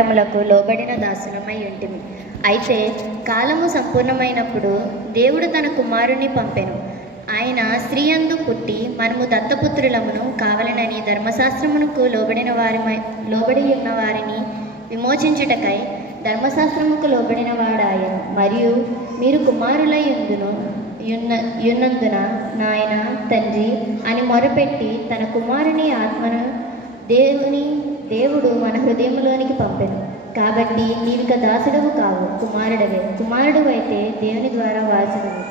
లకు లోబడిన దాసులమై ఉంటిమి. అయితే కాలము సంపూర్ణమైనప్పుడు దేవుడు తన కుమారుని పంపెను. ఆయన స్త్రీ యందు పుట్టి మనము దత్తపుత్రులమును కావలనని ధర్మశాస్త్రమునకు లోబడి ఉన్న వారిని విమోచించుటకై ధర్మశాస్త్రముకు లోబడిన వాడాయను. మరియు మీరు కుమారులై యున్నందున నాయన తండ్రి అని మొరపెట్టి తన కుమారుని ఆత్మను దేవుడు మన హృదయంలోనికి పంపెను. కాబట్టి నీవిక దాసుడవు కావు, కుమారుడవే. కుమారుడు అయితే దేవుని ద్వారా వారసుడవు.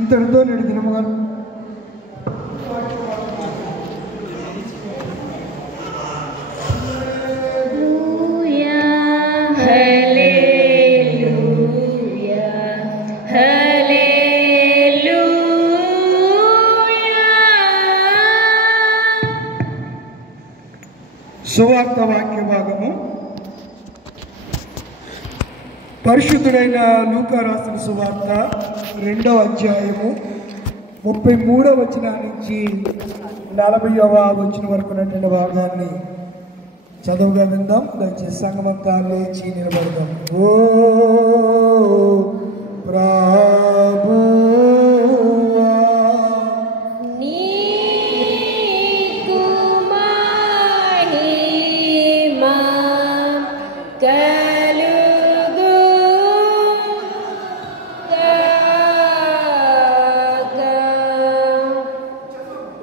ఇంతటితో నేడు దినముగా సువార్త వాక్య భాగము పరిశుద్ధుడైన లూకా రాసిన సువార్త 2వ అధ్యాయము 33వ వచనం నుంచి 40వ వచనం వరకు ఉన్నటువంటి భాగాన్ని చదువుగా విందాం. దయచేసి సంగమంతా లేచి నిలబడదాం. ఓ ప్రభువా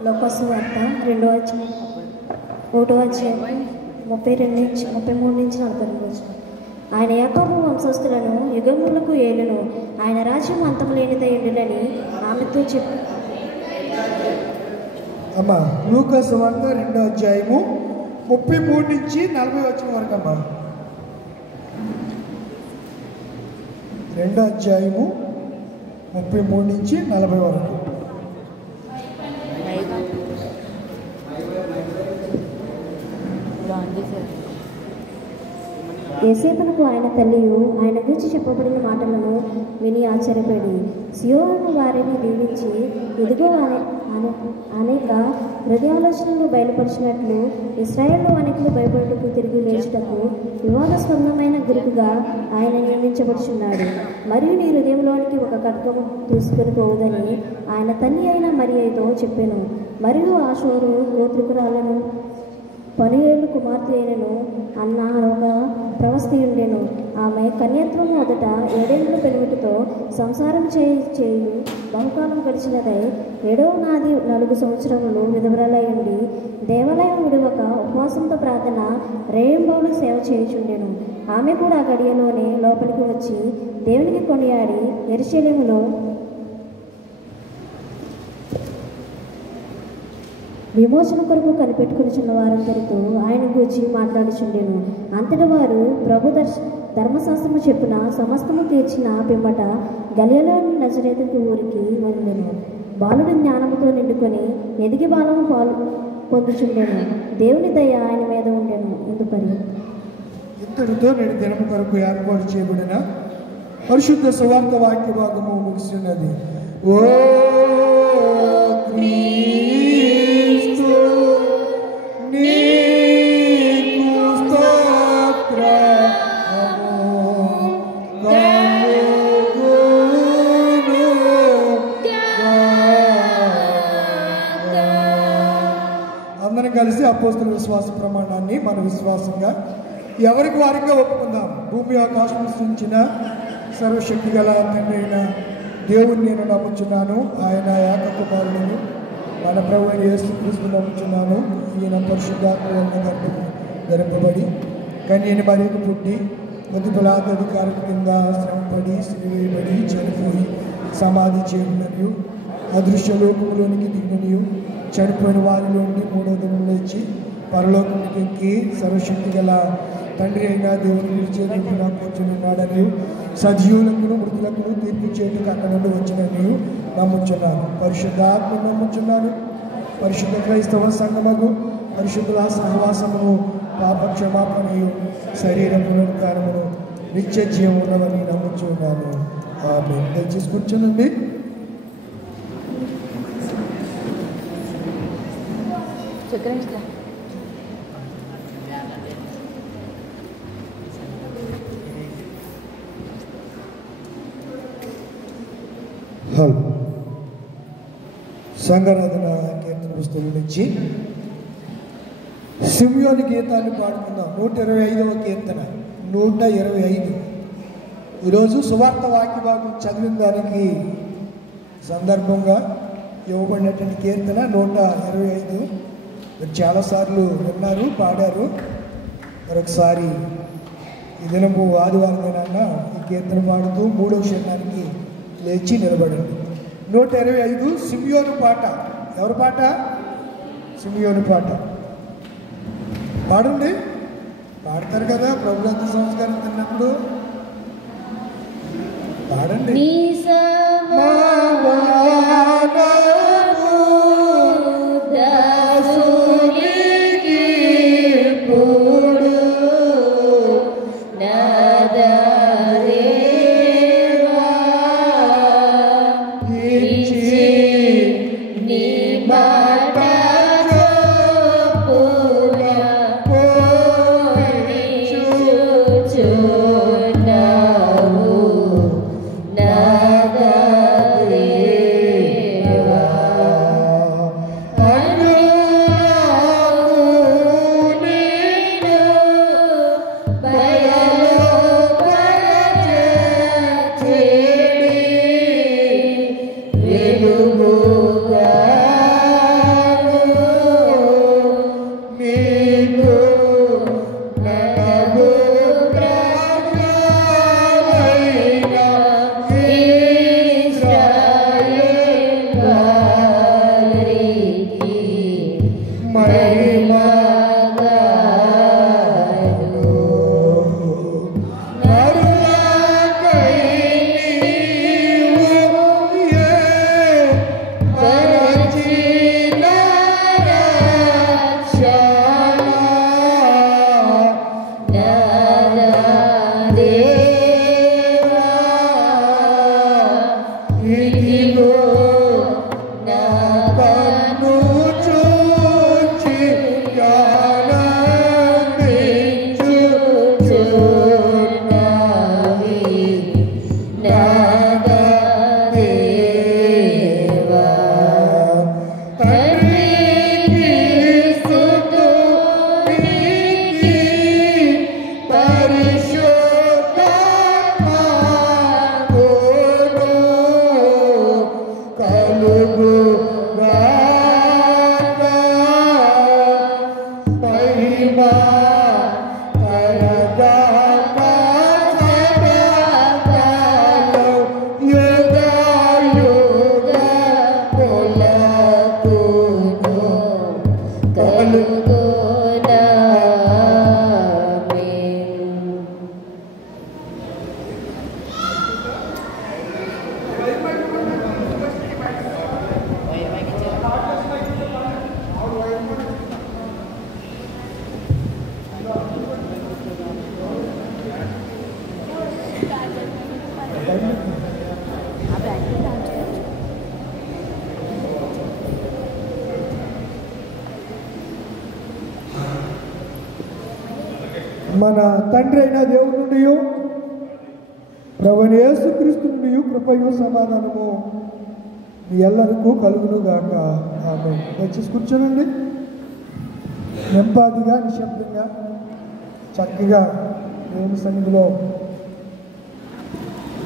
లోకసువార్త 2వ అధ్యాయం 1వ అధ్యాయం 33 నుంచి 42. ఆయన యాకోబు వంశస్థులను యుగములకు ఏలును, ఆయన రాజ్యం అంతము లేనిదై ఉండునని ఆమెతో చెప్పి. అమ్మా లూకా సువార్త 2వ అధ్యాయము 33 నుంచి 40 వచనం వరకు అమ్మా. 2వ అధ్యాయము 33 నుంచి 40 వరకు. యోసేపునకు ఆయన తల్లియు ఆయన గురించి చెప్పబడిన మాటలను విని ఆశ్చర్యపడి సియోను వారిని దీవించి, ఇదిగో అనేక హృదయాలోచనలు బయలుపరిచినట్లు ఇశ్రాయేలు అనేకులు భయపడుటకు తిరిగి లేచుటకు వివాదాస్పదమైన గురుకుగా ఆయన నియమించబడుచున్నాడు. మరియు నీ హృదయంలోనికి ఒక ఖడ్గము తీసుకుని పోవుదని ఆయన తల్లి అయిన మరియతో చెప్పాను. మరియు ఆ షోరు గోత్రికురాలను పనియేలు కుమార్తె అయినను అన్న ఒక ప్రవస్తి ఉండెను. ఆమె కన్యత్వం మొదట 7 ఏళ్ల పెనుమిటితో సంసారం చేయు బహుకాలం గడిచినదై 7వ నాది 4 సంవత్సరములు విధవరాలై ఉండి దేవాలయం విడువక ఉపవాసంతో ప్రార్థన రేయింబౌలు సేవ చేయుచుండెను. ఆమె కూడా ఆ గడియలోనే లోపలికి వచ్చి దేవునికి కొనియాడి యెరూషలేములో విమోచన కొరకు కనిపెట్టుకుని వారందరితో ఆయన గురించి మాట్లాడుచుండెను. అంతటి వారు ప్రభు ధర్మశాస్త్రము చెప్పున సమస్తము తీర్చిన పిమ్మట గలిలయలోని నజరేతు ఊరికి వెళ్ళెను. బాలుడు జ్ఞానముతో నిండుకొని ఎదిగి బాలము పొందుచుండెను. దేవుని దయ ఆయన మీద ఉండెను. ఎందుపరి ఇంతటితో నేడు దినము కొరకు ఏర్పాటు చేయబడిన పరిశుద్ధ సువార్త వాక్య భాగము ముగిస్తున్నది. ఓ అందరం కలిసి అపోస్తల విశ్వాస ప్రమాణాన్ని మన విశ్వాసంగా ఎవరికి వారిగా ఒప్పుకుందాం. భూమి ఆకాశం సృష్టించిన సర్వశక్తి గల తండ్రి అయిన దేవుని నేను నమ్ముచున్నాను. ఆయన ఏకకుమారుడును మన ప్రభు అయిన యేసుక్రీస్తు నమ్ముచున్నాను. ఈయన పరిశుద్ధాత్మ గర్భము ధరింపబడి కన్యని మరియకు పుట్టి కొద్ది బలాధికారం కింద శ్రమపడి సిలువేయబడి చనిపోయి సమాధి చేయననియు అదృశ్య లోకములోనికి దిగిననియు చనిపోయిన వారిలో ఉండి 3వ దినం లేచి పరలోకమునికి ఎక్కి సర్వశక్తి గల తండ్రి అయిన దేవుని విడిచేందుకు కూర్చున్నాడని సజీవులకు మృతులకు తీర్పు చేయడానికి అక్కడ నుండి వచ్చినని నమ్ముచున్నాను. పరిశుద్ధాత్మ నమ్ముచున్నాను. పరిశుద్ధ క్రైస్తవ సంఘముకు పరిశుద్ధుల సహవాసమును పాప క్షమాపణయు శరీర పునరుద్ధారమును నిత్య జీవం ఉన్నదని నమ్ముచున్నాను. ఆమేన్. దయచేసి కూర్చోనండి. హలో సంగరాధన కీర్తన పుస్తకం నుంచి సిమియోని గీతాన్ని పాడుకుందాం. 125వ కీర్తన 125. ఈరోజు సువార్త వాక్య భాగం చదివిన దానికి సందర్భంగా ఇవ్వబడినటువంటి కీర్తన 125. మీరు చాలాసార్లు విన్నారు, పాడారు. మరొకసారి ఈ దినము ఆదివారం దినాన ఈ కీర్తన పాడుతూ 3వ శరణానికి లేచి నిలబడండి. 125 సిమియోను పాట. ఎవరి పాట? సిమియోను పాట. పాడండి. పాడతారు కదా ప్రభుత్వ సంస్కారం తిన్నప్పుడు. పాడండి. మన తండ్రి అయిన దేవుని నుండి ప్రభువైన యేసుక్రీస్తు నుండి కృపయు సమాధానము మీ ఎల్లరికూ కలుగును గాక. ఆమేన్. దయచేసి కూర్చోనండి. నెమ్మదిగా నిశ్శబ్దంగా చక్కగా దేవుని సన్నిధిలో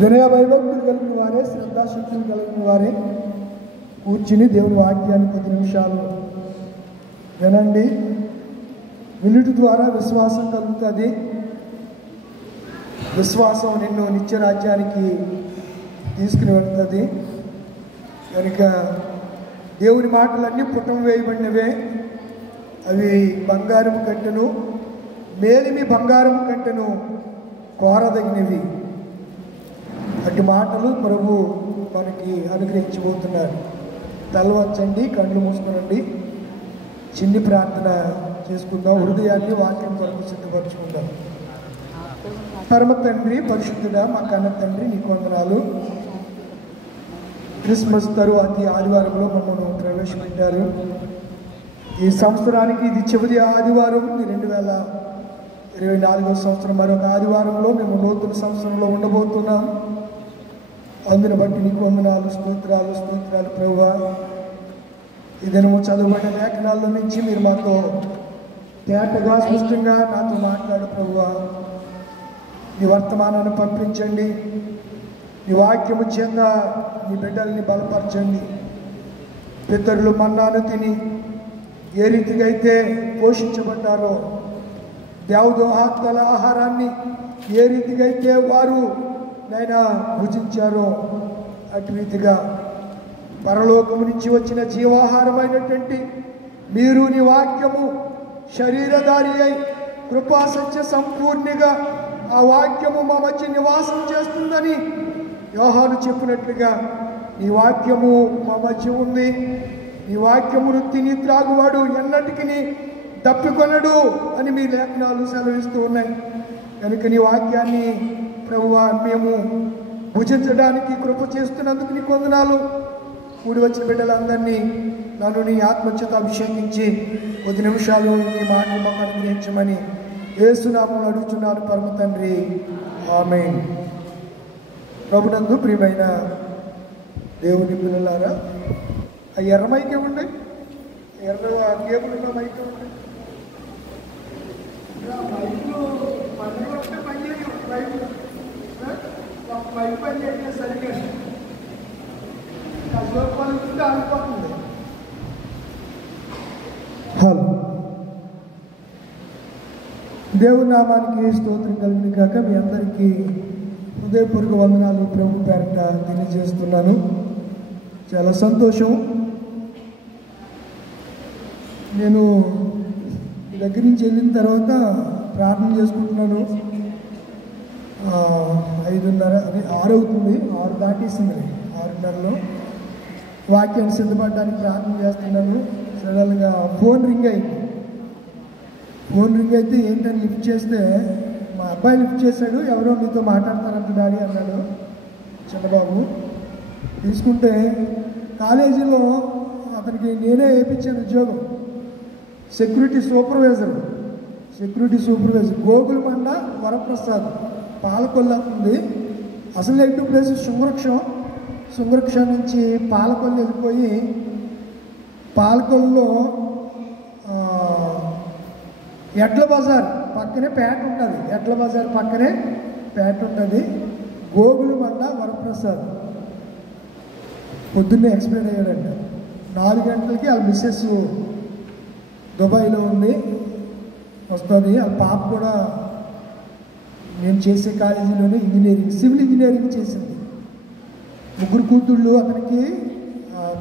వినయ భయభక్తులు కలిగిన వారే, శ్రద్ధాశక్తులు కలిగిన వారే కూర్చుని దేవుని వాక్యాన్ని 10 నిమిషాలు వినండి. వినుటి ద్వారా విశ్వాసం కలుగుతుంది. విశ్వాసం నిన్ను నిత్య రాజ్యానికి తీసుకుని వెళ్తుంది. కనుక దేవుని మాటలన్నీ పుటం వేయబడినవే. అవి బంగారం కంటెను, మేలిమి బంగారం కంటెను కోరదగినవి. అటు మాటలు ప్రభు మనకి అనుగ్రహించబోతున్నారు. తలవంచండి, కళ్ళు మూసుకునండి. చిన్ని ప్రార్థన చేసుకుందాం. హృదయాన్ని వాక్యం కొరకు సిద్ధపరచుకుందాం. పరమ తండ్రి, పరిశుద్ధుడా, మా కన్న తండ్రి, నీకు వందనాలు. క్రిస్మస్ తరువాతి ఆదివారంలో మమ్మల్ని ప్రవేశపెట్టారు. ఈ సంవత్సరానికి ఇది చివరి ఆదివారం. 2024వ సంవత్సరం మరొక ఆదివారంలో మేము నూతన సంవత్సరంలో ఉండబోతున్నాం. అందుని బట్టి నీకు వందనాలు, స్తోత్రాలు స్తోత్రాలు ప్రభువా. ఈ దినము చదువుబడిన లేఖనాల్లో నుంచి మీరు మాతో తేటగా స్పష్టంగా నాతో మాట్లాడు ప్రభువా. నీ వర్తమానాన్ని పంపించండి. నీ వాక్యము చేత నీ బిడ్డల్ని బలపరచండి. పితరులు మన్నాను తిని ఏ రీతిగా అయితే పోషించబడ్డారో, దేవదోహాత్మల ఆహారాన్ని ఏ రీతిగా అయితే వారు నైనా భుజించారో, అటు రీతిగా పరలోకము నుంచి వచ్చిన జీవాహారమైనటువంటి మీరు నీ వాక్యము శరీరధారి అయి కృపా సత్య సంపూర్ణిగా ఆ వాక్యము మా మధ్య నివాసం చేస్తుందని యోహాను చెప్పినట్లుగా నీ వాక్యము మా మధ్య ఉంది. నీ వాక్యమును తిని త్రాగువాడు ఎన్నటికి తప్పికొనడు అని మీ లేఖనాలు సెలవిస్తూ ఉన్నాయి. కనుక నీ వాక్యాన్ని ప్రభువా మేము భుజించడానికి కృప చేస్తున్నందుకు నీకు వందనాలు. కూడి వచ్చిన బిడ్డలందరినీ నన్ను నీ ఆత్మచేత అభిషేకించి 10 నిమిషాలు నీ మాటలు మాకు అనుగ్రహించమని యేసునామములో అడుగుచున్నాను పరమ తండ్రి, ఆమేన్. ప్రభునందు ప్రియమైన దేవుని పిల్లలారా, ఆ ఎర్ర మైక్ ఇవ్వండి, ఎర్ర కేబుల్ ఉన్న మైక్ ఇవ్వండి. మైకులు మైక్ పని చేయడం సరిగ్గా అనుకోతుంది. హలో, దేవుని నామానికి స్తోత్రం కలిగిన కాక మీ అందరికీ హృదయపూర్వక వందనాలు ప్రభు పేరట తెలియజేస్తున్నాను. చాలా సంతోషం. నేను దగ్గర నుంచి వెళ్ళిన తర్వాత ప్రార్థన చేసుకుంటున్నాను. 5:30 అది 6 అవుతుంది, 6 దాటేసింది. 6:30లో వాక్యాన్ని సిద్ధపడడానికి ప్రార్థన చేస్తున్నాను. సడన్గా ఫోన్ రింగ్ అయింది. ఫోన్ రింగ్ అయితే ఏంటని లిఫ్ట్ చేస్తే మా అబ్బాయి లిఫ్ట్ చేశాడు. ఎవరో మీతో మాట్లాడతారంట డాడీ అన్నాడు చిన్నబాబు. తీసుకుంటే కాలేజీలో అతనికి నేనే వేయించాను ఉద్యోగం. సెక్యూరిటీ సూపర్వైజర్ గోగులమండ వరప్రసాద్, పాలకొల్లు ఉంది. అసలు ఎటు ప్లేస్ శృంగరక్ష నుంచి పాలకొల్లు వెళ్ళిపోయి పాలకొల్లులో ఎడ్ల బజార్ పక్కనే పేట ఉంటుంది. ఎడ్ల బజార్ పక్కనే పేట ఉంటుంది. గోగులమండ వరప్రసాద్ పొద్దున్నే ఎక్స్పైర్ అయ్యాడంట. 4 గంటలకి వాళ్ళ మిస్సెస్ దుబాయ్లో ఉంది, వస్తుంది. వాళ్ళ పాప కూడా నేను చేసే కాలేజీలోనే సివిల్ ఇంజనీరింగ్ చేసింది. 3 కూతుళ్ళు అతనికి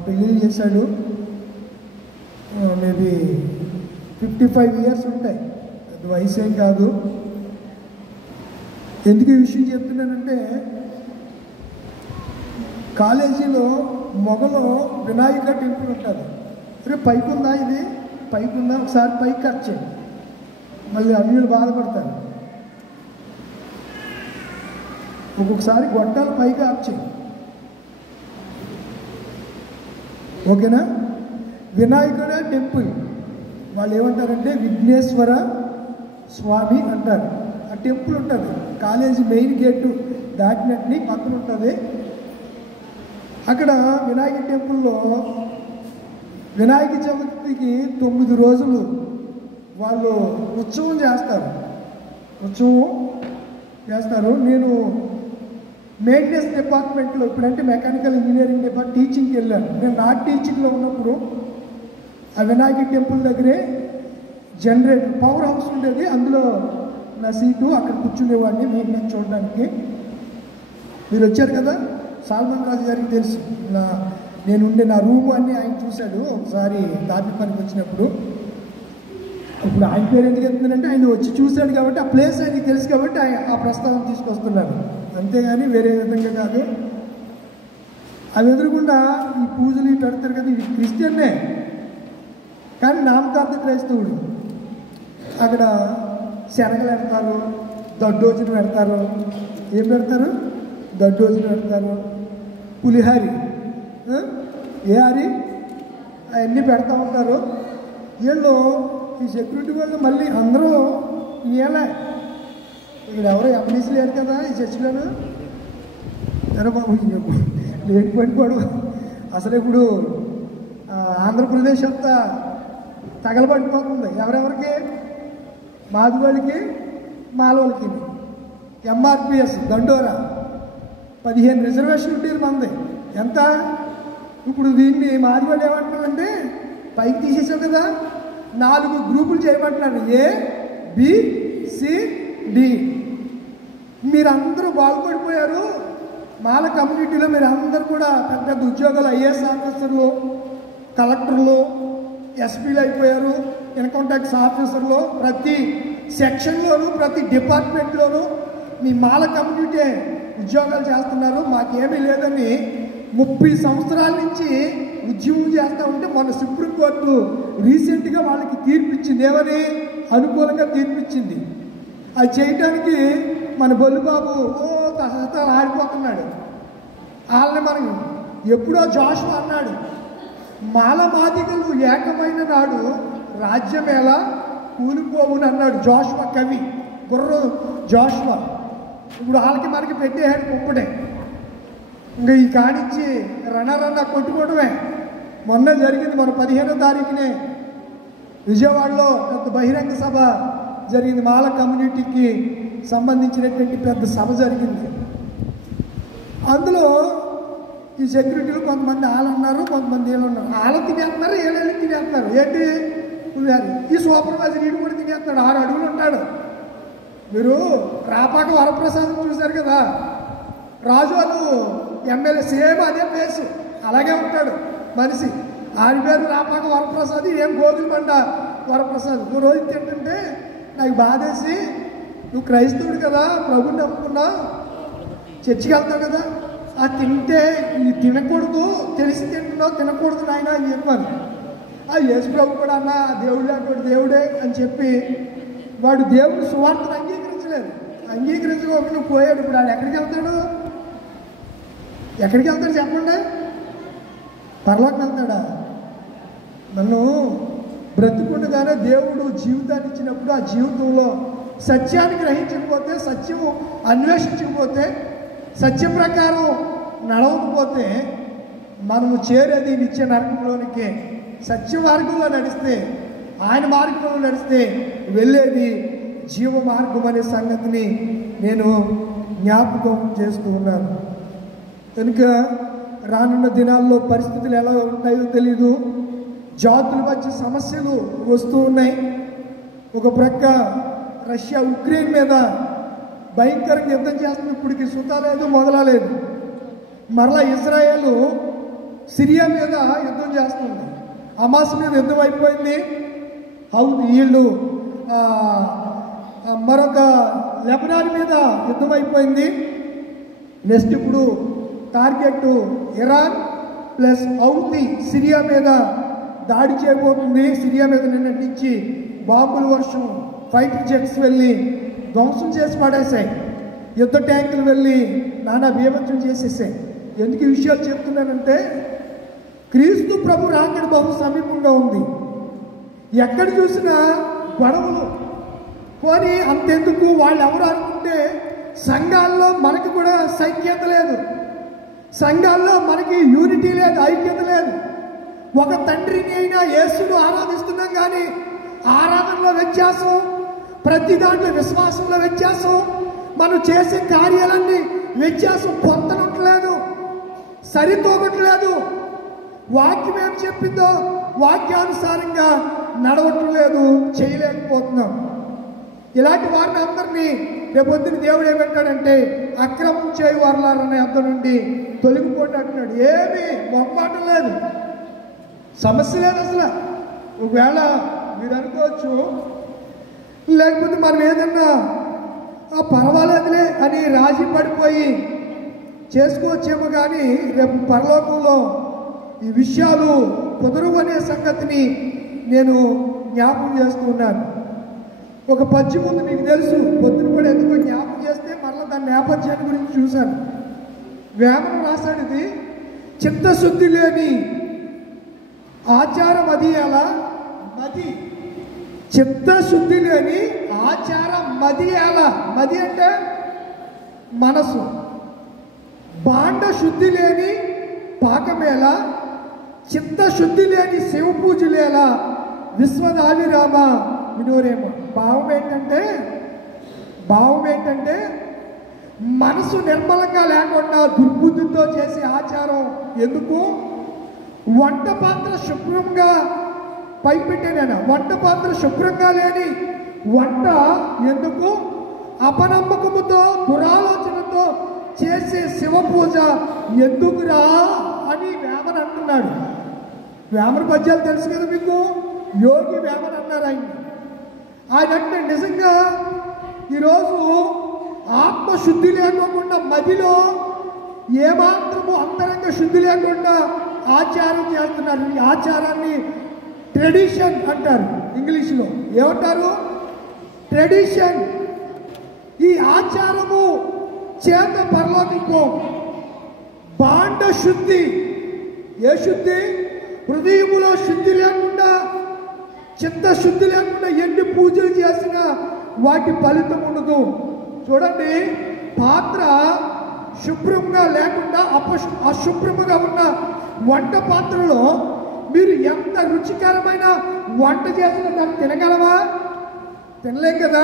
పెళ్ళిళ్ళు చేశాడు. మేబీ 55 ఇయర్స్ ఉంటాయి, అది వయసేం కాదు. ఎందుకు ఈ విషయం చెప్తున్నానంటే, కాలేజీలో మొగలో వినాయక టెంపుల్ ఉంటుంది. అరే పైకి ఉందా, ఇది పైకి ఉందా, ఒకసారి పైకి కట్ చేయి, మళ్ళీ అన్యులు బాధపడతారు. ఒక్కొక్కసారి గొట్టాలు పైకి ఆఫ్ చేయి, ఓకేనా. వినాయకుడే టెంపుల్. వాళ్ళు ఏమంటారంటే విఘ్నేశ్వర స్వామి అంటారు. ఆ టెంపుల్ ఉంటుంది కాలేజీ మెయిన్ గేటు దాటినట్టు పక్కన ఉంటుంది. అక్కడ వినాయక టెంపుల్లో వినాయక చవితికి 9 రోజులు వాళ్ళు ఉత్సవం చేస్తారు. నేను మెయింటెనెన్స్ డిపార్ట్మెంట్లో, ఇప్పుడంటే మెకానికల్ ఇంజనీరింగ్ డిపార్ట్మెంట్ టీచింగ్కి వెళ్ళాను. నేను నా టీచింగ్లో ఉన్నప్పుడు ఆ వినాయక టెంపుల్ దగ్గరే జనరేటర్ పవర్ హౌస్ ఉండేది. అందులో నా సీటు, అక్కడ కూర్చునేవాడిని మెయింటెనెన్స్ చూడడానికి. మీరు వచ్చారు కదా, సాల్మన్ రాజు గారికి తెలుసు. నేనుండే నా రూము అన్నీ ఆయన చూశాడు ఒకసారి తాపి పనికి వచ్చినప్పుడు. ఇప్పుడు ఆయన పేరు ఎందుకు చెప్తున్నానంటే, ఆయన వచ్చి చూశాడు కాబట్టి, ఆ ప్లేస్ ఆయనకి తెలుసు కాబట్టి ఆయన ఆ ప్రస్తావన తీసుకొస్తున్నాను, అంతేగాని వేరే విధంగా కాదు. అవి ఎదురుకుండా ఈ పూజలు పెడతారు కదా, ఇవి క్రిస్టియన్నే కానీ నామకార్థ క్రైస్తవుడు. అక్కడ శనగలు పెడతారు, దద్దోజనం పెడతారు. ఏం పెడతారు? దద్దోజనం పెడతారు, పులిహారి, ఏ హరి, అవన్నీ పెడతా ఉంటారు. వీళ్ళు ఈ సెక్యూరిటీ వాళ్ళు మళ్ళీ అందరూ ఇయ్యాలే. ఇక్కడ ఎవరో ఎంపీసీ లేరు కదా ఈ చర్చిలోను, సరే బాబు లేని పడిపోడు. అసలు ఇప్పుడు ఆంధ్రప్రదేశ్ అంతా తగలబడిపోతుంది. ఎవరెవరికి? మాదిగోళ్ళకి, మాలవాళ్ళకి. ఎంఆర్పిఎస్ దండోరా 15 రిజర్వేషన్ ఉండేది మంది. ఎంత? ఇప్పుడు దీన్ని మాదిగోళ్ళు ఏమంటున్నారంటే పైకి తీసేసావు కదా, 4 గ్రూపులు చేయమంటున్నారు. ఏ, బి, సి, డి. మీరందరూ బాగుపడిపోయారు. మాల కమ్యూనిటీలో మీరు అందరూ కూడా పెద్ద పెద్ద ఉద్యోగాలు, ఐఏఎస్ ఆఫీసర్లు, కలెక్టర్లు, ఎస్పీలు అయిపోయారు, ఇన్కమ్ ట్యాక్స్ ఆఫీసర్లు. ప్రతి సెక్షన్లోనూ ప్రతి డిపార్ట్మెంట్లోనూ మీ మాల కమ్యూనిటీ ఉద్యోగాలు చేస్తున్నారు. మాకేమీ లేదని 30 సంవత్సరాల నుంచి ఉద్యమం చేస్తూ ఉంటే మొన్న సుప్రీంకోర్టు రీసెంట్గా వాళ్ళకి తీర్పిచ్చింది. ఏమని? అనుకూలంగా తీర్పిచ్చింది. అది చేయడానికి మన బొల్లుబాబు తహతలు ఆడిపోతున్నాడు. వాళ్ళని మనం ఎప్పుడో జోషువా అన్నాడు, మాల మాదిగలు ఏకమైన నాడు రాజ్యం ఎలా కూలిపోవుని అన్నాడు జోషువా కవి, గుర్రు జోషువా. ఇప్పుడు వాళ్ళకి మనకి పెట్టేయాడు కుప్పడే. ఇంకా ఈ కానిచ్చి రణ కొట్టుకోవడమే. మొన్న జరిగింది, మన 15వ తారీఖునే విజయవాడలో పెద్ద బహిరంగ సభ జరిగింది. మాల కమ్యూనిటీకి సంబంధించినటువంటి పెద్ద సభ జరిగింది. అందులో ఈ సెక్యూరిటీలు కొంతమంది వాళ్ళు ఉన్నారు, కొంతమంది వీళ్ళు ఉన్నారు. వాళ్ళు తినేస్తున్నారు, వీళ్ళు తినేస్తున్నారు. ఏంటి? ఈ సూపర్వైజర్ వీడు కూడా తినేస్తున్నాడు. 6 అడుగులు ఉంటాడు. మీరు రాపాక వరప్రసాదం చూశారు కదా, రాజువాళ్ళు ఎమ్మెల్యే సేమ్ అదే ఫేస్, అలాగే ఉంటాడు మనిషి. ఆయన పేరు రాపాక వరప్రసాద్, ఏం గోధుమబండ వరప్రసాద్. ఓ రోజు తింటుంటే నాకు బాధేసి, నువ్వు క్రైస్తవుడు కదా, ప్రభుని నమ్ముకున్నా, చర్చికి వెళ్తావు కదా, ఆ తింటే ఇది తినకూడదు, తెలిసి తింటున్నావు, తినకూడదు నాయన అని చెప్పాను. ఆ యేసు ప్రభు కూడా అన్న దేవుడు లేకపోతే దేవుడే అని చెప్పి వాడు దేవుడు సువార్తను అంగీకరించలేదు. అంగీకరించుకోకుండా పోయాడు. ఇప్పుడు ఆయన ఎక్కడికి వెళ్తాడు? ఎక్కడికి వెళ్తాడు చెప్పండి? పరలోకి వెళ్తాడా? నన్ను బ్రతుకుండగానే దేవుడు జీవితాన్ని ఇచ్చినప్పుడు ఆ జీవితంలో సత్యాన్ని గ్రహించకపోతే, సత్యము అన్వేషించకపోతే, సత్యం ప్రకారం నడవకపోతే మనము చేరేది నిత్య నరకంలోనికే. సత్య మార్గంలో నడిస్తే, ఆయన మార్గంలో నడిస్తే వెళ్ళేది జీవ మార్గం అనే సంగతిని నేను జ్ఞాపకం చేస్తూ ఉన్నాను. కనుక రానున్న దినాల్లో పరిస్థితులు ఎలా ఉంటాయో తెలీదు. జాతుల మధ్య సమస్యలు వస్తూ ఉన్నాయి. ఒక ప్రక్క రష్యా ఉక్రెయిన్ మీద భయంకరంగా యుద్ధం చేస్తుంది. ఇప్పటికి సుతాలేదు, మొదలలేదు. మరలా ఇజ్రాయేల్ సిరియా మీద యుద్ధం చేస్తుంది. హమాస్ మీద యుద్ధం అయిపోయింది. వీళ్ళు మరొక లెబనాన్ మీద యుద్ధం అయిపోయింది. నెక్స్ట్ ఇప్పుడు target Iran plus Houthi Syria మీద దాడి చేయబోతుంది. సిరియా మీద నిన్నటి నుంచి బాంబుల వర్షం, ఫైటర్ జెట్స్ వెళ్ళి ధ్వంసం చేసి పడేశాయి. యుద్ధ ట్యాంకులు వెళ్ళి నానా బీభత్సం చేసేసాయి. ఎందుకు ఈ విషయాలు చెప్తున్నానంటే, క్రీస్తు ప్రభు రాకడ బహు సమీపంగా ఉంది. ఎక్కడ చూసినా గొడవలు. పోనీ అంతెందుకు, వాళ్ళు ఎవరు అనుకుంటే సంఘాల్లో మనకి కూడా సైక్యత లేదు, సంఘాల్లో మనకి యూనిటీ లేదు, ఐక్యత లేదు. ఒక తండ్రిని అయినా యేసును ఆరాధిస్తున్నాం కానీ ఆరాధనలో వ్యత్యాసం, ప్రతి దాంట్లో విశ్వాసంలో వ్యత్యాసం, మనం చేసే కార్యాలన్నీ వ్యత్యాసం పొందనట్లేదు, సరితూగట్లేదు. వాక్యం ఏం చెప్పిందో వాక్యానుసారంగా నడవట్లేదు, చేయలేకపోతున్నాం. ఇలాంటి వారిని అందరినీ రేపొద్దున దేవుడు ఏమంటాడంటే, అక్రమం చేయు వారులారనే అందరి నుండి తొలగిపోండి అంటున్నాడు. ఏమీ మొహమాటం లేదు, సమస్య లేదు అసలు. ఒకవేళ మీరు అనుకోవచ్చు, లేకపోతే మనం ఏదన్నా పర్వాలేదులే అని రాజీ పడిపోయి చేసుకోవచ్చేమో, కానీ రేపు పరలోకంలో ఈ విషయాలు కుదరవు అనే సంగతిని నేను జ్ఞాపకం చేస్తున్నాను. ఒక పద్యం ఉంది, మీకు తెలుసు. పొద్దున కూడా ఎందుకో జ్ఞాపకం చేస్తే మరలా దాని నేపథ్యాన్ని గురించి చూశాను. వేమన రాశాడు ఇది. చిత్తశుద్ధి లేని ఆచారం అది ఎలా మది, చిత్తశుద్ధి లేని ఆచారం మది ఎలా. మది అంటే మనసు. భాండ శుద్ధి లేని పాకమేలా, చిత్తశుద్ధి లేని శివ పూజలేలా, విశ్వదావిరామ వినోరేమో. భావం ఏంటంటే మనసు నిర్మలంగా లేకుండా దుర్బుద్ధితో చేసే ఆచారం ఎందుకు? వంట పాత్ర శుభ్రంగా పైపెట్టాను. వంట పాత్ర శుభ్రంగా లేని వంట ఎందుకు? అపనమ్మకముతో దురాలోచనతో చేసే శివ పూజ ఎందుకురా అని వేమన అంటున్నాడు. వేమన పద్యాలు తెలుసు కదా మీకు, యోగి వేమన అన్నారు ఆయన అంటే నిజంగా ఈరోజు ఆత్మశుద్ధి లేకోకుండా మదిలో ఏమాత్రము అంతరంగ శుద్ధి లేకుండా ఆచారం చేస్తున్నారు. ఈ ఆచారాన్ని ట్రెడిషన్ అంటారు, ఇంగ్లీష్లో ఏమంటారు? ట్రెడిషన్. ఈ ఆచారము చేత పరలోకము. భాండ శుద్ధి, ఏ శుద్ధి? హృదయములో శుద్ధి లేకుండా, చిత్తశుద్ధి లేకుండా ఎన్ని పూజలు చేసినా వాటి ఫలితం ఉండదు. చూడండి, పాత్ర శుభ్రంగా లేకుండా అశుభ్రంగా ఉన్న వంట పాత్రలో మీరు ఎంత రుచికరమైన వంట చేసినా దాన్ని తినగలవా? తినలేం కదా.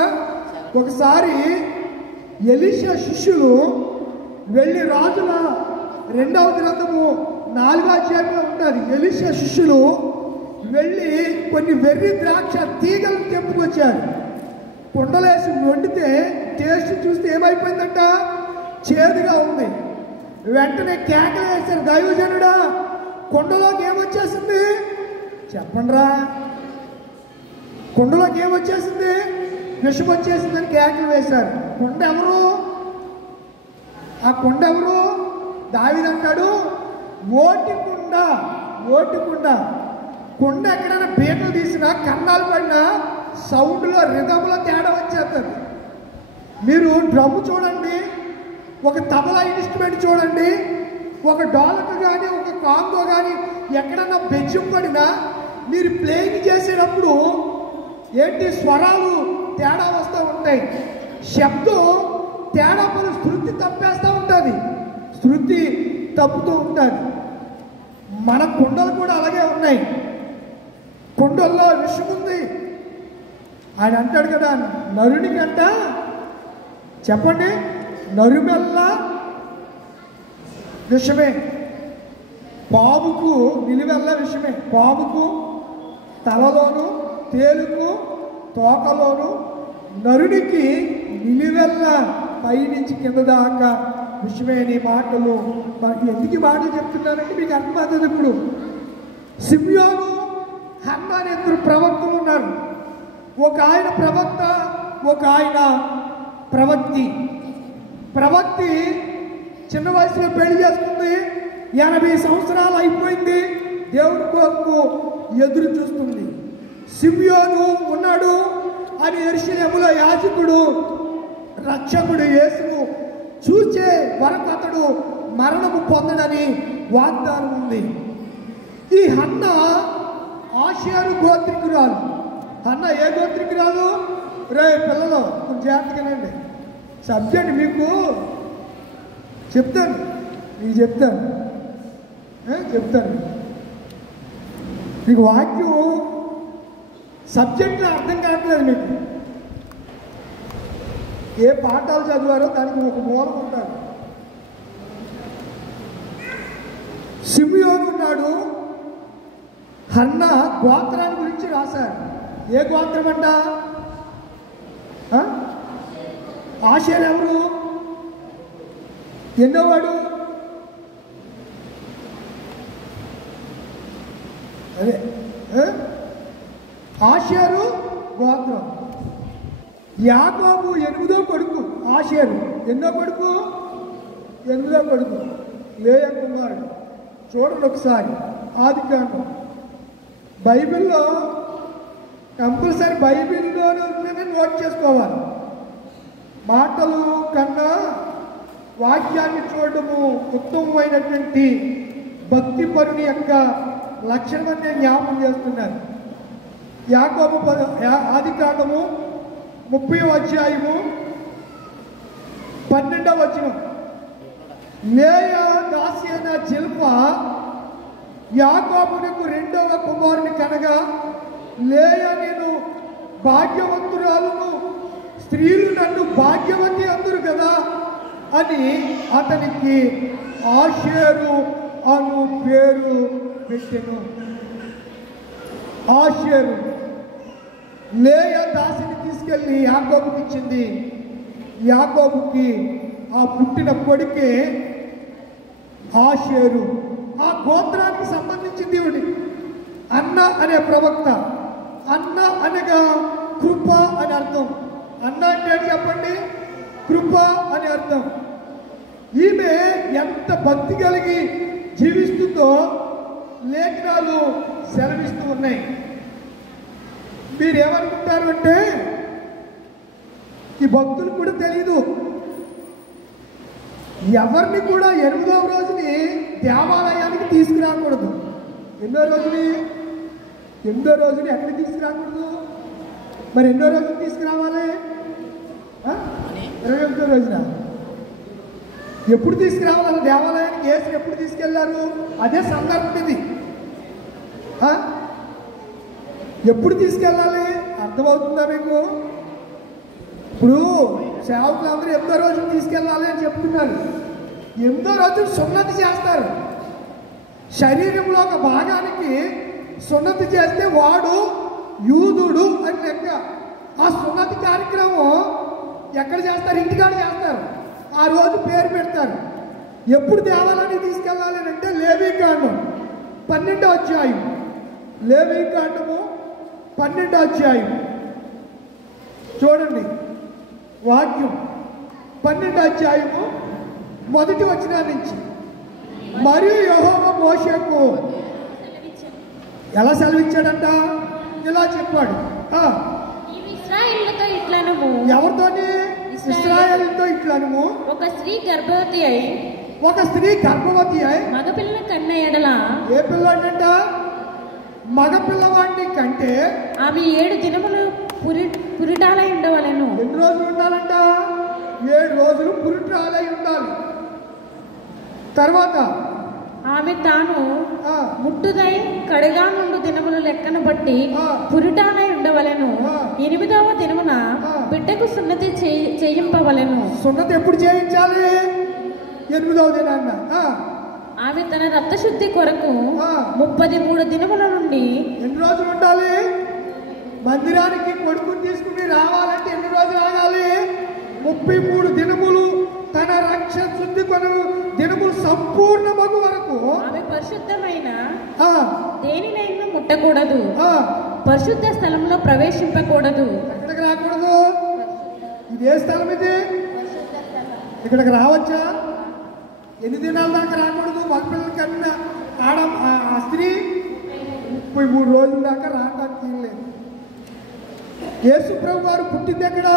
ఒకసారి ఎలీషా శిష్యులు వెళ్ళి, రాజుల 2వ గ్రంథము 4వ అధ్యాయంలో ఉంటుంది. ఎలీషా శిష్యులు వెళ్ళి కొన్ని వెర్రి ద్రాక్ష తీగలు తెంపుకొచ్చారు. కుండలేసి వండితే టేస్ట్ చూస్తే ఏమైపోయిందంట? చేదుగా ఉంది. వెంటనే కేకలు వేశారు, దైవజనుడా కుండలోకి ఏమొచ్చేసింది చెప్పండిరా, కుండలోకి ఏమొచ్చేసింది? విషం వచ్చేసిందని కేకలు వేశారు. కుండ ఎవరు? ఆ కుండ ఎవరు? దావీదు అంటాడు, ఓటి కుండ. కుండ ఎక్కడైనా పీటలు తీసినా, కన్నాలు పడినా సౌండ్లో రిధంలో తేడా వచ్చేస్తుంది. మీరు డ్రమ్ము చూడండి, ఒక తబలా ఇన్స్ట్రుమెంట్ చూడండి, ఒక డోలక్ కానీ ఒక కాంగో కానీ ఎక్కడన్నా బెజ్జం పడినా మీరు ప్లేయింగ్ చేసేటప్పుడు ఏంటి స్వరాలు తేడా వస్తూ ఉంటాయి. శబ్దం తేడా పలు శృతి తప్పేస్తూ ఉంటుంది, శృతి తప్పుతూ ఉంటుంది. మన కుండలు కూడా అలాగే ఉన్నాయి. కుండల్లో విషం ఉంది. ఆయన అంటాడు కదా, నరునికంట చెప్పండి, నరుమెల్లా విషమే, పాముకు నిలువెల్లా విషమే. పాముకు తలలోను, తేలుకు తోకలోను, నరునికి నిలువెల్లా పైనుంచి కింద దాకా విషమే. నీ మాటలు ఎందుకు మాటలు చెప్తున్నానంటే మీకు అర్థమవుతుంది. ఇప్పుడు సిమ్యోను, హన్నా అనే 2 ప్రవక్తలు ఉన్నారు. ఒక ఆయన ప్రవక్త, ఒక ఆయన ప్రవక్తి చిన్న వయసులో పెళ్లి చేసుకుంది. 80 సంవత్సరాలు అయిపోయింది. దేవుడి కొరకు ఎదురు చూస్తుంది. సిమ్యోను ఉన్నాడు అని యెరూషలేములో యాజకుడు, రక్షకుడు యేసును చూచే వరకు అతడు మరణము పొందడని వాగ్దానం ఉంది. ఈ హన్న ఆషేరు గోత్రికురాలు. హన్న ఏ గోత్రికురాలు? రే పిల్లలు కొంచెం జాగ్రత్తగానండి, సబ్జెక్ట్ మీకు చెప్తాను మీకు వాక్యం సబ్జెక్ట్లో అర్థం కావట్లేదు. మీకు ఏ పాఠాలు చదివారో దానికి ఒక మూలం ఉంటారు. సిమియోను ఉన్నాడు. హన్న గోత్రాన్ని గురించి రాశారు. ఏ గోత్రం అంట? ఆషేరు ఎవరు? ఎన్నోవాడు? అదే ఆషేరు గోత్రం. యాకోబు 8వ కొడుకు ఆషేరు. ఎన్నో కొడుకు? 8వ కొడుకు, లేయా కుమారుడు. చూడండి ఒకసారి ఆదికాండం. బైబిల్లో కంపల్సరీ బైబిల్లోనే ఉన్నది నోట్ చేసుకోవాలి. మాటలు కన్నా వాక్యాన్ని చూడడము ఉత్తమమైనటువంటి భక్తి పరుని యొక్క లక్షణమని నేను జ్ఞాపకం చేస్తున్నాను. యాకోబు ఆదికాండము 30వ అధ్యాయము 12వ వచనం. లేయా దాసి అయిన జిల్పా యాకోబునకు రెండవ కుమారుని కనగా, లేయా నేను భాగ్యవంతురాలను, స్త్రీలు నన్ను భాగ్యవతి అందరు కదా అని అతనికి ఆషేరు అను పేరు పెట్టెను. ఆషేరు లేయా దాసిని తీసుకెళ్ళి యాకోబుకి ఇచ్చింది. యాకోబుకి ఆ పుట్టిన కొడుకే ఆషేరు. ఆ గోత్రానికి సంబంధించిన దేవుడి అన్న అనే ప్రవక్త. అన్న అనగా కృప అని అర్థం. అన్న అంటే చెప్పండి, కృప అని అర్థం. ఈమె ఎంత భక్తి కలిగి జీవిస్తుందో లేఖనాలు సెలవిస్తూ ఉన్నాయి. మీరేమనుకుంటారు అంటే ఈ భక్తులు కూడా తెలీదు. ఎవరిని కూడా 8వ రోజుని దేవాలయానికి తీసుకురాకూడదు. ఎన్నో రోజుని ఎక్కడికి తీసుకురాకూడదు? మరి ఎన్నో రోజులు తీసుకురావాలి? 21వ రోజున. ఎప్పుడు తీసుకురావాలి దేవాలయానికి? యేసుని ఎప్పుడు తీసుకెళ్లారు? అదే సందర్భం ఇది. ఎప్పుడు తీసుకెళ్ళాలి? అర్థమవుతుందా మీకు? ఇప్పుడు సేవకులు అందరూ 8వ రోజులు తీసుకెళ్ళాలి అని చెప్తున్నారు. 8వ రోజులు సున్నతి చేస్తారు. శరీరంలో ఒక భాగానికి సున్నతి చేస్తే వాడు యూదుడు అని లెక్క. ఆ సున్నతి కార్యక్రమం ఎక్కడ చేస్తారు? ఇంటికాడ చేస్తారు. ఆ రోజు పేరు పెడతారు. ఎప్పుడు దేవాలయానికి తీసుకెళ్ళాలి అంటే లేవీకాండం 12వ అధ్యాయం. లేవీకాండము 12వ అధ్యాయం చూడండి. వాక్యం 12వ అధ్యాయము 1వ వచనం నుంచి. మరియు యెహోవా మోషేకు ఎలా సెలవిచ్చాడంట? ఇలా చెప్పాడు. ఎవరితోని? ఇశ్రాయేలుతో ఇట్లనము, ఒక స్త్రీ గర్భవతి అయి మగపిల్లని కన్న ఎడల. ఏ పిల్లవాడంట? మగ పిల్లవాడిని కంటే ఆమె 7 దినములు పురిటాలై ఉండవలెను. ఎన్ని రోజులు ఉండాలంట? 7 రోజులు పురిటాలై ఉండాలి. తర్వాత ఆమె తాను ముట్టుదై కడగా నుండు దినములు లెక్కను బట్టి పురిటాలై ఉండవలెను. 8వ దినమున బిడ్డకు సున్నతి చేయింపవలెను. సున్నతి ఎప్పుడు చేయించాలి? 8వ దినాన్న. ఆమె తన రక్తశుద్ధి కొరకు 33 దినముల నుండి. ఎన్ని రోజులు ఉండాలి? మందిరానికి కొడుకుని తీసుకుని రావాలంటే ఎన్ని రోజులు ఆగాలి? 33 దినములు. తన రక్షణ శుద్ధి కొరకు దినములు సంపూర్ణ మగు వరకు ఆమె పరిశుద్ధమైన దేనినైనా ముట్టకూడదు, పరిశుద్ధ స్థలంలో ప్రవేశింపకూడదు. ఎక్కడికి రాకూడదు? ఇదే స్థలం ఇది. ఇక్కడికి రావచ్చా? ఎన్ని దినాల దాకా రాకూడదు? మగపిల్లల కన్నా ఆ స్త్రీ 33 రోజుల దాకా రావడానికి లేదు. యేసు ప్రభు వారు పుట్టింది ఎక్కడ?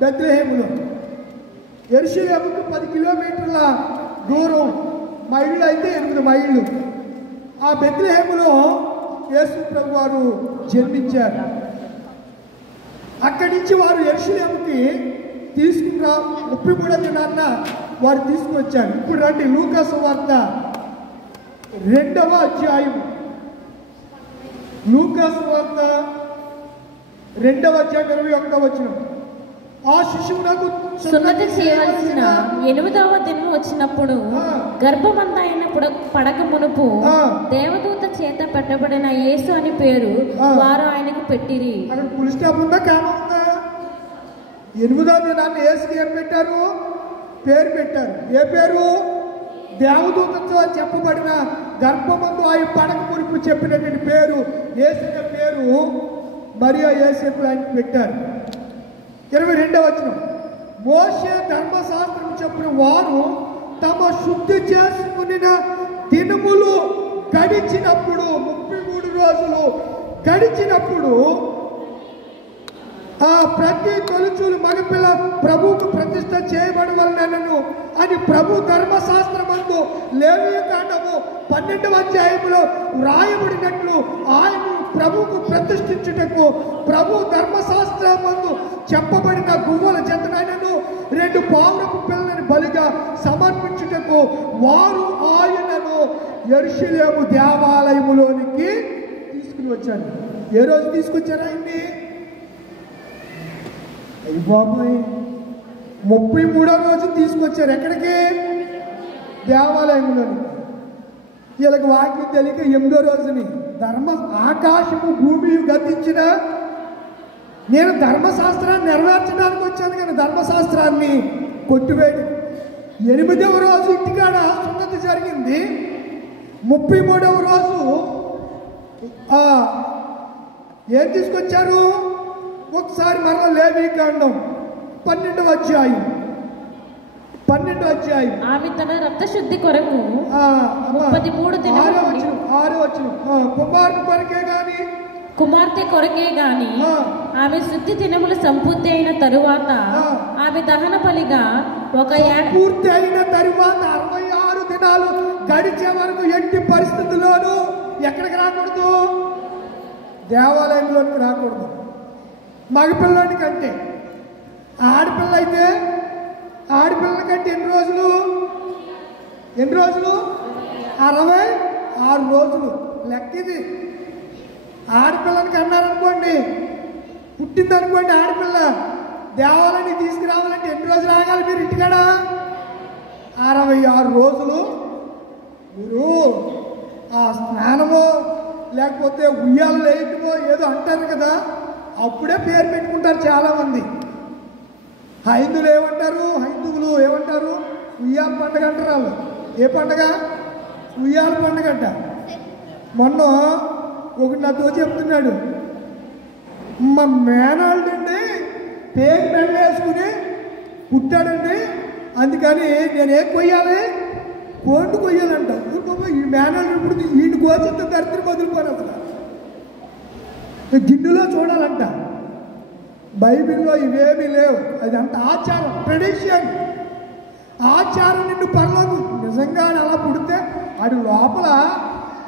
బెత్లెహేములో. యెరూషలేముకు 10 కిలోమీటర్ల దూరం. మైళ్ళు అయితే 8 మైళ్ళు. ఆ బెత్లెహేములో యేసు ప్రభు వారు జన్మించారు. అక్కడి నుంచి వారు యెరూషలేముకి తీసుకురా 33వ దినాన్న వారు తీసుకువచ్చారు. ఇప్పుడు రండి లూకా సువార్త 2వ అధ్యాయం. లూకా సువార్త 2వ అధ్యాయం 21వ వచనం. ఆ శిశువునకు సున్నతి చేయవలసిన 8వ దినం వచ్చినప్పుడు గర్భమందైన పడక మునుపు దేవదూత చేత పెట్టబడిన యేసు అని పేరు వారు ఆయనకు పెట్టిరి. అక్కడ ఫుల్ స్టాప్ ఉందా? కామా ఉందా? 8వ దినాన్ని యేసుకి ఏం పెట్టారు? పేరు పెట్టారు. ఏ పేరు? దేవదూతతో చెప్పబడిన గర్భమందు ఆయన పడక మునుపు చెప్పినటువంటి పేరు యేసు అనే పేరు మరియా యోసేపులు ఆయనకు పెట్టారు. 22వ వచనం. మోషే ధర్మశాస్త్రం చెప్పిన వారు తమ శుద్ధి చేసుకున్న దినములు గడిచినప్పుడు 33 రోజులు గడిచినప్పుడు ఆ ప్రతి తొలుచూలు మగపిల్ల ప్రభువుకు ప్రతిష్ట చేయబడవలనను అని ప్రభు ధర్మశాస్త్రమందు లేవీకాండము 12వ అధ్యాయములో వ్రాయబడినట్లు ఆయన ప్రభువుకు ప్రతిష్ఠించుటకు ప్రభు ధర్మశాస్త్రమందు చెప్పబడిన గువ్వల జతనైనను 2 పావురపు పిల్లలను బలిగా సమర్పించుటకు వారు ఆయనను యెరూషలేము దేవాలయములోనికి తీసుకుని వచ్చారు. ఏ రోజు తీసుకొచ్చారు ఆయన్ని? అయ్యి బాబోయ్, 33వ రోజు తీసుకొచ్చారు. ఎక్కడికి? దేవాలయంలోనికి. వీళ్ళకి వాక్యం తెలియక 8వ రోజుని ఆకాశము భూమి గతించిన నేను ధర్మశాస్త్రాన్ని నెరవేర్చడానికి వచ్చాను, కానీ ధర్మశాస్త్రాన్ని కొట్టివేయడం. 8వ రోజు ఇంటికాడ సున్నతి జరిగింది. 33వ రోజు ఏం తీసుకొచ్చారు? ఒకసారి మరలా లేవీకాండం 12వ అధ్యాయం ఆమె తన రక్త శుద్ధి కొరకు 33 దినములు కుమార్తె కొరకే గాని ఆమె శుద్ధి దినములు సంపూర్తి అయిన తరువాత ఆమె దహన బలిగా ఒక పూర్తి అయిన తరువాత 66 దినాలు గడిచే వరకు ఎట్టి పరిస్థితుల్లోనూ ఎక్కడికి రాకూడదు? దేవాలయంలోనికి రాకూడదు. మగపిల్లడి కంటే ఆడపిల్ల అయితే ఆడపిల్లల కంటే ఎన్ని రోజులు 66 రోజులు లెక్క ఇది. ఆడపిల్లలకి అన్నారనుకోండి, పుట్టిందనుకోండి ఆడపిల్ల, దేవాలయాన్ని తీసుకురావాలంటే ఎన్ని రోజులు ఆగాలి మీరు ఇంటికాడ? 66 రోజులు మీరు ఆ స్నానమో లేకపోతే ఉయ్యాలు వేయటమో ఏదో అంటారు కదా, అప్పుడే పేరు పెట్టుకుంటారు చాలామంది. హైందువులు ఏమంటారు? ఉయ్యాల పండుగ అంటారు వాళ్ళు. ఏ పండుగ? ఉయ్యాల పండుగ అంట. మొన్న ఒకటి నాతో చెప్తున్నాడు, మా మేనాళ్ళండి పేరు మెడ వేసుకుని పుట్టాడండి, అందుకని నేను ఏం కొయ్యాలి? కోండు కొయ్యాలంట. ఈ మేనాళ్ళు ఇప్పుడు ఈయన కోసేంత దరిద్రం వదిలిపోను అసలు. గిన్నెలో చూడాలంట. బైబిల్లో ఇవేమీ లేవు. అది అంత ఆచారం, ట్రెడిషన్, ఆచారం. నిన్ను పర్లేదు నిజంగా అలా పుడితే ఆడు లోపల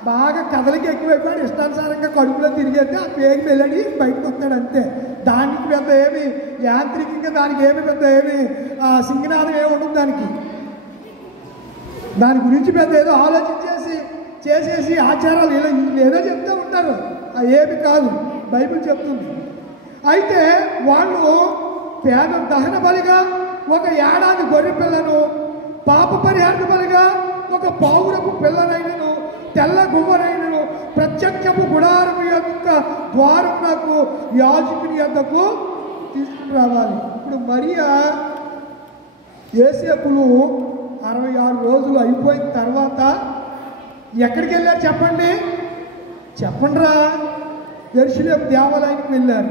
బాగా కదలికి ఎక్కువైపోయాడు, ఇష్టానుసారంగా కడుపులో తిరిగేస్తే ఆ పేగి వెళ్ళడి బయటకు వస్తాడు అంతే. దానికి పెద్ద ఏమి యాంత్రికంగా దానికి ఏమి పెద్ద ఏమి సింగనాదం ఏమి ఉండదు దానికి. దాని గురించి పెద్ద ఏదో ఆలోచించేసి చేసేసి ఆచారాలు ఏదో చెప్తూ ఉంటారు. ఏమి కాదు, బైబిల్ చెప్తుంది. అయితే వాళ్ళు పేద దహన బలిగా ఒక ఏడాది గొర్రె పిల్లను, పాప పరిహార బలిగా ఒక పావురపు పిల్లనైనను, తెల్ల గువ్వనైనను ప్రత్యక్షపు గుడారము యొక్క ద్వారమునకు యాజకుని యొద్దకు తీసుకురావాలి. ఇప్పుడు మరియా యోసేపులు 66 రోజులు అయిపోయిన తర్వాత ఎక్కడికి వెళ్ళారు చెప్పండి రా? యెరూషలేము దేవాలయానికి వెళ్ళారు.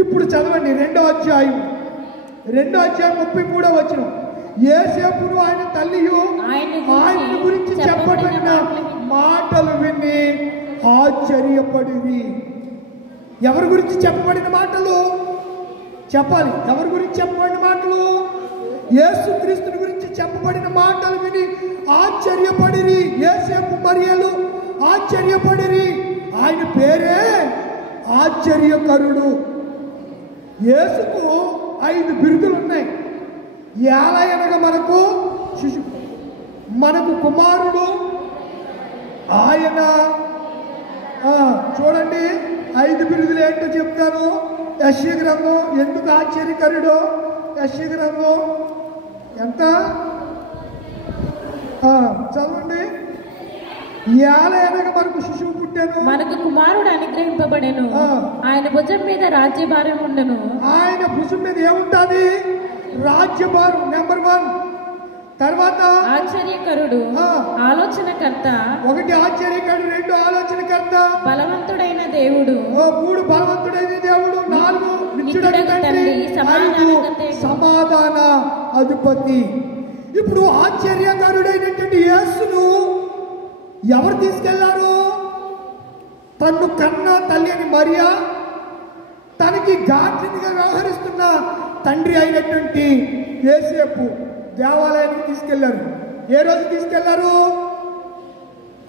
ఇప్పుడు చదవండి 2వ అధ్యాయం 33వ వచనం. యోసేపును ఆయన తల్లియు ఆయన గురించి చెప్పబడిన మాటలు విని ఆశ్చర్యపడిరి. ఎవరి గురించి చెప్పబడిన మాటలు చెప్పాలి? ఎవరి గురించి చెప్పబడిన మాటలు? యేసుక్రీస్తుని గురించి చెప్పబడిన మాటలు విని ఆశ్చర్యపడిరి. యోసేపు మరియలు ఆశ్చర్యపడిరి. ఆయన పేరే ఆశ్చర్యకరుడు. యేసుకు 5 బిరుదులు ఉన్నాయి. ఏలయనగా మనకు కుమారుడు ఆయన. చూడండి 5 బిరుదులు ఏంటో చెప్తాను. యెషయా గ్రంథం ఎందుకు ఆశ్చర్యకరుడు? యెషయా గ్రంథం ఎంత చదవండి. ఏలయనగా మనకు శిశువు పుట్టాను, మనకు కుమారుడు అనుగ్రహింపబడెను, ఆయన భుజం మీద రాజ్యభారం ఉండను. ఆయన భుజం మీద ఏముంటుంది? రాజ్యభారం. నెంబర్ 1. తర్వాత ఆశ్చర్యకరుడు, ఆలోచనకర్త. 1 ఆశ్చర్యకరుడు, 2 ఆలోచనకర్త, బలవంతుడైన దేవుడు, 3 బలవంతుడైన దేవుడు, 4 నిత్యుడైన తండ్రి, 5 సమాధాన అధిపతి. ఇప్పుడు ఆశ్చర్యకరుడైనటువంటి యేసును ఎవరు తీసుకెళ్లారు? తన్ను కన్న తల్లి అని మరియా, తనకి గార్డియన్గా వ్యవహరిస్తున్న తండ్రి అయినటువంటి యోసేపు దేవాలయానికి తీసుకెళ్లారు. ఏ రోజు తీసుకెళ్లారు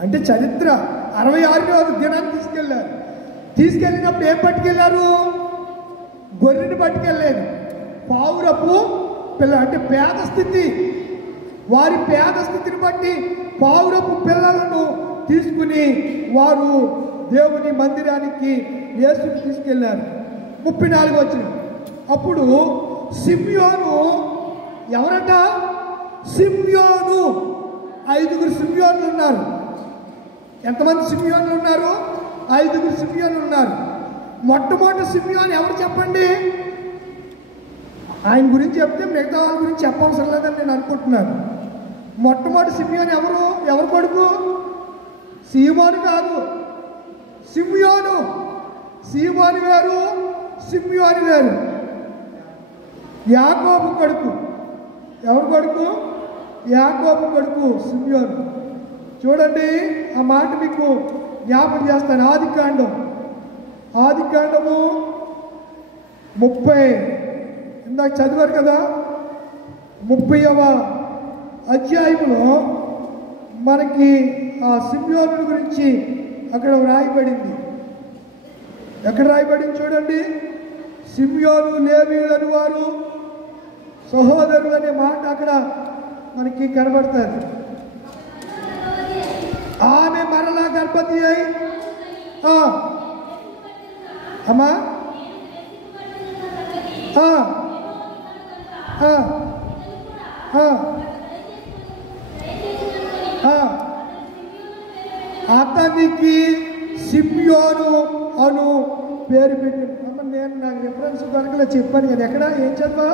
అంటే చరిత్ర 66వ దినాన్ని తీసుకెళ్లారు. తీసుకెళ్ళినప్పుడు ఏం పట్టుకెళ్లారు? గొర్రెని పట్టుకెళ్ళలేదు, పావురపు అంటే పేద స్థితి, వారి పేద స్థితిని బట్టి పావురపు పిల్లలను తీసుకుని వారు దేవుని మందిరానికి యేసుని తీసుకెళ్లారు. 34 వచ్చిన అప్పుడు సిమ్యోను ఎవరట? సిమ్యోను. 5 సిమ్యోన్లు ఉన్నారు. ఎంతమంది సిమ్యోన్లు ఉన్నారు? 5 సిమ్యోన్లు ఉన్నారు. మొట్టమొదటి సిమ్యోన్ ఎవరు చెప్పండి? ఆయన గురించి చెప్తే మిగతా వాళ్ళ గురించి చెప్పవసరం లేదని నేను అనుకుంటున్నాను. మొట్టమొదటి సిమ్యోన్ ఎవరు? ఎవరు కొడుకు? సీమోను కాదు, సిమ్యోను. సీమోను వేరు, సిమ్యోను వేరు. యాకోబు కొడుకు. ఎవరు కొడుకు? యాకోబు కొడుకు సిమ్యోను. చూడండి, ఆ మాట మీకు జ్ఞాపకం చేస్తాను. ఆదికాండము 30 ఇందాక చదివారు కదా, 30వ అధ్యాయంలో మనకి ఆ సిమ్యోను గురించి అక్కడ రాయబడింది. ఎక్కడ రాయబడింది చూడండి. సిమ్యోను లేవీయులను వారు సహోదరులు అనే మాట అక్కడ మనకి కనబడుతుంది. ఆమె మరలా గర్భవతి అయి అమ్మా అతనికి సిమ్యోను అను పేరు పెట్టింది. అమ్మ నేను నాకు రిఫరెన్స్ దొరకలే, చెప్పాను కదా. ఎక్కడ ఏం చదువు?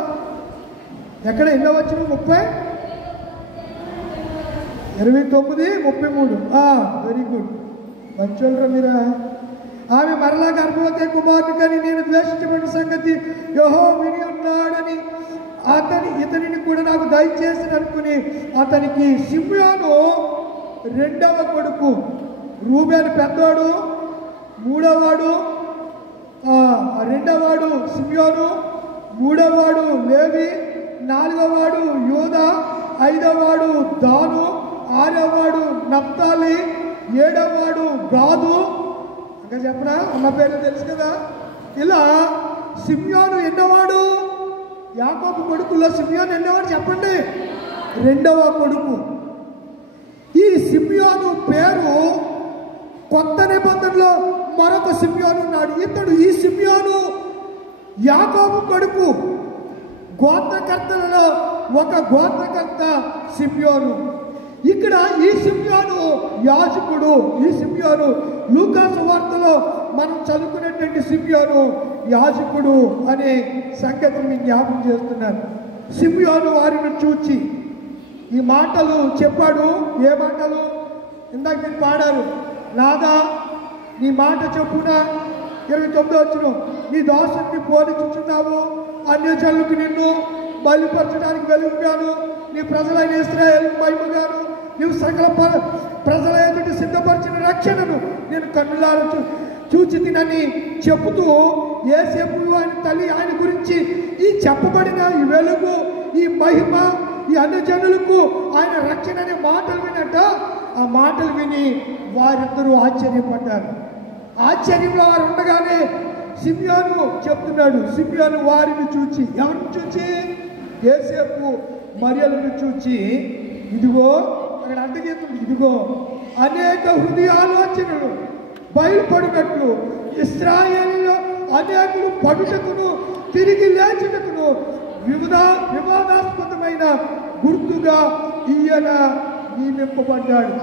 ఎక్కడ ఎన్నో వచ్చిన? 30, 29, 33. వెరీ గుడ్, మంచోళ్ళరా మీరా. ఆమె మరలా గర్భవతి కుమారుడు కానీ నేను ద్వేషించబడిన సంగతి యెహోవా విని ఉన్నాడని ఇతనిని కూడా నాకు దయచేసి అనుకుని అతనికి సిమ్యోను 2వ కొడుకు. రూబేను పెద్దవాడు, 3వవాడు 2వవాడు సిమ్యోను, 3వవాడు లేవి, 4వవాడు యూదా, 5వవాడు దాను, 6వవాడు నఫ్తాలి, 7వవాడు గాదు. ఇంకా చెప్పనా? అన్న పేరు తెలుసు కదా. ఇలా సిమ్యోను ఎన్నోవాడు? యాకోబు కొడుకులో సిమ్యోను ఎన్నోవాడు చెప్పండి? 2వ కొడుకు. ఈ సిమ్యోను పేరు కొత్త నిబంధనలో మరొక సిమ్యోను ఉన్నాడు. ఈ సిమ్యోను యాకోబు కొడుకు. గోత్రకర్తలలో ఒక గోత్రకర్త సిమ్యోను. ఇక్కడ ఈ సిమ్యోను యాజకుడు. ఈ సిమ్యోను లూకా సువార్తలో మనం చదువుకునేటువంటి సిమ్యోను యాజకుడు అనే సంగతిని జ్ఞాపకం చేస్తున్నారు. సిమ్యోను వారిని చూచి ఈ మాటలు చెప్పాడు. ఏ మాటలు? ఇందాక మీరు పాడారు. నాదా నీ మాట చెప్పున 29 వచ్చిన నీ దాసుని పోలిచుచున్నావు. అన్యజనులకు నిన్ను బయలుపరచడానికి వెలుగుగాను, నీ ప్రజలైన ఇశ్రాయేలు మహిమగాను నీవు సకల ప్రజల ఎదుట సిద్ధపరిచిన రక్షణను నేను కన్నులారా చూచి తినని చెబుతూ యేసేపు ఆయన తల్లి ఆయన గురించి ఈ చెప్పబడిన ఈ వెలుగు, ఈ మహిమ, ఈ అన్యజనులకు ఆయన రక్షణ అనే మాటలు వినట. ఆ మాటలు విని వారిద్దరూ ఆశ్చర్యపడ్డారు. ఆశ్చర్యంలో వారు ఉండగానే సిమ్యోను చెప్తున్నాడు. సిమ్యోను వారిని చూచి, ఎవరిని చూచి? యేసేపు మరియలను చూచి, ఇదిగో అక్కడ అడ్డగీతుంది, ఇదిగో అనేక హృదయాలోచనలు బయలుపడినట్లు ఇశ్రాయేలులో అనేకులు పడుటకును తిరిగి లేచుటకును వివాదాస్పదమైన గుర్తుగా ఈయన నియమింపబడ్డాడు.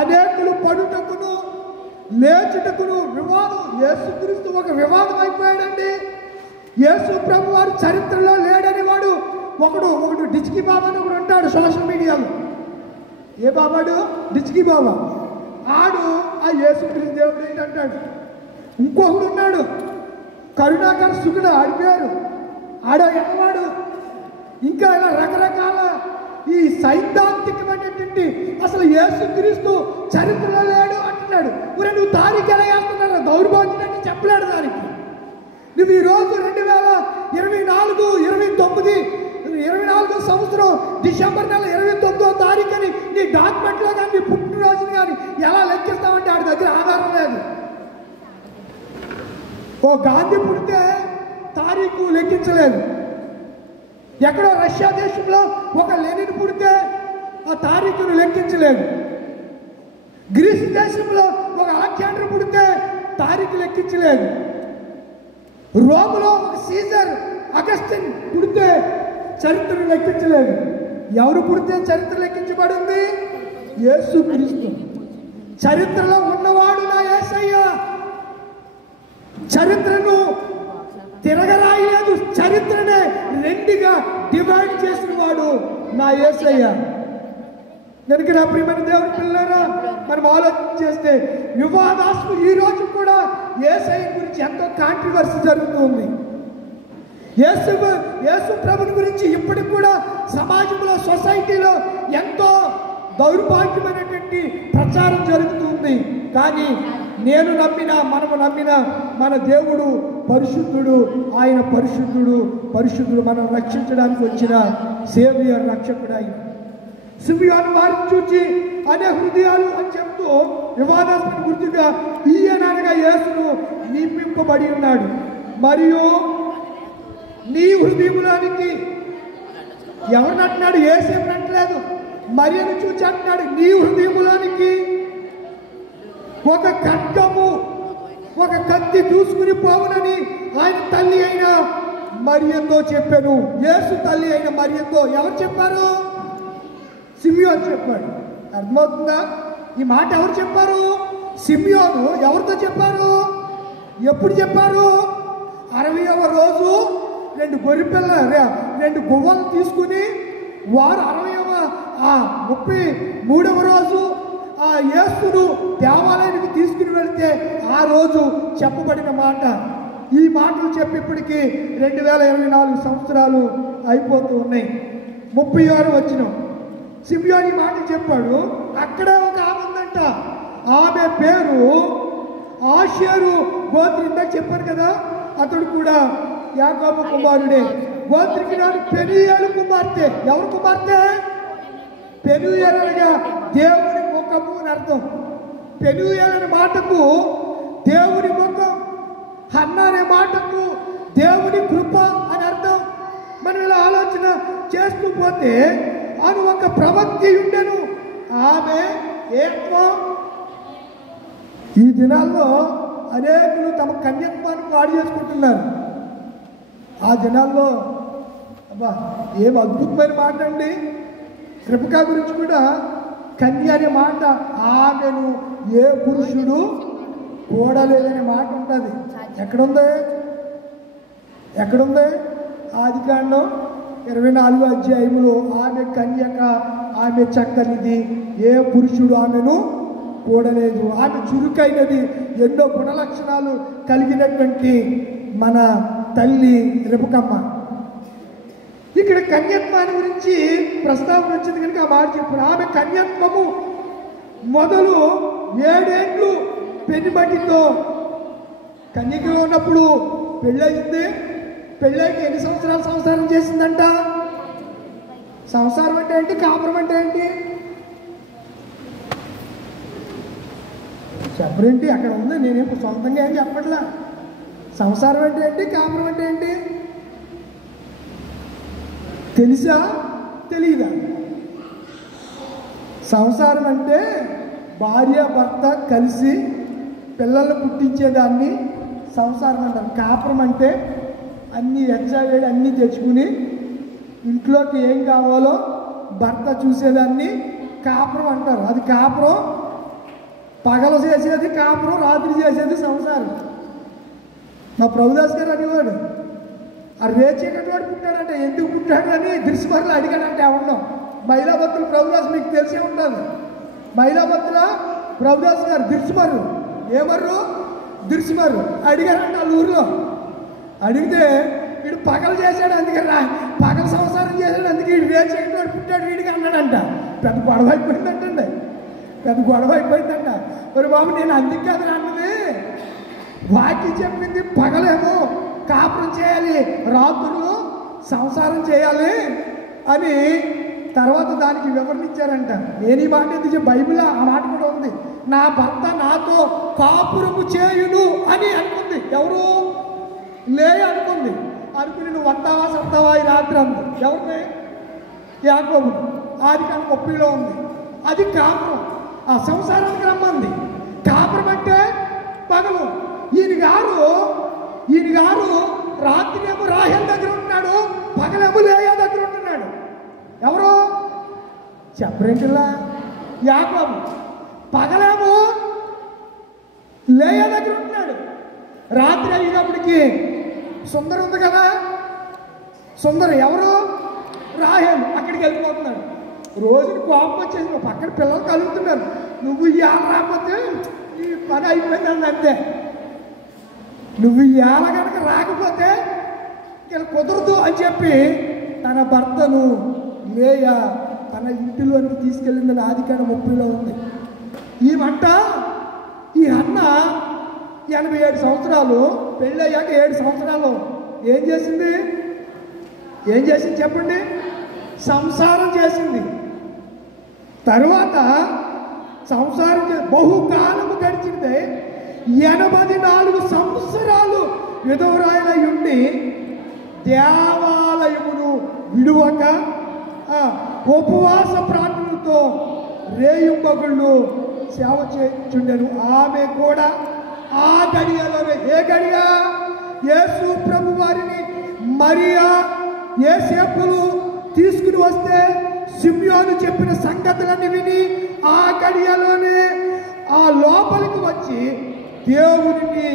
అనేకులు పడుటకును లేచుటకును వివాదం. యేసుక్రీస్తు ఒక వివాదం అయిపోయాడండి. యేసు ప్రభు వారి చరిత్రలో లేడని వాడు ఒకడు డిచ్కి బాబా అని ఒకడు ఉంటాడు సోషల్ మీడియాలో. ఏ బాబాడు? డిచ్కి బాబా. ఆడు ఆ యేసుక్రీస్తు దేవుడు ఏంటంటాడు. ఇంకొకడు ఉన్నాడు కరుణాకర్ సుగుడు, ఆడిపోయారు. ఆడో ఎన్నవాడు. ఇంకా ఇలా రకరకాల ఈ సైద్ధాంతికమైనటువంటి అసలు యేసుక్రీస్తు చరిత్రలో లేడు అంటున్నాడు. మరి నువ్వు తారీఖు ఎలా వేస్తున్నావు? దౌర్భాగ్యం అంటే చెప్పలేడు దానికి. నువ్వు ఈరోజు 2024 29 సంవత్సరం డిసెంబర్ నెల 29వ తారీఖుని నీ డాక్యుమెంట్లో కానీ నీ పుట్టినరోజుని కానీ ఎలా లెక్కిస్తామంటే ఆడి దగ్గర ఆధారం లేదు. ఓ గాంధీ పుడితే తారీఖు లెక్కించలేదు. ఎక్కడో రష్యా దేశంలో ఒక లెనిన్ పుడితే ఆ తారీఖును లెక్కించలేదు. గ్రీసు దేశంలో ఒక అలెగ్జాండర్ పుడితే తారీఖు లెక్కించలేదు. రోములో ఒక సీజర్ అగస్టిన్ పుడితే చరిత్రను లెక్కించలేదు. ఎవరు పుడితే చరిత్ర లెక్కించబడింది? యేసుక్రీస్తు. చరిత్రలో ఉన్నవాడు నా యేసయ్య. చరిత్రను తిరగరాయలేదు, చరిత్రనే రెండుగా డివైడ్ చేసిన వాడు నా యేసయ్య. కనుక నా ప్రియమైన దేవుని పిల్లలారా, మనం ఆలోచన చేస్తే వివాదాస్ము ఈ రోజు కూడా యేసయ్య గురించి ఎంతో కాంట్రవర్సీ జరుగుతుంది. యేసు ప్రభుని గురించి ఇప్పటికి కూడా సమాజంలో, సొసైటీలో ఎంతో దౌర్భాగ్యమైనటువంటి ప్రచారం జరుగుతుంది. కానీ నేను నమ్మిన, మనము నమ్మిన మన దేవుడు పరిశుద్ధుడు. ఆయన పరిశుద్ధుడు మనం రక్షించడానికి వచ్చిన సేవియర్, రక్షకుడు ఆయన. సిమియోను వారిని చూచి అనే హృదయాలు అని చెప్తూ వివాదాస్పద గుర్తుగా ఈయనగా యేసును నియమింపబడి ఉన్నాడు. మరియు నీ హృదయములోనికి ఎవరిని అంటున్నాడు? యేసేపుని అంటలేదు, మరియను చూచి అంటున్నాడు. నీ హృదయములోనికి ఒక ఖడ్గము, ఒక కత్తి దూసుకుని పోవునని ఆయన తల్లి అయిన మరియతో చెప్పాను. యేసు తల్లి అయిన మరియతో ఎవరు చెప్పారు? సిమియోను చెప్పాడు. అర్థమవుతుందా? ఈ మాట ఎవరు చెప్పారు? సిమియోను. ఎవరితో చెప్పారు? ఎప్పుడు చెప్పారు? 60వ రోజు 2 గొర్రెపిల్ల 2 గువ్వలు తీసుకుని వారు 33వ రోజు ఆ యేసును దేవాలయానికి తీసుకుని వెళితే ఆ రోజు చెప్పబడిన మాట. ఈ మాటలు చెప్పి ఇప్పటికీ 2024 సంవత్సరాలు అయిపోతూ ఉన్నాయి. 36 వచనం సిమియోను ఈ మాట చెప్పాడు. అక్కడే ఒక ఆమె ఉందంట. ఆమె పేరు ఆషేరు గోత్రి. ఇందాక చెప్పాను కదా, అతడు కూడా యాకోబు కుమారుడే. గోత్రికి నాడు పెనూయేలు కుమార్తె. ఎవరు కుమార్తె? పెనూయేలు అనగా దేవుని ముఖము అని అర్థం. పెనూయేలు అనే మాటకు దేవుని ముఖం, హన్న అనే మాటకు దేవుని కృప అని అర్థం. మనం ఇలా ఆలోచన చేస్తూ పోతే అను ఒక ప్రవక్తి ఉండెను. ఆమె ఏత్వం. ఈ దినాల్లో అనేకులు తమ కన్యత్వాన్ని పాడు చేసుకుంటున్నారు. ఆ దినాల్లో అబ్బా ఏం అద్భుతమైన మాట అండి. కృపకా గురించి కూడా కన్య అనే మాట, ఆమెను ఏ పురుషుడు కూడలేదనే మాట ఉంటుంది. ఎక్కడుంది? ఆదికాండం 24వ అధ్యాయంలో ఆమె కన్యక, ఆమె చక్కనిది, ఏ పురుషుడు ఆమెను కూడలేదు. ఆమె చురుకైనది, ఎన్నో గుణలక్షణాలు కలిగినటువంటి మన తల్లి రెబెక్కమ్మ. ఇక్కడ కన్యత్వాన్ని గురించి ప్రస్తావన వచ్చింది కనుక ఆ మాట చెప్పారు. ఆమె కన్యత్వము మొదలు 7 ఏళ్ళు పెనిబట్టితో కన్యకలో ఉన్నప్పుడు పెళ్ళయింది. పెళ్ళైకి ఎన్ని సంవత్సరాలు సంసారం చేసిందంట? సంసారం అంటే ఏంటి? కాపురం అంటే ఏంటి? చెప్పరేంటి? అక్కడ ఉంది, నేనేం సొంతంగా ఏం చెప్పట్లా. సంసారం అంటే ఏంటి? కాపురం అంటే ఏంటి? తెలుసా? తెలీదా? సంసారం అంటే భార్య భర్త కలిసి పిల్లలు పుట్టించేదాన్ని సంసారం అంటారు. కాపురం అంటే అన్నీ ఎచ్చావేడి అన్నీ తెచ్చుకుని ఇంట్లోకి ఏం కావాలో భర్త చూసేదాన్ని కాపురం అంటారు. అది కాపురం. పగలు చేసేది కాపురం, రాత్రి చేసేది సంసారం. మా ప్రభుదాస్ గారు అనేవాడు, ఆ రేచేటటువంటి వాడు పుట్టాడంటే ఎందుకు పుట్టాడు అని దిర్శమర్లు అడిగాడంటే ఎవరినో. మైలాబత్తుల ప్రభుదాస్ మీకు తెలిసే ఉంటుంది. మైలాబత్తుల ప్రభుదాస్ గారు దిర్శమర్రు, ఏమర్రు? దిర్శమర్రు అడిగారంట వాళ్ళ ఊరిలో. అడిగితే వీడు పగలు చేశాడు, అందుకే పగల సంసారం చేశాడు, అందుకే వీడు రేచేటటువంటి పుట్టాడు వీడికి అన్నాడంట. పెద్ద గొడవ అయిపోయిందంటండి, పెద్ద గొడవ అయిపోయిందంట. మరి బాబు నేను అందుకు కాదు అన్నది, వాకి చెప్పింది పగలేమో కాపురం చేయాలి, రాత్రులు సంసారం చేయాలి అని తర్వాత దానికి వివరణ ఇచ్చారంట. నేను ఈ మాట ఎందుకు బైబిల్లో ఆ మాట కూడా ఉంది. నా భర్త నాతో కాపురము చేయును అని అనుకుంది. ఎవరు? లేయ అనుకుంది. అనుకుని నువ్వు వస్తావా సత్తావా ఈ రాత్రి అంది. ఎవరిని? యాకోబు. ఆదికాండం 30లో ఉంది. అది కాపురం. ఆ సంసారానికి రమ్మంది. కాపురం అంటే పగలు. ఈయన గారు రాత్రినేమో రాహేల్ దగ్గర ఉంటున్నాడు, పగలేమో లేయా దగ్గర ఉంటున్నాడు. ఎవరు చెప్పరేంటిలా? యాకోబు. పగలేమో లేయా దగ్గర ఉంటున్నాడు. రాత్రి అయినప్పటికీ సుందరం ఉంది కదా, సుందరం ఎవరు? రాహేల్. అక్కడికి వెళ్ళిపోతున్నాడు. రోజుకి కోపం వచ్చేసి పక్కన పిల్లలు కలుగుతున్నారు, నువ్వు ఇవాళ రాకపోతే ఈ పని అయిపోయింది అంతే, నువ్వు ఇవాళ కనుక రాకపోతే ఇలా కుదరదు అని చెప్పి తన భర్తను లేయా తన ఇంటిలోనికి తీసుకెళ్ళిందని ఆదికాండం 30లో ఉంది. ఈ అన్న 87 సంవత్సరాలు, పెళ్ళయ్యాక 7 సంవత్సరాలు ఏం చేసింది చెప్పండి? సంసారం చేసింది. తరువాత సంసారం బహుకాలము గడిచింది. 84 సంవత్సరాలు విధవరాయలై ఉండి దేవాలయమును విడువక ఉపవాస ప్రార్థనలతో రేయుంబగుళ్ళు సేవ చేయుచుండెను. ఆమె కూడా ఆ గడియలోనే, ఏ గడియ? యేసు ప్రభు వారిని మరియా యేసేపులు తీసుకుని వస్తే సిమ్యోను చెప్పిన సంగతులన్నీ విని ఆ గడియలోనే ఆ లోపలికి వచ్చి దేవుడిని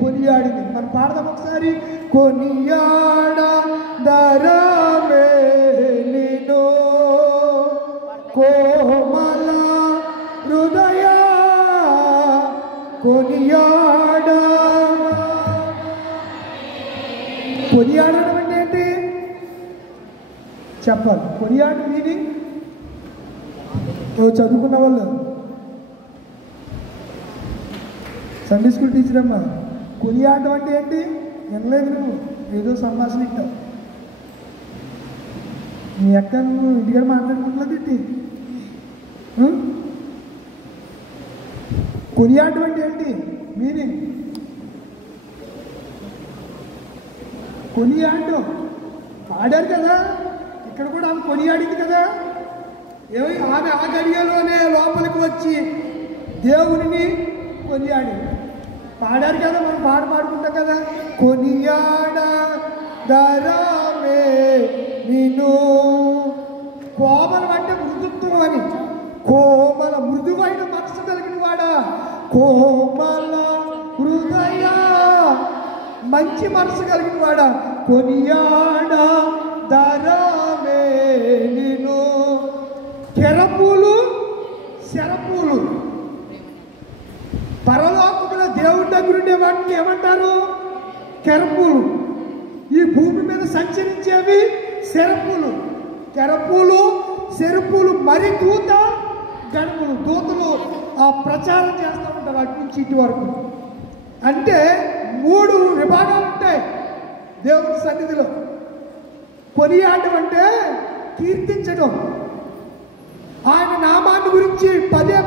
కొనియాడింది. మనం పాడదాం ఒకసారి. కొనియాడదరమే నిన్ను కోమల హృదయ కొనియాడడం అంటే ఏంటి చెప్పాలి? కొనియాడు మీనింగ్ చదువుకున్న వాళ్ళు, సండే స్కూల్ టీచర్ అమ్మా, కొనియాడడం అంటే ఏంటి? వినలేదు నువ్వు, ఏదో సంభాషణ ఇట్టావు. మీ అక్క నువ్వు ఇంటికాడ మాట్లాడుకుంటున్నది ఏంటి? కొనియాడడం అంటే ఏంటి మీనింగ్? కొనియాడడం పాడారు కదా, ఇక్కడ కూడా ఆమె కొనియాడింది కదా. ఆమె ఆ గడియలోనే లోపలికి వచ్చి దేవుడిని కొనియాడి పాడారు కదా. మనం పాడుకుంటాం కదా, కొనియాడదరమే నిన్ను. కోమలం అంటే మృదుత్వం అని. కోమల మృదువైన మనసు కలిగిన వాడా, కోమల హృదయ మంచి మనసు కలిగిన వాడా, కొనియాడదరమే నిన్ను. శరపూలు పరలోకములో దేవుడి దగ్గర ఉండే వాటిని ఏమంటారు? కెరపూలు. ఈ భూమి మీద సంచరించేవి శరపూలు. కెరపూలు, శరపూలు, మరి గణములు. దూతలు ఆ ప్రచారం చేస్తూ ఉంటారు అటు నుంచి ఇటు వరకు. అంటే 3 విభాగాలు ఉంటాయి దేవుడి సన్నిధిలో. కొనియాడడం అంటే కీర్తించడం, ఆయన నామాన్ని గురించి పదే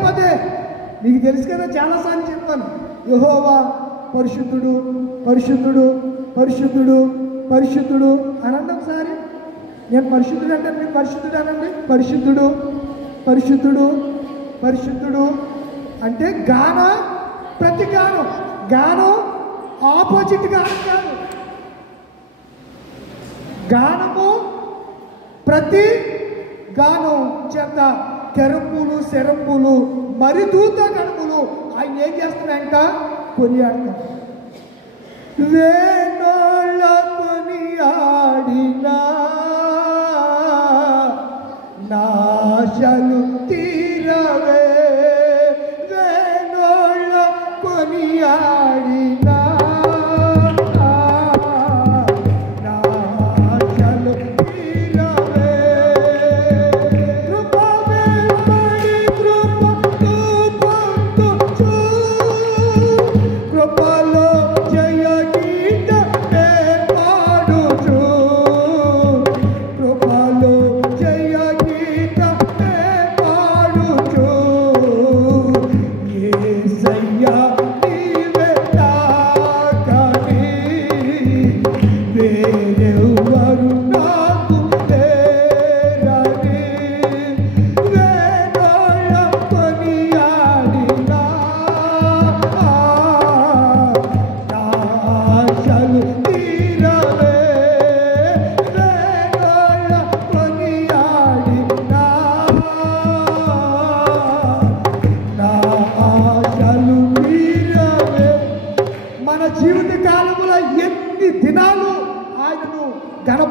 మీకు తెలుసు కదా, చాలాసార్లు చెప్పాను. యెహోవా పరిశుద్ధుడు పరిశుద్ధుడు పరిశుద్ధుడు పరిశుద్ధుడు అనండి ఒకసారి. నేను పరిశుద్ధుడు అంటే మీరు పరిశుద్ధుడు అనండి. పరిశుద్ధుడు పరిశుద్ధుడు పరిశుద్ధుడు అంటే ప్రతి గానం ఆపోజిట్ గానం కాదు. గానము ప్రతి గానం చేత కెరపులు, శరపులు, మరిదూత గణములు ఆయన ఏం చేస్తున్నాయంట? కొనియాడతారు. వేణోళ్ళ కొనియాడినా నాశలు తీరవే, వేణోళ్ళ కొనియాడినా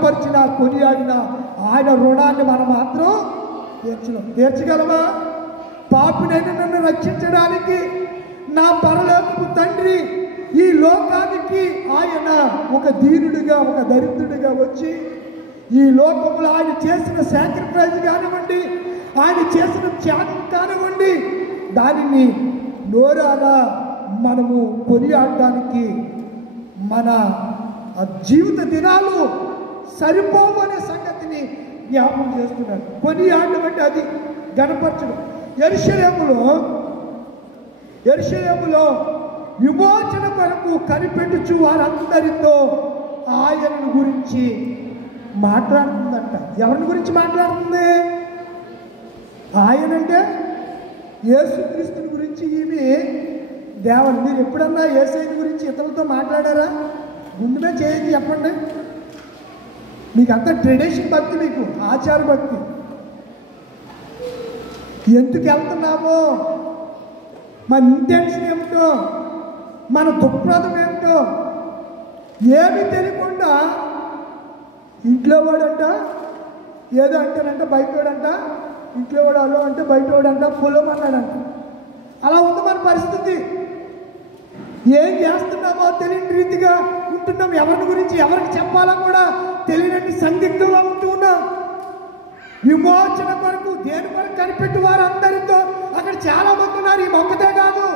గణపరిచిన కొనియాడిన ఆయన రుణాన్ని మనం మాత్రం తీర్చగలమా? పాపినైన నన్ను రక్షించడానికి నా పరలోకపు తండ్రి ఈ లోకానికి ఆయన ఒక దీనుడిగా, ఒక దరిద్రుడిగా వచ్చి ఈ లోకంలో ఆయన చేసిన సాక్రిఫైస్ కానివ్వండి, ఆయన చేసిన త్యాగం కానివ్వండి, దానిని నోరారా మనము కొనియాడడానికి మన జీవిత దినాలు సరిపోవు అనే సంగతిని జ్ఞాపకం చేస్తున్నాడు. కొనియాడడం అంటే అది గణపరచడం. యెరూషలేములో విమోచన కొరకు కనిపెట్టుచు వారందరితో ఆయనను గురించి మాట్లాడుతుందంట. ఎవరిని గురించి మాట్లాడుతుంది? ఆయనంటే యేసుక్రీస్తుని గురించి. ఈమె దేవన్, మీరు ఎప్పుడన్నా యేసయ్య గురించి ఇతరులతో మాట్లాడారా? ముందుమే చేయండి, చెప్పండి. మీకు అంత ట్రెడిషన్ భక్తి, మీకు ఆచార భక్తి. ఎందుకు వెళ్తున్నామో, మన ఇంటెన్షన్ ఏమిటో, మన దుఃఖప్రదం ఏమిటో ఏమీ తెలియకుండా ఇంట్లో వాడంట ఏదో అంటానంట, బయట వాడంట ఇంట్లో వాడు అలో అంటే బయట వాడంట పొలం అన్నాడంట. అలా ఉంది మన పరిస్థితి. ఏం చేస్తున్నామో తెలియని రీతిగా ఉంటున్నాం. ఎవరి గురించి ఎవరికి చెప్పాలో కూడా తెలియని సందిగ్ధంలో ఉంటూ ఉన్నాం. విమోచన కొరకు దేని కొరకు కనిపెట్టి వారు అందరితో అక్కడ చాలా మంది ఉన్నారు. ఈ మొక్కతే కాదు,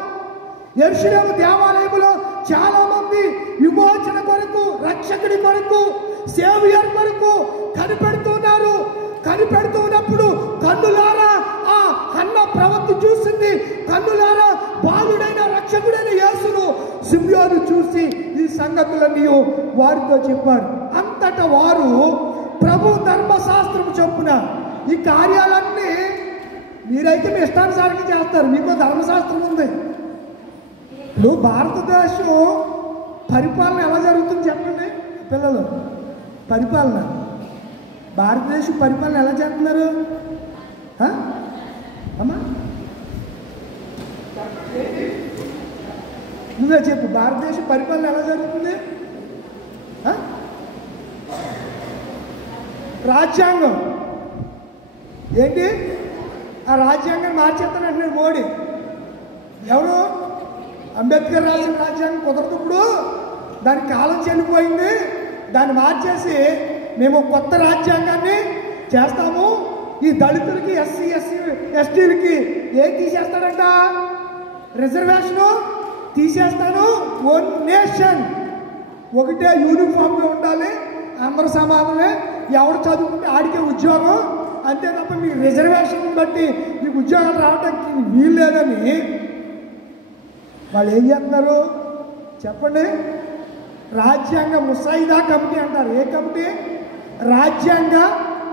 యెరూషలేము దేవాలయంలో చాలా మంది విమోచన కొరకు, రక్షకుడి కొరకు, సేవియర్ కొరకు కనిపెడుతున్నారు. కనిపెడుతూ ఉన్నప్పుడు కన్నులారా ఆ హన్న ప్రవక్త చూసింది. కన్నులారా బాలుడైన రక్షకుడైన యేసును సిమ్యోను చూసి ఈ సంగతులన్నీ వారితో చెప్పాడు. అంతటా వారు ప్రభు ధర్మశాస్త్రం చొప్పున ఈ కార్యాలన్నీ మీరైతే మీ ఇష్టానుసారంగా చేస్తారు, మీకు ధర్మశాస్త్రం ఉంది. ఇప్పుడు భారతదేశం పరిపాలన ఎలా జరుగుతుంది చెప్పండి పిల్లలు. పరిపాలన, భారతదేశం పరిపాలన ఎలా చేస్తున్నారు అమ్మా? నువ్వే చెప్పు, భారతదేశం పరిపాలన ఎలా జరుగుతుంది? రాజ్యాంగం ఏంటి? ఆ రాజ్యాంగం మార్చేస్తానంటున్నాడు మోడీ. ఎవరు? అంబేద్కర్ రాసిన రాజ్యాంగం కుదరదు, ఇప్పుడు దాని కాలం చెల్లిపోయింది, దాన్ని మార్చేసి మేము కొత్త రాజ్యాంగాన్ని చేస్తాము. ఈ దళితులకి, ఎస్సీ ఎస్టీలకి ఏం తీసేస్తాడంట? రిజర్వేషను తీసేస్తాను. వన్ నేషన్, ఒకటే యూనిఫామ్గా ఉండాలి, అందరూ సమానమే, ఎవరు చదువుకుంటే ఆడికే ఉద్యోగం, అంతే తప్ప మీకు రిజర్వేషన్ బట్టి మీకు ఉద్యోగాలు రావడానికి వీలు లేదని వాళ్ళు ఏం చేస్తున్నారు చెప్పండి? రాజ్యాంగ ముసాయిదా కమిటీ అంటారు. ఏ కమిటీ? రాజ్యాంగ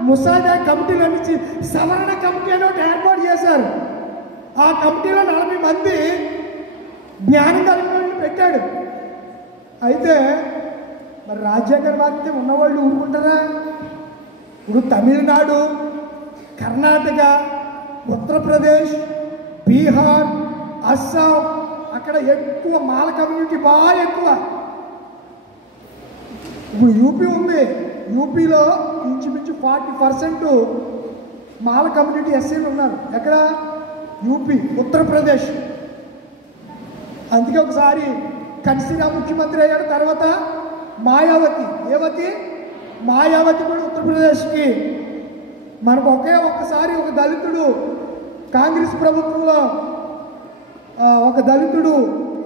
ముసాయిదా కమిటీలో నుంచి సవరణ కమిటీ అని ఒకటి ఏర్పాటు చేశారు. ఆ కమిటీలో 40 మంది జ్ఞానం కలిగిన వాళ్ళని పెట్టాడు. అయితే మరి రాజ్యాంగాన్ని మాత్రమే ఉన్నవాళ్ళు ఊరుకుంటారా? ఇప్పుడు తమిళనాడు, కర్ణాటక, ఉత్తరప్రదేశ్, బీహార్, అస్సాం, అక్కడ ఎక్కువ మాల కమ్యూనిటీ బాగా ఎక్కువ. ఇప్పుడు యూపీ ఉంది, యూపీలో ఇంచుమించు 40% మాల కమ్యూనిటీ ఎస్సీలు ఉన్నారు. ఎక్కడ? యూపీ, ఉత్తరప్రదేశ్. అందుకే ఒకసారి కన్సీరా ముఖ్యమంత్రి అయ్యాడు. తర్వాత మాయావతి కూడా ఉత్తరప్రదేశ్కి. మనకు ఒక్కసారి ఒక దళితుడు కాంగ్రెస్ ప్రభుత్వంలో ఒక దళితుడు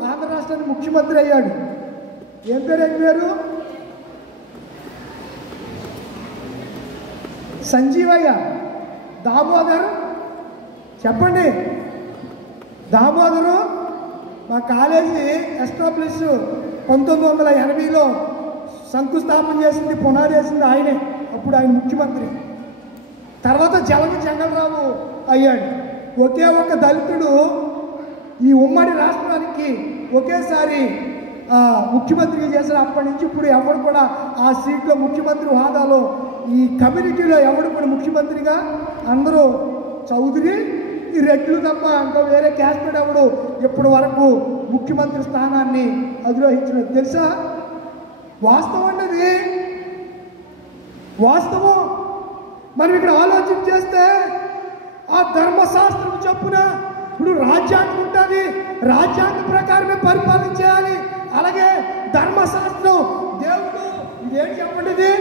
ఆంధ్ర రాష్ట్రానికి ముఖ్యమంత్రి అయ్యాడు. ఏం పేరు? సంజీవయ్య, దామోదర్. చెప్పండి, దామోదరు. మా కాలేజీ ఎస్టాబ్లిష్ 1980లో శంకుస్థాపన చేసింది, పునాది వేసింది ఆయనే. అప్పుడు ఆయన ముఖ్యమంత్రి. తర్వాత జంగలరావు అయ్యాడు. ఒకే ఒక దళితుడు ఈ ఉమ్మడి రాష్ట్రానికి ఒకేసారి ముఖ్యమంత్రిగా చేశారు. అప్పటి నుంచి ఇప్పుడు ఎవరు కూడా ఆ సీట్లో ముఖ్యమంత్రి హోదాలో ఈ కమ్యూనిటీలో ఎవడు కూడా ముఖ్యమంత్రిగా అందరూ చౌదరి, ఈ రెడ్లు తప్ప ఇంకా వేరే క్యాస్ట్ ఎవడు ఇప్పటి వరకు ముఖ్యమంత్రి స్థానాన్ని అధిరోహించినది తెలుసా? వాస్తవం అన్నది వాస్తవం. మనం ఇక్కడ ఆలోచన చేస్తే ఆ ధర్మశాస్త్రం చొప్పున ఇప్పుడు రాజ్యాంగం ఉంటుంది, రాజ్యాంగం ప్రకారమే పరిపాలన చేయాలి. అలాగే ధర్మశాస్త్రం దేవుడు ఇదేంటి చెప్పండి, ఇది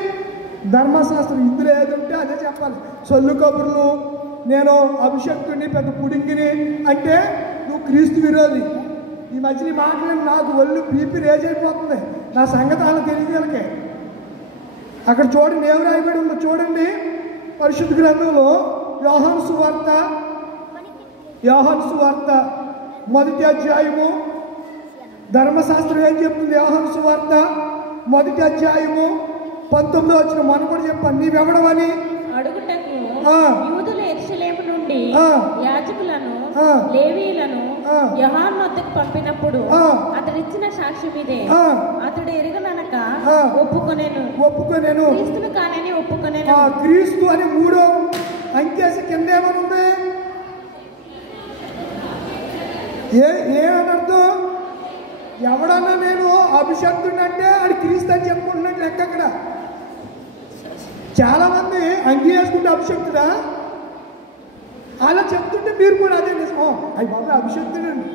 ధర్మశాస్త్రం ఇందులో ఏదంటే అదే చెప్పాలి. సొల్లు కబుర్లు, నేను అభిషక్తుని పెద్ద పుడింగిని అంటే నువ్వు క్రీస్తు విరోధి. ఈ మధ్య నీ మాట్లాడి నాకు ఒళ్ళు బీపీ రేజ్ అయిపోతుంది. నా సంగతి వాళ్ళకి తెలియగలకే. అక్కడ చూడండి ఏం రాయబడి ఉందో చూడండి. పరిశుద్ధ గ్రంథంలో యోహాను సువార్త 1వ అధ్యాయము. ధర్మశాస్త్రం ఏం చెప్తుంది? యోహాను సువార్త 1వ అధ్యాయము 19వ వచనం. మనం కూడా చెప్పాను, నీవెవడవని అడుగుటకు యూదులు యెరూషలేము నుండి యాజకులను లేవీయులను యోహాను వద్దకు పంపినప్పుడు అతడిచ్చిన సాక్ష్యం ఇదే, అతడు ఎరుగననక ఒప్పుకొనేను క్రీస్తును కానని ఒప్పుకొనేను. క్రీస్తు అని 3వ అంకెసి కింద ఏమనుంది? ఏమనర్థం? ఎవడన్నా నేను అభిషక్తుడిని అంటే అది క్రీస్తు అని చెప్పుకుంటున్నట్టు లెక్క. అక్కడ చాలా మంది అంగీ వేసుకుంటే అభిషక్తుడా అలా చెప్తుంటే మీరు కూడా అదే నిజమో అవి బాబు అభిషక్తుడండి,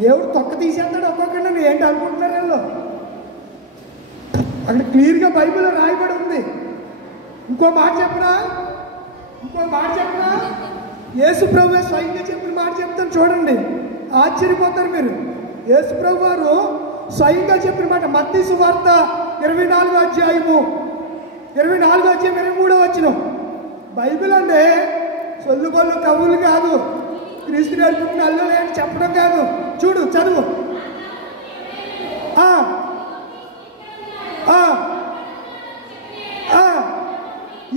దేవుడు తొక్క తీసేస్తాడు ఒక్కొక్కడిని ఏంటి అనుకుంటున్నారు వాళ్ళు. అక్కడ క్లియర్గా బైబిల్లో రాయబడి ఉంది. ఇంకో మాట చెప్పనా యేసు ప్రభువే స్వయంగా చెప్పిన మాట చెప్తాను చూడండి, ఆశ్చర్యపోతారు మీరు. యేసు ప్రభు వారు స్వయంగా చెప్పిన మాట మత్తయి సువార్త 24వ అధ్యాయము 23వ వచనం. బైబిల్ అంటే సొల్లు బొల్లు కవులు కాదు, క్రీస్తు నేర్పుకున్న అల్లు చెప్పడం కాదు. చూడు చదువు.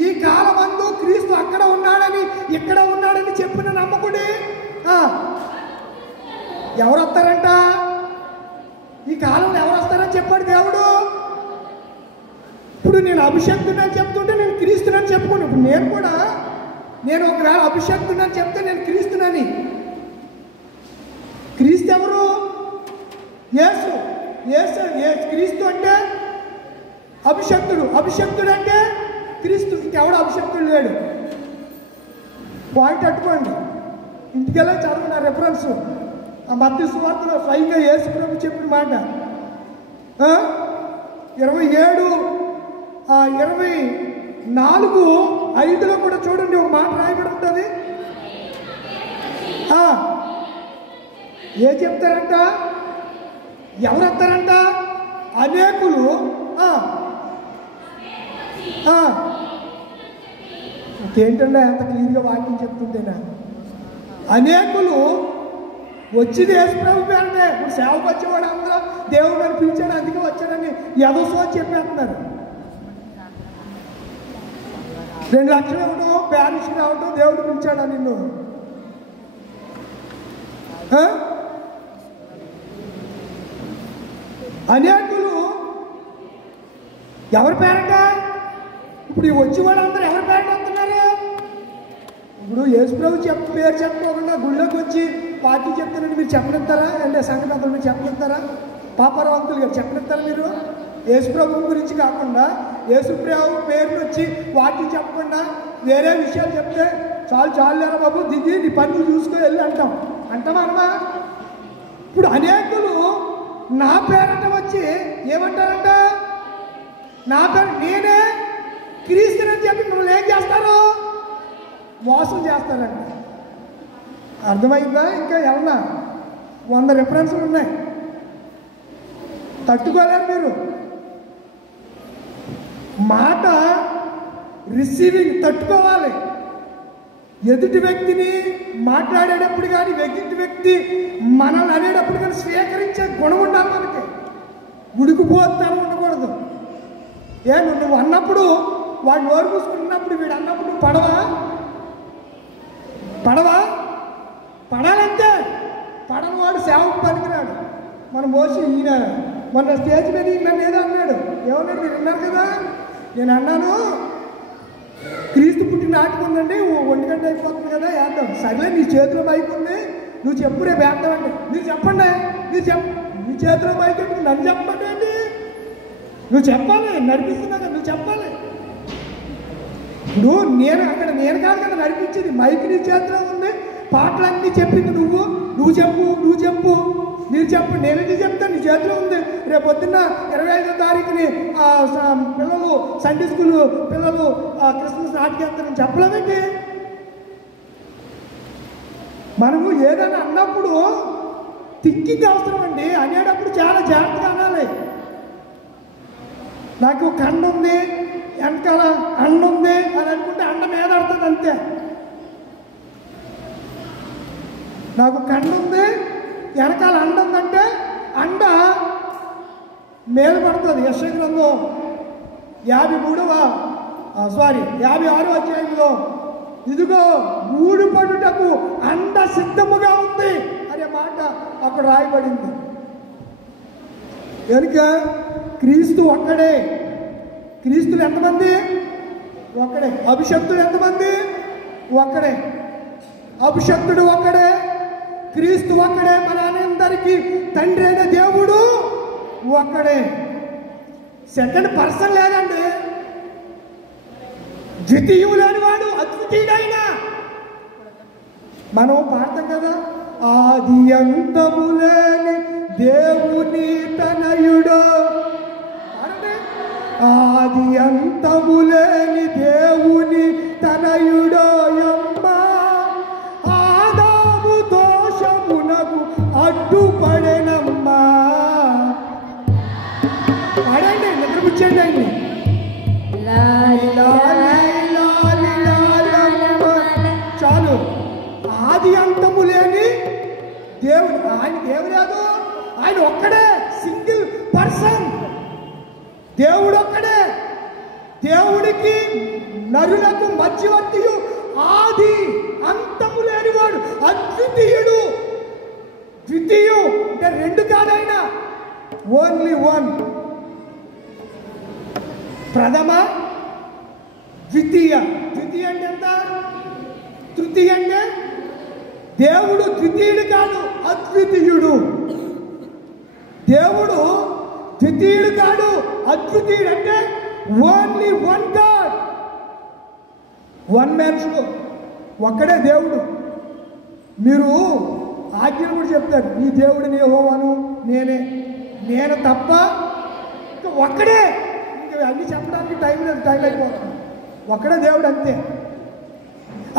ఈ కాలమందు క్రీస్తు అక్కడ ఉన్నాడని ఇక్కడ ఉన్నాడని చెప్పిన నమ్మకుడి ఎవరు వస్తారంట? ఈ కాలంలో ఎవరు వస్తారని చెప్పాడు దేవుడు. ఇప్పుడు నేను అభిషక్తుడని చెప్తుంటే నేను క్రీస్తునని చెప్పుకోను. ఇప్పుడు నేను ఒకవేళ అభిషక్తుడని చెప్తే నేను క్రీస్తునని. క్రీస్తు ఎవరు? యేసు. క్రీస్తు అంటే అభిషక్తుడు అంటే క్రీస్తు. ఇంకెవడు అభిషక్తుడు లేడు. పాయింట్ అట్టుకోండి, ఇంటికెళ్ళి చదవండి రెఫరెన్స్. ఆ మత్తయి సువార్తలో స్వయంగా యేసు ప్రభు చెప్పిన మాట 27:24-5లో కూడా చూడండి ఒక మాట రాయబడి ఉంటుంది. ఏ చెప్తారంట? ఎవరు వస్తారంట? అనేకులు. ఇంకేంటంటే ఎంత క్లియర్గా వాక్యం చెప్తుంటేనా. అనేకులు వచ్చింది యేసు ప్రభు పేరునే. ఇప్పుడు సేవకు వచ్చేవాడు అందరూ దేవుడు అని పిలిచాడు అందుకే వచ్చాడని ఎదసో చెప్పేస్తున్నారు. 2 లక్షలు ఇవ్వడం, ప్యారిస్ రావడం, దేవుడు పిలిచాడా నిన్ను? అనేకులు ఎవరి పేరంట? ఇప్పుడు వచ్చి వాళ్ళందరూ ఎవరి పేరంట వస్తున్నారు? ఇప్పుడు యేసు ప్రభు పేరు చెప్పకుండా గుళ్ళోకి వచ్చి పార్టీ చెప్తానండి మీరు చెప్పనిస్తారా? అంటే సంఘ పెద్దలు మీరు చెప్పనిస్తారా? పాపరవంతులు గారు చెప్పనిస్తారా? మీరు యేసు ప్రభు గురించి కాకుండా యేసు ప్రభు పేరుని వచ్చి వాటిని చెప్పకుండా వేరే విషయాలు చెప్తే చాలు లేరా బాబు, దిగి నీ పని చూసుకొని వెళ్ళి అంటామా? ఇప్పుడు అనేకులు నా పేరంట వచ్చి ఏమంటారంట? నా పేరు నేనే క్రీస్తునని చెప్పి మిమ్మల్ని ఏం చేస్తారు? మోసం చేస్తారంట. అర్థమైందా? ఇంకా ఏమన్నా 100 రెఫరెన్స్లు ఉన్నాయి, తట్టుకోలేరు మీరు. మాట రిసీవింగ్ తట్టుకోవాలి. ఎదుటి వ్యక్తిని మాట్లాడేటప్పుడు కానీ ఎదుటి వ్యక్తి మనల్ని అనేటప్పుడు కానీ స్వీకరించే గుణం ఉండాలి మనకి. ఉడికిపోతాను ఉండకూడదు. నువ్వు అన్నప్పుడు వాడు నోరు పూసుకున్నప్పుడు వీడు అన్నప్పుడు పడాలంటే పడని వాడు సేవకు పనికిరాడు. మనం పోసి ఈయన మొన్న స్టేజ్ మీద నన్ను ఏదో అన్నాడు. ఏమన్నాడు మీరు విన్నారు కదా? నేను అన్నాను క్రీస్తు పుట్టిన నాటికి ఉందండి, 1 గంట అయిపోతుంది కదా వేద్దాం. సర్లే నీ చేతిలో మైక్ ఉంది, నువ్వు చెప్పు రేపు వేద్దామండి. మీరు చెప్పండి, నీ చేతిలో మైక్ నన్ను చెప్పమండి. నువ్వు చెప్పాలి, నడిపిస్తున్నా కదా నువ్వు చెప్పాలి. ఇప్పుడు నేను కాదు కదా నడిపించింది, మైక్ నీ చేతిలో ఉంది, పాటలన్నీ చెప్పింది నువ్వు చెప్పు మీరు చెప్పు, నేనేది చెప్తాను, నీ చేతిలో ఉంది. రేపు పొద్దున్న 25వ తారీఖుని పిల్లలు సండే స్కూల్ పిల్లలు క్రిస్మస్ నాటికేస్తారని చెప్పలేదండి. మనము ఏదైనా అన్నప్పుడు థింకింగ్ అవసరం అండి. అనేటప్పుడు చాలా జాగ్రత్తగా అనాలి. నాకు కండ ఉంది, వెనకాల అండ ఉంది అని అనుకుంటే అండ మీద పడుతుంది అంతే. నాకు కండ ఉంది, వెనకాల అండ ఉందంటే అండ మీద పడుతుంది. యెషయా గ్రంథం 56వ అధ్యాయంలో ఇదిగో మూడు పడుటకు అండ సిద్ధముగా ఉంది అనే మాట అక్కడ రాయబడింది. కనుక క్రీస్తు ఒక్కడే. క్రీస్తులు ఎంతమంది? ఒక్కడే. అభిషక్తుడు ఎంతమంది? ఒక్కడే. అభిషక్తుడు ఒక్కడే, క్రీస్తు ఒక్కడే, మన అందరికీ తండ్రి అయిన దేవుడు ఒక్కడే. సెకండ్ పర్సన్ లేదండి. ద్వితీయుడు లేనివాడు, అద్వితీయుడైన. మనం పాడతాం కదా, ఆది అంతము లేని దేవుని తనయుడు. ఆది అంతము లేని దేవుని తనయుడో యమ్మా, ఆదాము దోషమునకు అడ్డుపడెనమ్మా. పాడండి, నిద్రపుచ్చండి అండి. చాలు. ఆది అంతము లేని దేవుడు, ఆయన దేవుడు లేదు, ఆయన ఒక్కడే, సింగిల్ పర్సన్. దేవుడు ఒక్కడే. దేవుడికి నరులకు మధ్యవర్తియు, ఆది అంతము లేనివాడు, అద్వితీయుడు. ద్వితీయు అంటే రెండు కాదైన, ఓన్లీ వన్. ప్రథమ, ద్వితీయ. ద్వితీయ అంటే ఎంత? తృతీయ అంటే దేవుడు ద్వితీయుడు కాదు, అద్వితీయుడు. దేవుడు ద్వితీయుడు కాదు, అద్వితీయుడు. అంటే only one God, one man show. ఒక్కడే దేవుడు. మీరు ఆజ్ఞలు కూడా చెప్తారు, నీ దేవుడిని యెహోవాను నేను తప్ప ఇంకా ఒక్కడే. ఇంకా అన్ని చెప్పడానికి టైం లేదు, టైం అయిపోతుంది. ఒక్కడే దేవుడు, అంతే.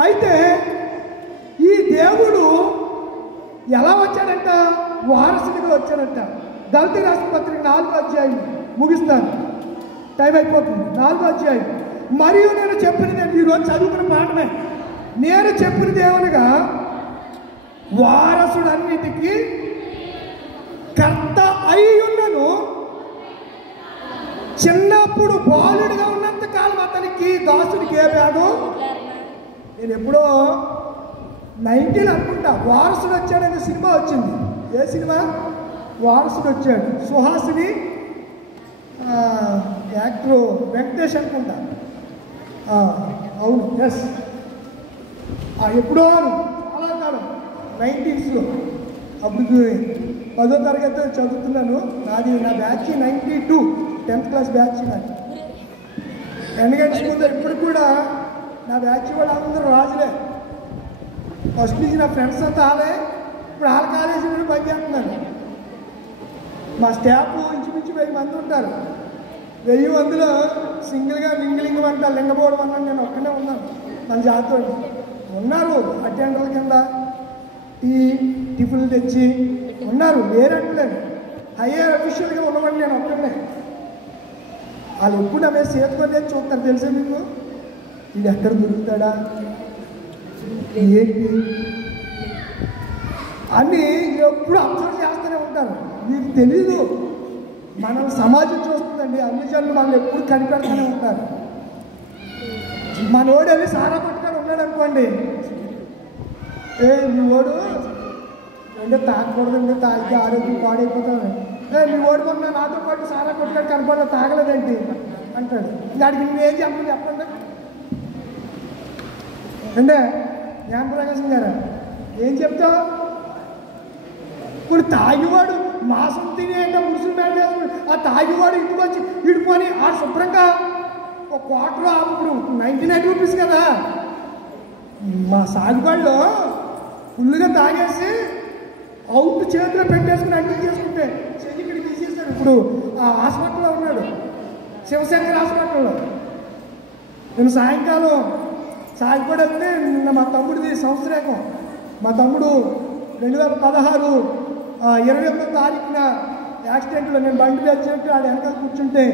అయితే ఈ దేవుడు ఎలా వచ్చాడంట? వారసుడిగా వచ్చాడంట. గలతీ రాసిన పత్రిక 4వ అధ్యాయం ముగిస్తాను, టైం అయిపోతుంది. 4వ అధ్యాయం. మరియు నేను చెప్పినది, ఈరోజు చదువుకున్న పాఠమే, నేను చెప్పినది ఏమనగా, వారసుడన్నిటికీ కర్త అయి ఉన్నను. చిన్నప్పుడు బాలుడిగా ఉన్నంత కాలం అతనికి దాసుడికి ఏ భేదం. నేను ఎప్పుడో 90 అనుకుంటా వారసుడు వచ్చాడనే సినిమా వచ్చింది. ఏ సినిమా? వారసుడు వచ్చాడు. సుహాసిని యాక్టర్ వెంకటేష్ అనుకుంటా. అవును, ఎస్. ఎప్పుడో చాలా కాలం 90sలో. అప్పుడు 10వ తరగతి చదువుతున్నాను. నా బ్యాచ్ 92, 10th క్లాస్ బ్యాచ్ నాది. ఎందుకంటే ముందు ఇప్పుడు కూడా నా బ్యాచ్ వాళ్ళు అందరూ రాజులే. ఫస్ట్ నుంచి నా ఫ్రెండ్స్ అంతా ఆలే. ఇప్పుడు వాళ్ళ కాలేజీలో పనిచేస్తున్నాను. మా స్టాఫ్ ఇంచుమించు 1000 మంది ఉంటారు. 1000 మందిలో సింగిల్గా లింగలింగం అంటారు, లింగపోవడం అన్నాను. నేను ఒక్కనే ఉన్నాను మన జాతర. ఉన్నారు అటెండర్ల కింద టిఫిన్లు తెచ్చి ఉన్నారు, లేరంటలేదు. హయ్యర్ అఫీషియల్గా ఉన్నవాడిని నేను ఒక్కనే. వాళ్ళు ఎప్పుడు నా మీద చేతుకొని చూస్తారు, తెలుసా మీకు? ఇది ఎక్కడ దొరుకుతాడా ఏంటి అని ఎప్పుడు అబ్జర్వ్ చేస్తూనే ఉంటారు. మీకు తెలీదు, మనం సమాజం చూస్తుందండి. అన్ని జనులు మనం ఎప్పుడు కనిపెడుతూనే ఉంటారు. మనోడు వెళ్ళి సారా పట్టుకొని ఉన్నాడు అనుకోండి, మీ ఓడు అంటే తాగకూడదండి, తాగితే ఆరోగ్యం పాడైపోతుంది. మీ ఓడి మొన్న నాతో పాటు సారా కొట్టుకొని కనపడ తాగలేదేంటి అంటాడు. దానికి నువ్వేం చెప్పండి అంటే జ్ఞానప్రకాశం గారు ఏం చెప్తావు? ఇప్పుడు తాగివాడు మాసం తినేట ముసులు మేడ, ఆ తాగివాడు ఇంటికి వచ్చి ఇడుకొని ఆ శుభ్రంగా ఒక క్వార్టర్ ఇప్పుడు 99 రూపీస్ కదా. మా సాగుబడిలో ఫుల్గా తాగేసి అవుట్ చేతిలో పెట్టేసుకుని అడ్మిట్ చేసుకుంటే చెయ్యి ఇక్కడ తీసేశారు. ఇప్పుడు ఆ హాస్పిటల్లో ఉన్నాడు, శివశంకర్ హాస్పిటల్లో. నేను సాయంకాలం సాగుబడి వెళ్తే నిన్న మా తమ్ముడిది సంవత్సరేకం. మా తమ్ముడు 2016 28వ తారీఖున యాక్సిడెంట్లో నేను బండి తెచ్చినట్టు ఆడ వెనకాల కూర్చుంటే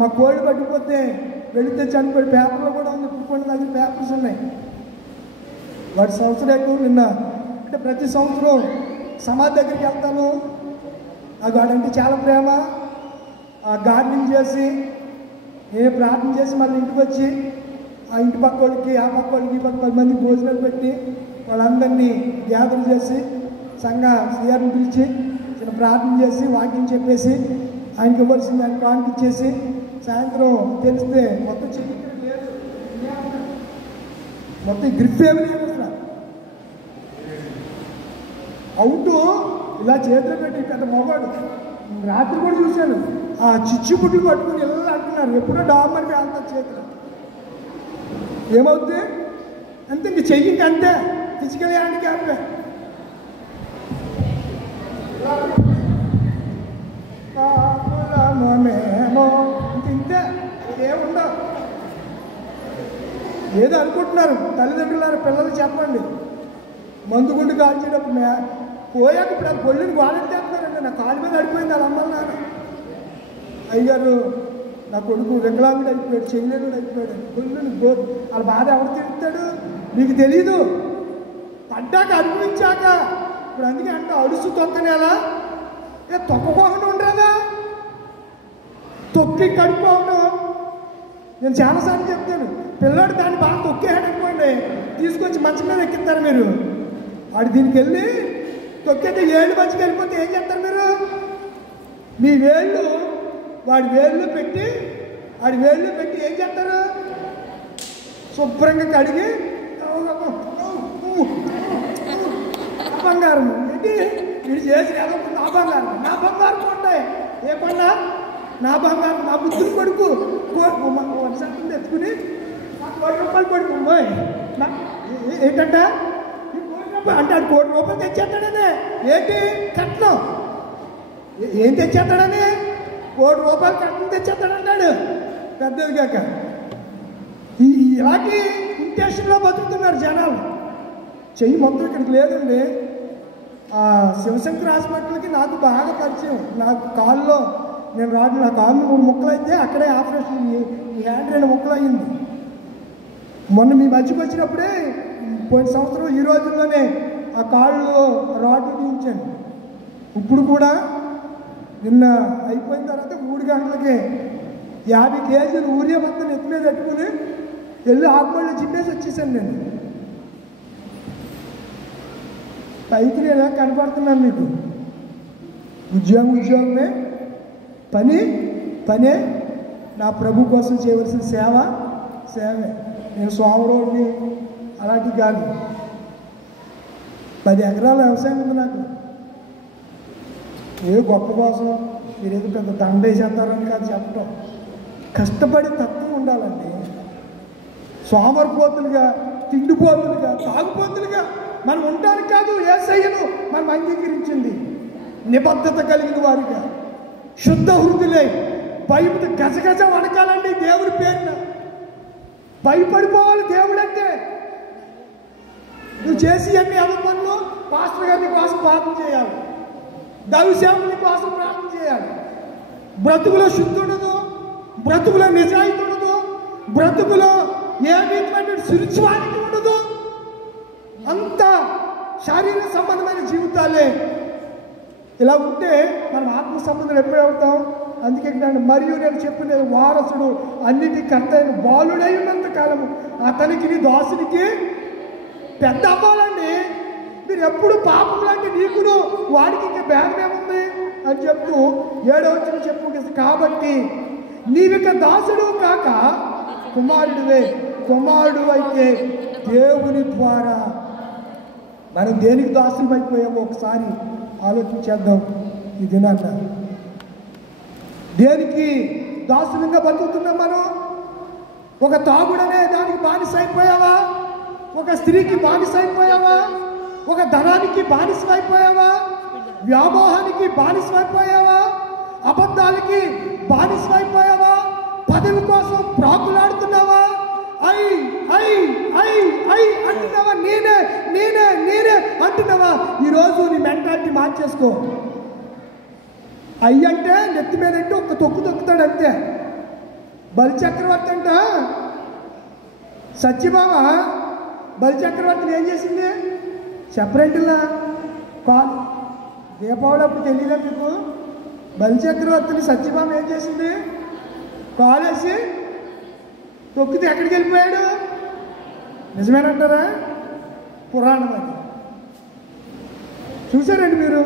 మా కోడి పట్టిపోతే వెళితే చనిపోయి పేపర్లో కూడా ఉంది. ఇప్పుడు దగ్గర పేపర్స్ ఉన్నాయి. వాటి సంవత్సరేకం నిన్న. అంటే ప్రతి సంవత్సరం సమాధి దగ్గరికి వెళ్తాను. ఆ గాడంటే చాలా ప్రేమ. ఆ గార్డెనింగ్ చేసి నేను ప్రార్థన చేసి మళ్ళీ ఇంటికి వచ్చి ఆ ఇంటి పక్క వాళ్ళకి ఆ పక్క వాళ్ళకి ఈ పక్క 10 మందికి భోజనాలు పెట్టి వాళ్ళందరినీ గ్యాదర్ చేసి సంఘ సీఆర్ని పిలిచి చిన్న ప్రార్థన చేసి వాక్యం చెప్పేసి ఆయనకి ఇవ్వాల్సింది ఆయన కానుక ఇచ్చేసి సాయంత్రం తెలిస్తే మొత్తం చికెన్ లేదు, మొత్తం గ్రిప్ ఏమి లేదు. అసలు అవుట్ ఇలా చేతిలో పెట్టి పెద్ద మొగాడు. రాత్రి కూడా చూశాను ఆ చిచ్చుపుట్లు పట్టుకుని ఇలా అంటున్నారు. ఎప్పుడో డామర్ అంత చేతిలో ఏమవుతుంది అంతే. ఇంక చెయ్యి అంతే, ఫిజికల్ హ్యాండిక్యాప్. ఇంతే, ఏముండవు. ఏదో అనుకుంటున్నారు తల్లిదండ్రులారు, పిల్లలు చెప్పండి. మందు గుండు కాల్చేటప్పుడు పోయాక ఇప్పుడు ఆ గొల్లుని గోడని చేస్తున్నారండి. నా కాలు మీద అడిపోయింది వాళ్ళ అమ్మలు నాన్న. అయ్యారు నా కొడుకు వికలాంగుడు అయిపోయాడు, చెయ్యలేడు అయిపోయాడు. గొల్లుని వాళ్ళ బాధ ఎవరు తిరుగుతాడు నీకు తెలీదు. పడ్డాక అనుభవించాక ఇప్పుడు అందుకే అంటే అడుసు తొక్కనేలా తొక్కకోకుండా ఉండరాదా, తొక్కి కడుక్కోవడం. నేను చాలాసార్లు చెప్తాను, పిల్లాడు దాన్ని బాగా తొక్కేయాడు అనుకోండి, తీసుకొచ్చి మంచం మీద ఎక్కిస్తారు మీరు. వాడు దీనికి వెళ్ళి తొక్కేస్తే ఏళ్ళు మంచిగా వెళ్ళిపోతే ఏం చేస్తారు మీరు? మీ వేళ్ళు వాడి వేళ్ళు పెట్టి ఏం చేస్తారు? శుభ్రంగా కడిగి బంగారం ఏంటి వీడు చేసి ఏదో నా బంగారం ఉంటాయి. ఏ కొండ? నా బంగారం, నా బుద్ధులు కొడుకు సంతం తెచ్చుకుని ₹1,00,000 కొడుకు ఏంటంట అంటే అది ₹1,00,000 తెచ్చేస్తాడనే. ఏంటి కట్నం? ఏం తెచ్చేస్తాడని? ₹1,00,000 కట్నం తెచ్చేస్తాడన్నాడు పెద్దది కాక. ఇలాంటి ఇంటెన్షన్లో బతుకుతున్నారు జనాలు. చెయ్యి మొత్తం ఇక్కడికి లేదండి. శివశంకర్ హాస్పిటల్కి నాకు బాగా పరిచయం. నాకు కాల్లో నేను రాడు, నా కాళ్ళు 3 ముక్కలు అయితే అక్కడే ఆపరేషన్, ఈ హ్యాండ్ 2 ముక్కలు అయ్యింది. మొన్న మీ మధ్యకి వచ్చినప్పుడే పోయిన సంవత్సరం ఈ రోజుల్లోనే ఆ కాళ్ళు రాడ్లు తీయించాను. ఇప్పుడు కూడా నిన్న అయిపోయిన తర్వాత 3 గంటలకి 50 కేజీలు ఊరియా మొత్తం ఎత్తి మీద పెట్టుకుని వెళ్ళి ఆకుమల్లో జిమ్మేసి వచ్చేసాను. నేను పైకి నేను కనపడుతున్నాను మీకు. ఉద్యోగమే, పనే నా ప్రభు కోసం చేయవలసిన సేవే. నేను సోమరోడ్ని అలాంటివి కాదు. 10 ఎకరాల వ్యవసాయం ఉంది నాకు. ఏ గొప్ప కోసం మీరేదో పెద్ద దండ వేసేస్తారని కాదు చెప్పటం. కష్టపడి తత్వం ఉండాలండి. సోమరిపోతులుగా, తిండిపోతులుగా, తాగుపోతులుగా మనం ఉండడానికి కాదు. యేసయ్యను మనం అంగీకరించింది నిబద్ధత కలిగిన వారిగా, శుద్ధ హృదయులై భయముతో గజగజ వణకాలండి. దేవుడి పేరున భయపడిపోవాలి. దేవుడు అంటే నువ్వు చేసి అన్ని పనులు పాస్టర్ గారి కోసం ప్రార్థన చేయాలి, దైవసేవకుని కోసం ప్రార్థన చేయాలి. బ్రతుకులో శుద్ధి ఉండదు, బ్రతుకులో నిజాయితీ ఉండదు, బ్రతుకులో ఏ విధమైన స్పిరిచువాలిటీ ఉండదు. అంత శారీరక సంబంధమైన జీవితాలే. ఇలా ఉంటే మనం ఆత్మ సంబంధం ఎప్పుడు అవుతాం? అందుకే మరియు నేను చెప్పిన వారసుడు అన్నిటి కర్త అయిన బాలుడై ఉన్నంత కాలము అతనికి నీ దాసునికి పెద్ద అవ్వాలండి. మీరు ఎప్పుడు పాపం లాంటి నీకును వాడికి ఇంకా భేదం ఏముంది అని చెప్తూ 7వ వచనం చెప్పు. కాబట్టి నీవిక దాసుడు కాక కుమారుడివే. కుమారుడు అయితే దేవుని ద్వారా మనం దేనికి దాసులు అయిపోయామో ఒకసారి ఆలోచించేద్దాం. ఈ దినాన్న దేనికి దాసులంగా బతుకుతున్నాం మనం? ఒక తాగుడనే దానికి బానిస అయిపోయావా? ఒక స్త్రీకి బానిస అయిపోయావా? ఒక ధనానికి బానిస అయిపోయావా? వ్యామోహానికి బానిస అయిపోయావా? అబద్ధాలకి బానిస అయిపోయావా? పదవి కోసం ప్రాకులాడుతున్నావా? ఐ ఐ ఐ ఐ అంటున్నావా? నేనే నేనే నేనే అంటున్నావా? ఈరోజు నీ మెంటాలిటీ మార్చేసుకో. అయ్యంటే నెత్తి మీద అంటే ఒక తొక్కు తొక్కుతాడు అంతే. బలిచక్రవర్తి అంట సత్యభామ బలిచక్రవర్తిని ఏం చేసింది? సెపరేట్లా కాల్ దీపావళి అప్పుడు తెలియదా మీకు? బలిచక్రవర్తిని సత్యభామ ఏం చేసింది? కాలేసి తొక్కితే ఎక్కడికి వెళ్ళిపోయాడు? నిజమేనంటారా? పురాణం అది. చూసారండి మీరు?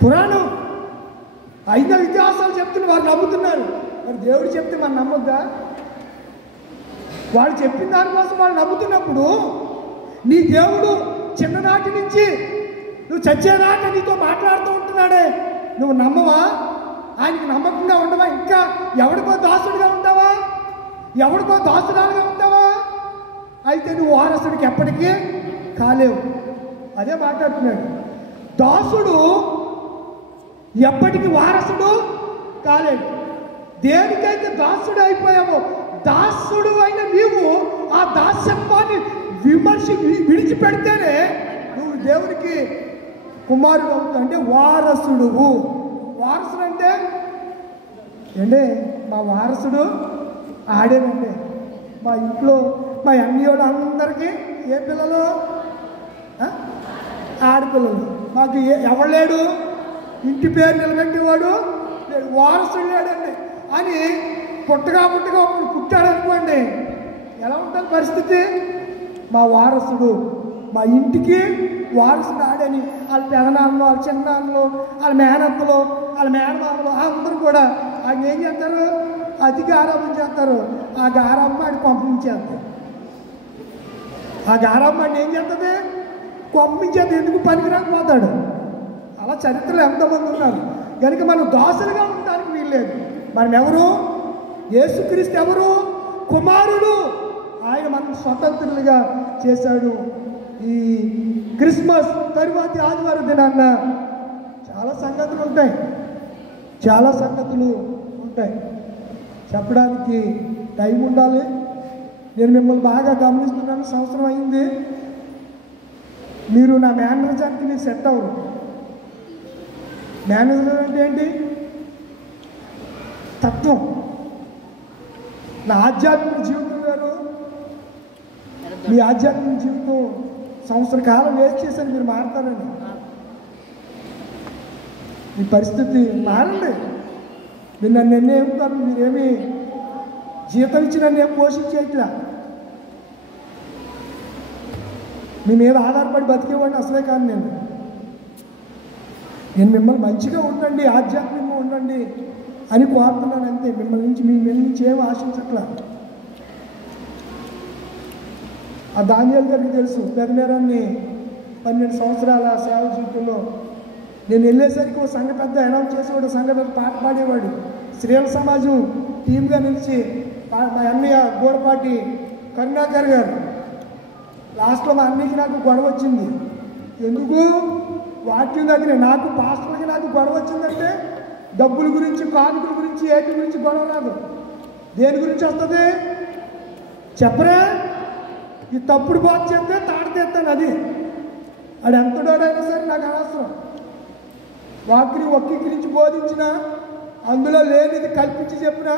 పురాణం 5 ఇతిహాసాలు చెప్తున్న వారు నమ్ముతున్నారు. మరి దేవుడు చెప్తే మనం నమ్మొద్దా? వాడు చెప్పిన దానికోసం వాళ్ళు నమ్ముతున్నప్పుడు నీ దేవుడు చిన్ననాటి నుంచి నువ్వు చచ్చేదాకా నీతో మాట్లాడుతూ ఉంటున్నాడే, నువ్వు నమ్మవా? ఆయనకి నమ్మకంగా ఉండవా? ఇంకా ఎవడికో దాసుడిగా ఉంటావా? ఎవడికో దాసురాలుగా ఉంటావా? అయితే నువ్వు వారసుడికి ఎప్పటికీ కాలేవు. అదే మాట్లాడుతున్నాడు. దాసుడు ఎప్పటికీ వారసుడు కాలేడు. దేనికైతే దాసుడు అయిపోయావో, దాసుడు అయిన నీవు ఆ దాస్యత్వాన్ని విడిచిపెడితేనే నువ్వు దేవునికి కుమారుడు అవుతావు. అంటే వారసుడువు. వారసుడు అంటే ఏంటే? మా వారసుడు ఆడేనంటే మా ఇంట్లో మా అన్నయ్యోడు అందరికీ ఏ పిల్లలు? ఆడపిల్లలు. మాకు ఎవరు లేడు, ఇంటి పేరు నిలబెట్టేవాడు లేడు, వారసుడు లేడండి అని పుట్టగా ఒకడు పుట్టాడు అనుకోండి, ఎలా ఉంటుంది పరిస్థితి? మా వారసుడు, మా ఇంటికి వారసుడు ఆడని వాళ్ళ పెదనాన్నలు, వాళ్ళ చిన్నాన్నలు, వాళ్ళ మేనత్తలు, వాళ్ళ మేనమామలు అందరూ కూడా ఆయన ఏం చేస్తారు? అతి గారాబం చేస్తారు. ఆ గారాబం ఆయన పంపించేస్తారు. ఆ గారాబాన్ని ఏం చేస్తుంది? పంపించేది. ఎందుకు పనికిరాకపోతాడు? అలా చరిత్రలో ఎంతమంది ఉన్నారు. కనుక మనం దాసులుగా ఉండడానికి వీల్లేదు. మనం ఎవరు? యేసుక్రీస్తు ఎవరు? కుమారుడు. ఆయన మనం స్వతంత్రులుగా చేశాడు. ఈ క్రిస్మస్ తరువాతి ఆదివారం దినాన్న చాలా సంగతులు ఉంటాయి. చాలా సంగతులు ఉంటాయి. చెప్పడానికి టైం ఉండాలి. నేను మిమ్మల్ని బాగా గమనిస్తున్నాను. సంవత్సరం అయింది. మీరు నా మేనేజర్కి మీరు సెట్ అవ్వరు. మేనేజర్ అంటే ఏంటి? తత్వం. నా ఆధ్యాత్మిక జీవితం వేరు, మీ ఆధ్యాత్మిక జీవితం. సంవత్సర కాలం వేస్ట్ చేశాను మీరు మారుతారని. మీ పరిస్థితి మారండి. మీరు నన్ను ఎన్నేముతారు? మీరేమి జీతం ఇచ్చి నన్ను ఏం పోషించేట్లా. మీ మీద ఆధారపడి బతికేవాడిని అసలే కాదు నేను మిమ్మల్ని మంచిగా ఉండండి, ఆధ్యాత్మికంగా ఉండండి అని కోరుతున్నాను అంతే. మీ మీద నుంచి ఏమి ఆశించట్లా. ఆ దానియేలు గారికి తెలుసు. పెదనేరాన్ని 12 సంవత్సరాల సేవ జీవితంలో నేను వెళ్ళేసరికి ఒక సంఘ పెద్ద అనౌన్స్ చేసేవాడు, సంఘ పెద్ద పాట పాడేవాడు. స్త్రీల సమాజం టీమ్గా నిలిచి మా అన్నయ్య గోరపాటి కరుణాకర్ గారు. లాస్ట్లో మా అన్నయ్యకి నాకు గొడవ వచ్చింది. ఎందుకు? వాక్యం దగ్గర నాకు పాస్టర్కి నాకు గొడవ వచ్చిందంటే డబ్బుల గురించి, కానుకల గురించి, ఏటి గురించి గొడవ రాదు. దేని గురించి వస్తుంది చెప్పరా? ఈ తప్పుడు బాధ చేస్తే తాడితేస్తాను. అది ఎంతడోడైనా సరే నాకు అనవసరం. వాక్యం ఒక్కించి బోధించిన, అందులో లేనిది కల్పించి చెప్పిన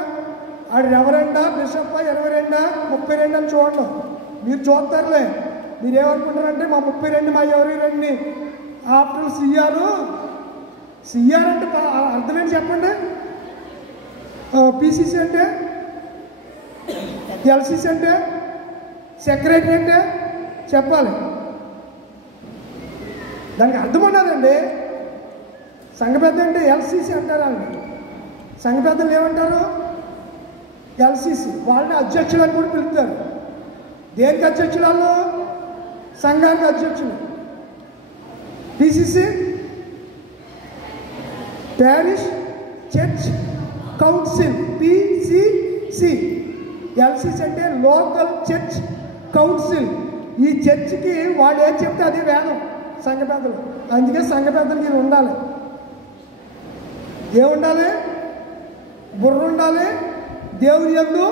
ఆడు ఎవరండా బిషప్ 22 32 అని చూడండి. మీరు చూస్తారులే. మీరేమనుకుంటారంటే మా 32 మా 22 ఆఫ్టర్ సిఆర్ అంటే అర్థమేంటి చెప్పండి? పిసిసి అంటే, ఎల్సిసి అంటే, సెక్రటరీ అంటే చెప్పాలి. దానికి అర్థం ఉన్నదండి. సంఘ పెద్ద అంటే ఎల్సిసి అంటారు. వాళ్ళని సంఘ పెద్దలు ఏమంటారు? ఎల్సిసి. వాళ్ళని అధ్యక్షులు అని కూడా పిలుస్తారు. దేనికి అధ్యక్షులు? వాళ్ళు సంఘానికి అధ్యక్షులు. PCC parish church council, PCC. LCC అంటే లోకల్ చర్చ్ కౌన్సిల్. ఈ చర్చికి వాళ్ళు ఏం చెప్తే అది వేదం సంఘ పెద్దలు. అందుకే సంఘ పెద్దలకి ఇది ఉండాలి. ఏముండాలి? బుర్ర ఉండాలి, దేవుని యందు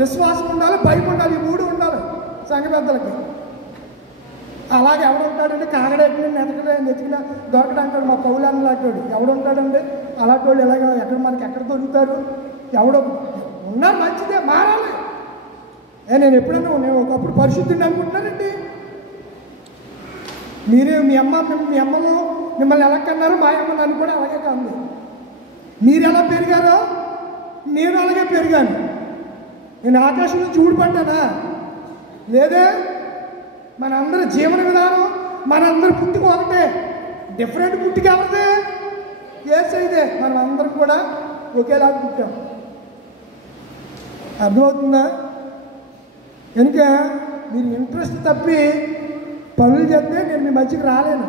విశ్వాసం ఉండాలి, భయం ఉండాలి. ఈ మూడు ఉండాలి సంఘ పెద్దలకి. అలాగే ఎవడుంటాడంటే కాగడెట్టిన నెతికిన దొరకడంటాడు మా పౌలాన్ని లాంటి ఎవడుంటాడండి అలాంటి వాళ్ళు ఎలాగ ఎక్కడ మనకి ఎక్కడ దొరుకుతారు? ఎవడో ఉన్నారు, మంచిదే, మారాలి. నేను ఎప్పుడైనా నేను ఒకప్పుడు పరిశుద్ధుని అనుకుంటున్నానండి. మీరే మీ అమ్మలు మిమ్మల్ని ఎలా కన్నారు, మా అమ్మ నన్ను కూడా అలాగే కాదు. మీరు ఎలా పెరిగారో నేను అలాగే పెరిగాను. నేను ఆకాశం నుంచి ఊడిపడ్డానా? లేదే. మనందరి జీవన విధానం, మనందరి పుట్టుక ఒకటే. డిఫరెంట్ పుట్టుక ఎవరిదే? ఏసైదే. మనం అందరం కూడా ఒకేలా పుట్టాం. అర్థమవుతుందా? కనుక మీరు ఇంట్రెస్ట్ తప్పి పనులు చేస్తే నేను మీ మధ్యకి రాలేను.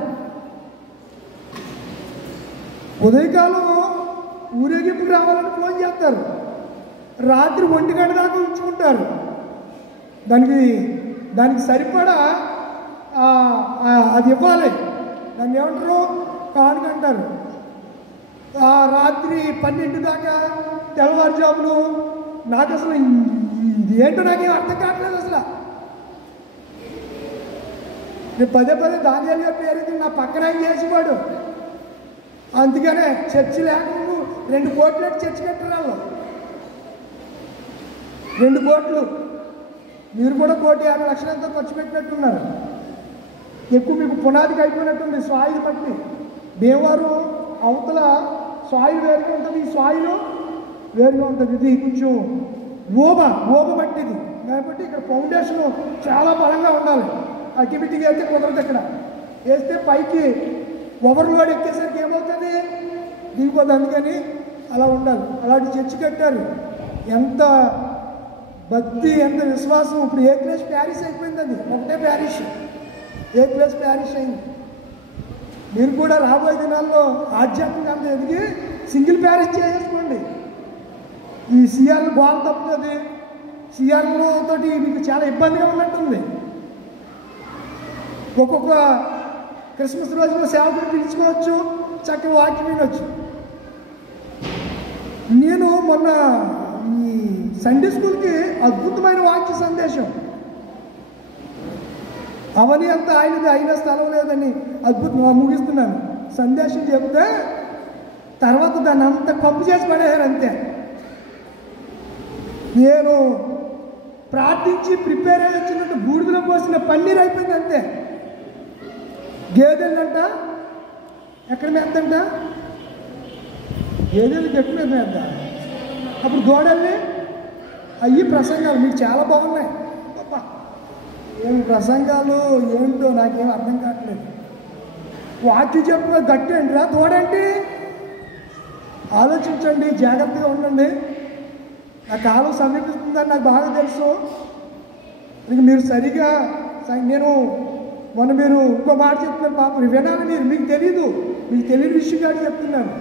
ఉదయకాలం ఊరేగింపుకి రావాలని ఫోన్ చేస్తారు, రాత్రి 1 గంట దాకా ఉంచుకుంటారు. దానికి సరిపడా అది ఇవ్వాలి. దాన్ని ఏమంటారు? కానుక అంటారు. రాత్రి 12 దాకా తెల్లవారుజాములు నాకు అసలు ఇది ఏంటో నాకేం అర్థం కావట్లేదు. అసలు నేను పదే దానియాలు గారి పేరు నా పక్కన చేసేవాడు. అందుకనే చర్చి లేకుండా 2 కోట్లు చర్చి కట్టారు. 2 కోట్లు. మీరు కూడా 1,50,00,000 ఎంతో ఖర్చు పెట్టినట్టున్నారు. ఎక్కువ మీకు పునాదికి అయిపోయినట్టుంది. సాయిల్ బట్టి భీమవరం అవతల సాయిల్ వేరుగా ఉంటుంది, ఈ సాయిల్ వేరుగా ఉంటుంది. ఇది కొంచెం ఓబ బట్టిది కాబట్టి ఇక్కడ ఫౌండేషన్ చాలా బలంగా ఉండాలి. అల్టిమేట్గా అయితే కుదరదు. ఇక్కడ వేస్తే పైకి ఓవర్లోడ్ ఎక్కేసరికి ఏమవుతుంది? దిగిపోతుంది. అందుకని అలా ఉండాలి. అలాంటి చర్చి కట్టారు. ఎంత భక్తి, ఎంత విశ్వాసం. ఇప్పుడు ఏ క్లాస్ ప్యారిస్ అయిపోయింది. అది ఒకటే ప్యారిష్, ఏ క్లాస్ ప్యారిష్ అయింది. మీరు కూడా రాబోయే దినాల్లో ఆధ్యాత్మిక అంత ఎదిగి సింగిల్ ప్యారిష్ చేసుకోండి. ఈ సిఆర్లు బాగా తప్పుతుంది. సిఆర్లో తోటి మీకు చాలా ఇబ్బందిగా ఉన్నట్టుంది. ఒక్కొక్క క్రిస్మస్ రోజులో సేవకులు పిలుచుకోవచ్చు, చక్కగా వాక్యం వినొచ్చు. నేను మొన్న ఈ సండే స్కూల్కి అద్భుతమైన వాక్య సందేశం, అవని అంత ఆయనది అయిన స్థలం లేదని అద్భుతంగా ముగిస్తున్నాను. సందేశం చెప్తే తర్వాత దాన్ని అంత కంపు చేసి పడేయారు. అంతే. నేను ప్రార్థించి ప్రిపేర్ అయ్యి వచ్చినట్టు బూడిదలో పోసిన పన్నీర్ అయిపోయింది. అంతే. గేదెలంట ఎక్కడ మేద్దంట? గేదెలు గట్టి మీద మేద్దా? అప్పుడు దూడల్ని అయ్యి ప్రసంగాలు మీకు చాలా బాగున్నాయి. ఏం ప్రసంగాలు ఏంటో నాకేం అర్థం కావట్లేదు. వాక్యం చెప్పిన గట్టి అండిరా దూడండి. ఆలోచించండి, జాగ్రత్తగా ఉండండి. నా కాలం సమీపిస్తుందని నాకు బాగా తెలుసు. మీరు సరిగా నేను మొన్న మీరు ఇంకో మాట చెప్తున్నాను పాపం వినాలి. మీకు తెలియని విషయం కాదు చెప్తున్నాను.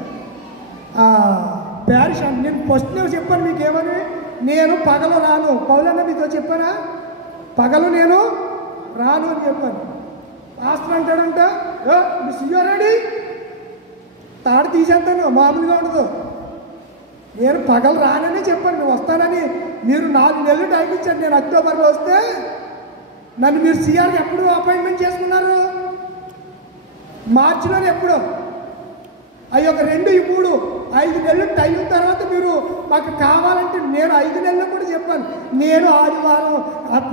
ప్యారిష్ అంటే నేను ఫస్ట్ నేను చెప్పాను మీకేమని, నేను పగలు రాను. పౌలన్న మీతో చెప్పానా? పగలు నేను రాను అని చెప్పాను. పాస్టర్ అంటాడంట, రెడీ తాడు తీసేస్తాను, మామూలుగా ఉండదు. నేను పగలు రానని చెప్పాను. నేను వస్తానని మీరు 4 నెలలు టైం ఇచ్చాను. నేను అక్టోబర్లో వస్తే నన్ను మీరు సిఆర్కి ఎప్పుడు అపాయింట్మెంట్ చేసుకున్నారు? మార్చిలో ఎప్పుడు? అవి ఒక 2, 3, 5 నెలలు టైం తర్వాత మీరు మాకు కావాలంటే నేను 5 నెలలు కూడా చెప్పాను. నేను ఆదివారం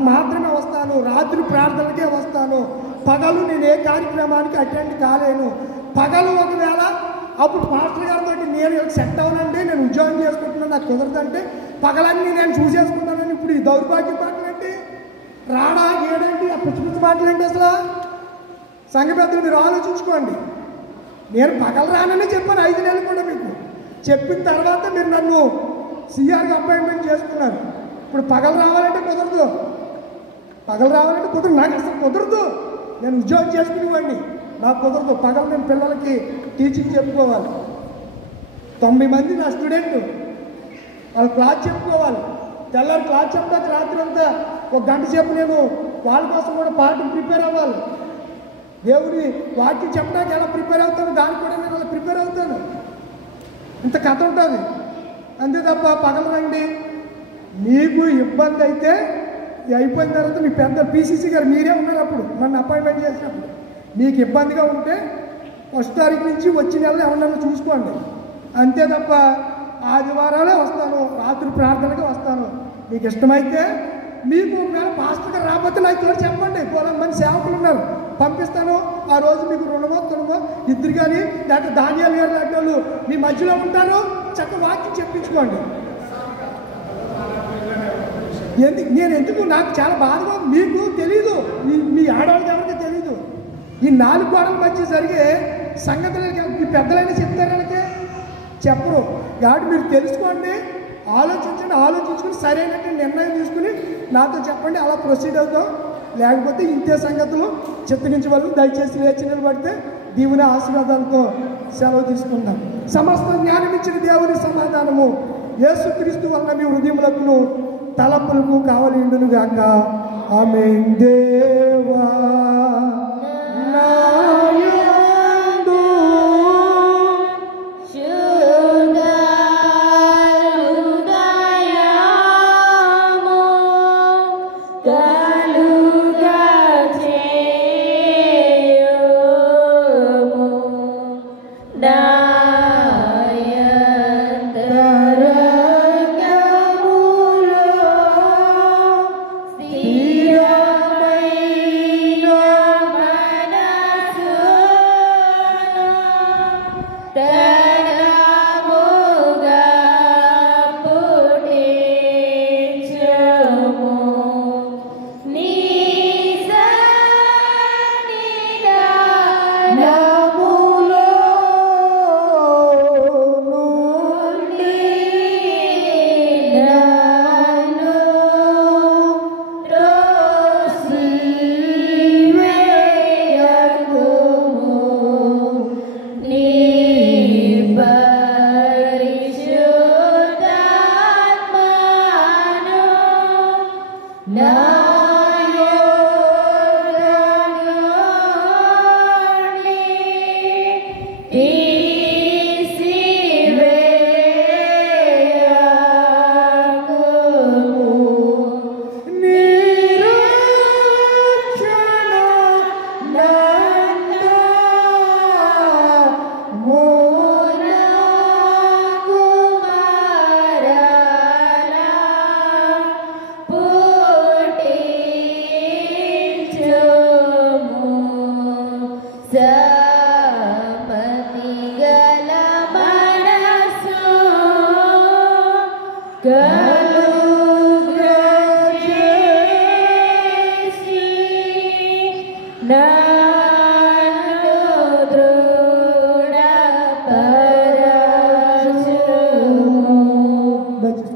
మాత్రమే వస్తాను, రాత్రి ప్రార్థనలకే వస్తాను. పగలు నేను ఏ కార్యక్రమానికి అటెండ్ కాలేను. పగలు ఒకవేళ అప్పుడు మాస్టర్ గారితో నేను సెట్ అవునండి, నేను ఉద్యోగం చేసుకుంటున్నాను, నాకు కుదరదంటే పగలన్నీ నేను చూసేసుకుంటానని ఇప్పుడు ఈ దౌర్భాగ్య మాటలండి, రాడా ఏడండి, ఆ పిచ్చి పిచ్చి మాటలండి. అసలు సంఘ పెద్దలు మీరు ఆలోచించుకోండి. నేను పగలు రానని చెప్పాను 5 నెలలు కూడా మీకు చెప్పిన తర్వాత మీరు నన్ను సిఆర్కి అపాయింట్మెంట్ చేసుకున్నారు. ఇప్పుడు పగలు రావాలంటే కుదరదు. నాకు అసలు కుదరదు. నేను ఉద్యోగం చేసుకునేవాడిని, నాకు కుదరదు. పగలు నేను పిల్లలకి టీచింగ్ చెప్పుకోవాలి. 90 మంది నా స్టూడెంట్, వాళ్ళ క్లాస్ చెప్పుకోవాలి. తెల్లారి క్లాస్ చెప్పడానికి రాత్రి అంతా 1 గంట సేపు నేను వాళ్ళ కోసం కూడా పాటలు ప్రిపేర్ అవ్వాలి. దేవుని వాక్యం చెప్పడానికి ఎలా ప్రిపేర్ అవుతాను, దానికి కూడా నేను అలా ప్రిపేర్ అవుతాను. ఇంత కథ ఉంటుంది. అంతే తప్ప పగలు రండి. మీకు ఇబ్బంది అయితే అయిపోయిన తర్వాత మీ పెద్ద PCC గారు మీరే ఉన్నారు అప్పుడు నన్ను అపాయింట్మెంట్ చేసినప్పుడు. మీకు ఇబ్బందిగా ఉంటే 1వ తారీఖు నుంచి వచ్చే నెలలో ఎవరన్నా చూసుకోండి. అంతే తప్ప ఆదివారాలే వస్తాను, రాత్రి ప్రార్థనగా వస్తాను. మీకు ఇష్టమైతే మీకు ఒకవేళ పాస్టర్ గారు రాకపోతే నాకు తోడు చెప్పండి. 4 మంది సేవకులు ఉన్నారు, పంపిస్తాను. ఆ రోజు మీకు రుణమో తుణమో ఇద్దరు కానీ లేకపోతే దానియాలు గారు లాంటి వాళ్ళు మీ మధ్యలో ఉంటారు. చక్కగా వాక్యం చెప్పించుకోండి. నేను ఎందుకు నాకు చాలా బాధగా మీకు తెలీదు, మీ ఆడవాళ్ళకి ఎవరికి తెలీదు. ఈ 4 గోడల మధ్య జరిగే సంగతులకి మీ పెద్దలైనా చెప్తారు, వాళ్ళకి చెప్పరు. కాబట్టి మీరు తెలుసుకోండి, ఆలోచించుకుని సరైన నిర్ణయం తీసుకుని నాతో చెప్పండి. అలా ప్రొసీడ్ అవుతాం. లేకపోతే ఇంతే సంగతులు చిత్తగించే వాళ్ళు దయచేసి లేచి నిలబడితే దేవుని ఆశీర్వాదాలతో సెలవు తీసుకుందాం. సమస్త జ్ఞానం ఇచ్చిన దేవుని సమాధానము యేసుక్రీస్తు వలన మీ హృదయములకు తలపులకు కావలి ఉండును గాక. ఆమేన్. దేవా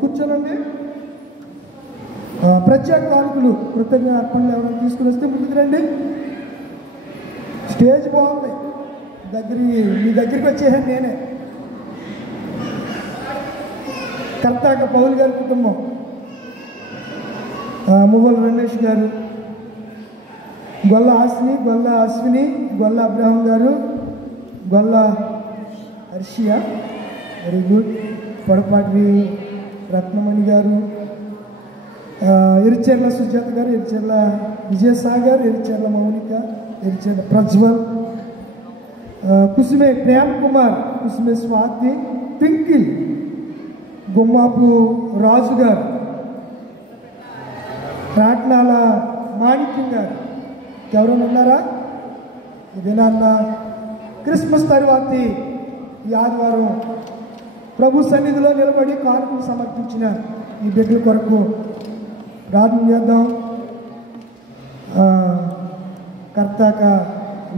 కూర్చోనండి. ప్రత్యేక కానుకలు కృతజ్ఞ అర్పణలు ఎవరైనా తీసుకుని వస్తే ముందుకు రండి. స్టేజ్ బాగుంది, మీ దగ్గరికి వచ్చేసాను నేనే. కర్తాక పౌల్ గారి కుటుంబం, మువ్వల రమేష్ గారు, గొల్ల అశ్విని, గొల్ల అబ్రహం గారు, గొల్ల హర్షియా, వెరీ గుడ్. పొడపాటి రత్నమణి గారు, ఎరిచెర్ల సుజాత గారు, ఎరిచెర్ల విజయసాగర్, ఎరిచెర్ల మౌనిక, ఎరిచెర్ల ప్రజ్వల్, కుసుమే ప్రేమ్ కుమార్, కుసుమే స్వాతి, పింకిల్, గుమ్మాపు రాజు గారు, రాట్నాల మాణిక్యం గారు. ఎవరైనా ఉన్నారా? ఇదేనాన్న క్రిస్మస్ తర్వాతి ఈ ఆదివారం ప్రభు సన్నిధిలో నిలబడి కానుకలు సమర్పించిన ఈ బిడ్డల కొరకు ప్రార్థన చేద్దాం. కర్తాక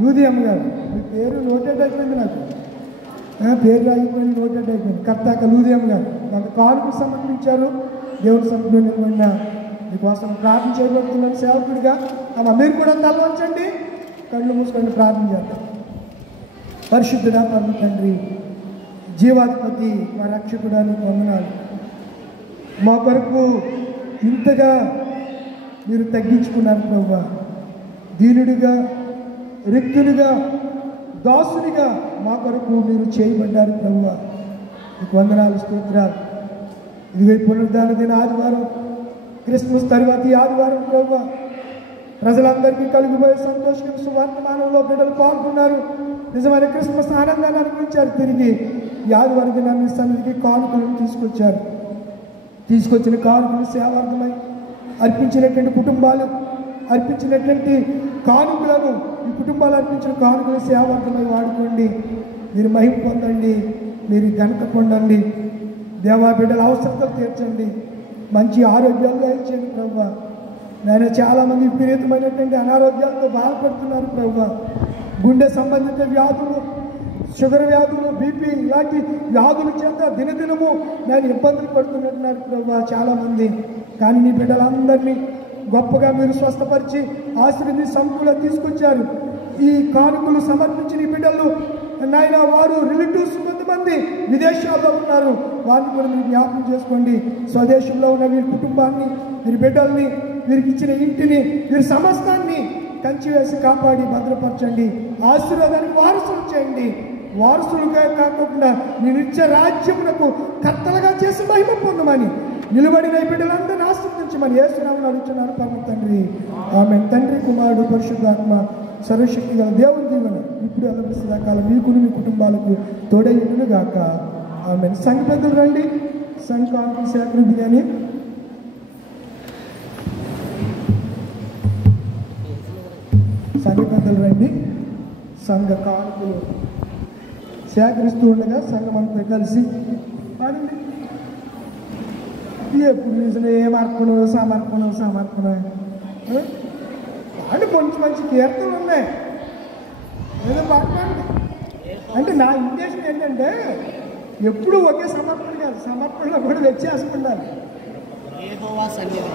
లూదియమ్మ గారు, మీ పేరు నోటెడ్ అయిపోయింది, నాకు పేరు రాయిపోయింది, నోటెడ్ అయిపోయింది. కర్తాక లూదియమ్మ గారు నాకు కానుకలు సమర్పించారు. దేవుడి సన్నిధిలో నిలబడిన మీకోసం ప్రార్థన చేయబడుతున్నాను సేవకుడిగా. అమ్మ మీరు కూడా తలవంచండి, కళ్ళు మూసుకొని ప్రార్థన చేద్దాం. పరిశుద్ధుడా పరమ తండ్రి, జీవాధిపతి, మా రక్షకుడానికి వందనాలు. మా కొరకు ఇంతగా మీరు తగ్గించుకున్నారు ప్రభువా. దీనుడిగా, రిక్తునిగా, దాసునిగా మా కొరకు మీరు చేయబడ్డారు ప్రభువా. మీకు వందనాలు, స్తోత్రాలు. ఇదిగో పునరుద్ధాన దిన ఆదివారం, క్రిస్మస్ తర్వాత ఈ ఆదివారం ప్రభువా ప్రజలందరికీ కలిగిపోయే సంతోషం సువార్తమానంలో బిడ్డలు పాల్గొన్నారు. నిజమైన క్రిస్మస్ ఆనందాన్ని అనుభవించారు. తిరిగి ఈ ఆదివారం దినాన్ని సన్నిధికి కానుకలను తీసుకొచ్చిన కానుకలు సేవార్థమై అర్పించినటువంటి కుటుంబాలు అర్పించినటువంటి కానుకలను, ఈ కుటుంబాలు అర్పించిన కానుకలు సేవార్థమై వాడుకోండి. మీరు మహిమ పొందండి, మీరు ఘనత పొందండి. దేవా బిడ్డల అవసరతలు తీర్చండి, మంచి ఆరోగ్యాలు ఇచ్చేయండి ప్రభువా. నేను చాలామంది విపరీతమైనటువంటి అనారోగ్యాలతో బాధపడుతున్నారు ప్రభువా. గుండె సంబంధిత వ్యాధులు, షుగర్ వ్యాధులు, బీపీ ఇలాంటి వ్యాధుల చేత దినదినము నేను ఇబ్బందులు పడుతున్నట్టున్నారు ప్రభువా చాలామంది. కానీ నీ బిడ్డలందరినీ గొప్పగా మీరు స్వస్థపరిచి ఆశీర్వదించి సమకూల తీసుకొచ్చారు. ఈ కానుకలు సమర్పించిన ఈ బిడ్డలు నాయన వారు రిలేటివ్స్ కొంతమంది విదేశాల్లో ఉన్నారు. వారిని కూడా మీరు జ్ఞాపకం చేసుకోండి. స్వదేశంలో ఉన్న వీరి కుటుంబాన్ని, వీరి బిడ్డల్ని, వీరికి ఇచ్చిన ఇంటిని, వీరి సమస్తాన్ని కంచి వేసి కాపాడి భద్రపరచండి. ఆశీర్వాదానికి వారసులు చేయండి. వారసులుగా కాకుండా మీ నిత్య రాజ్యమునకు కర్తలుగా చేసి మహిమ పొందమని నిలబడిన బిడ్డలందరినీ ఆశీర్వదించమని యేసునామమున అడుగుచున్నాను పరమ తండ్రి. ఆమేన్. తండ్రి, కుమారుడు, పరిశుద్ధాత్మ సర్వశక్తి గల దేవుని దీవెన ఇప్పుడు ఎల్లప్పుడూ కాలం మీకును మీ కుటుంబాలకు తోడైయును గాక. ఆమేన్. సంఘ పెద్దలు రండి, సంఘ కానుకలు సేకరింది. కానీ సంఘ పెద్దలు రండి, సంఘ కానుకలు సేకరిస్తూ ఉండగా సంఘం అంతా కలిసి పాడండి. ఎప్పుడు చూసినా సమర్పణ అంటే కొంచెం మంచి కీర్తనలు ఉన్నాయి, ఏదో పాడండి. అంటే నా ఉద్దేశం ఏంటంటే ఎప్పుడు ఒకే సమర్పణ కాదు, సమర్పణలో కూడా వ్యత్యాసం ఉండాలి. యెహోవా సన్నిధి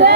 మా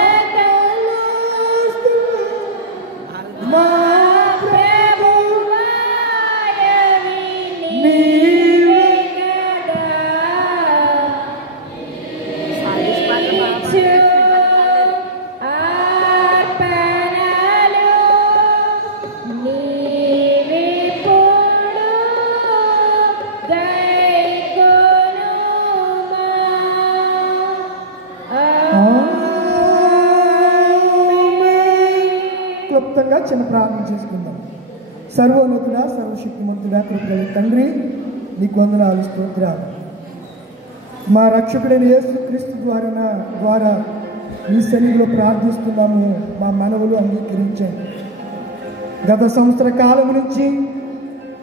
క్లుప్తంగా చిన్న ప్రార్థన చేసుకుందాం. సర్వోన్నతుడా, సర్వశక్తిమంతుడా, కృపగల తండ్రి, నీకు వందనాలు, స్తోత్రాలు. మా రక్షకుడైన యేసుక్రీస్తు ద్వారా ఈ సన్నిధిలో ప్రార్థిస్తున్నాము. మా మనవులు అంగీకరించండి. గత సంవత్సర కాలం నుంచి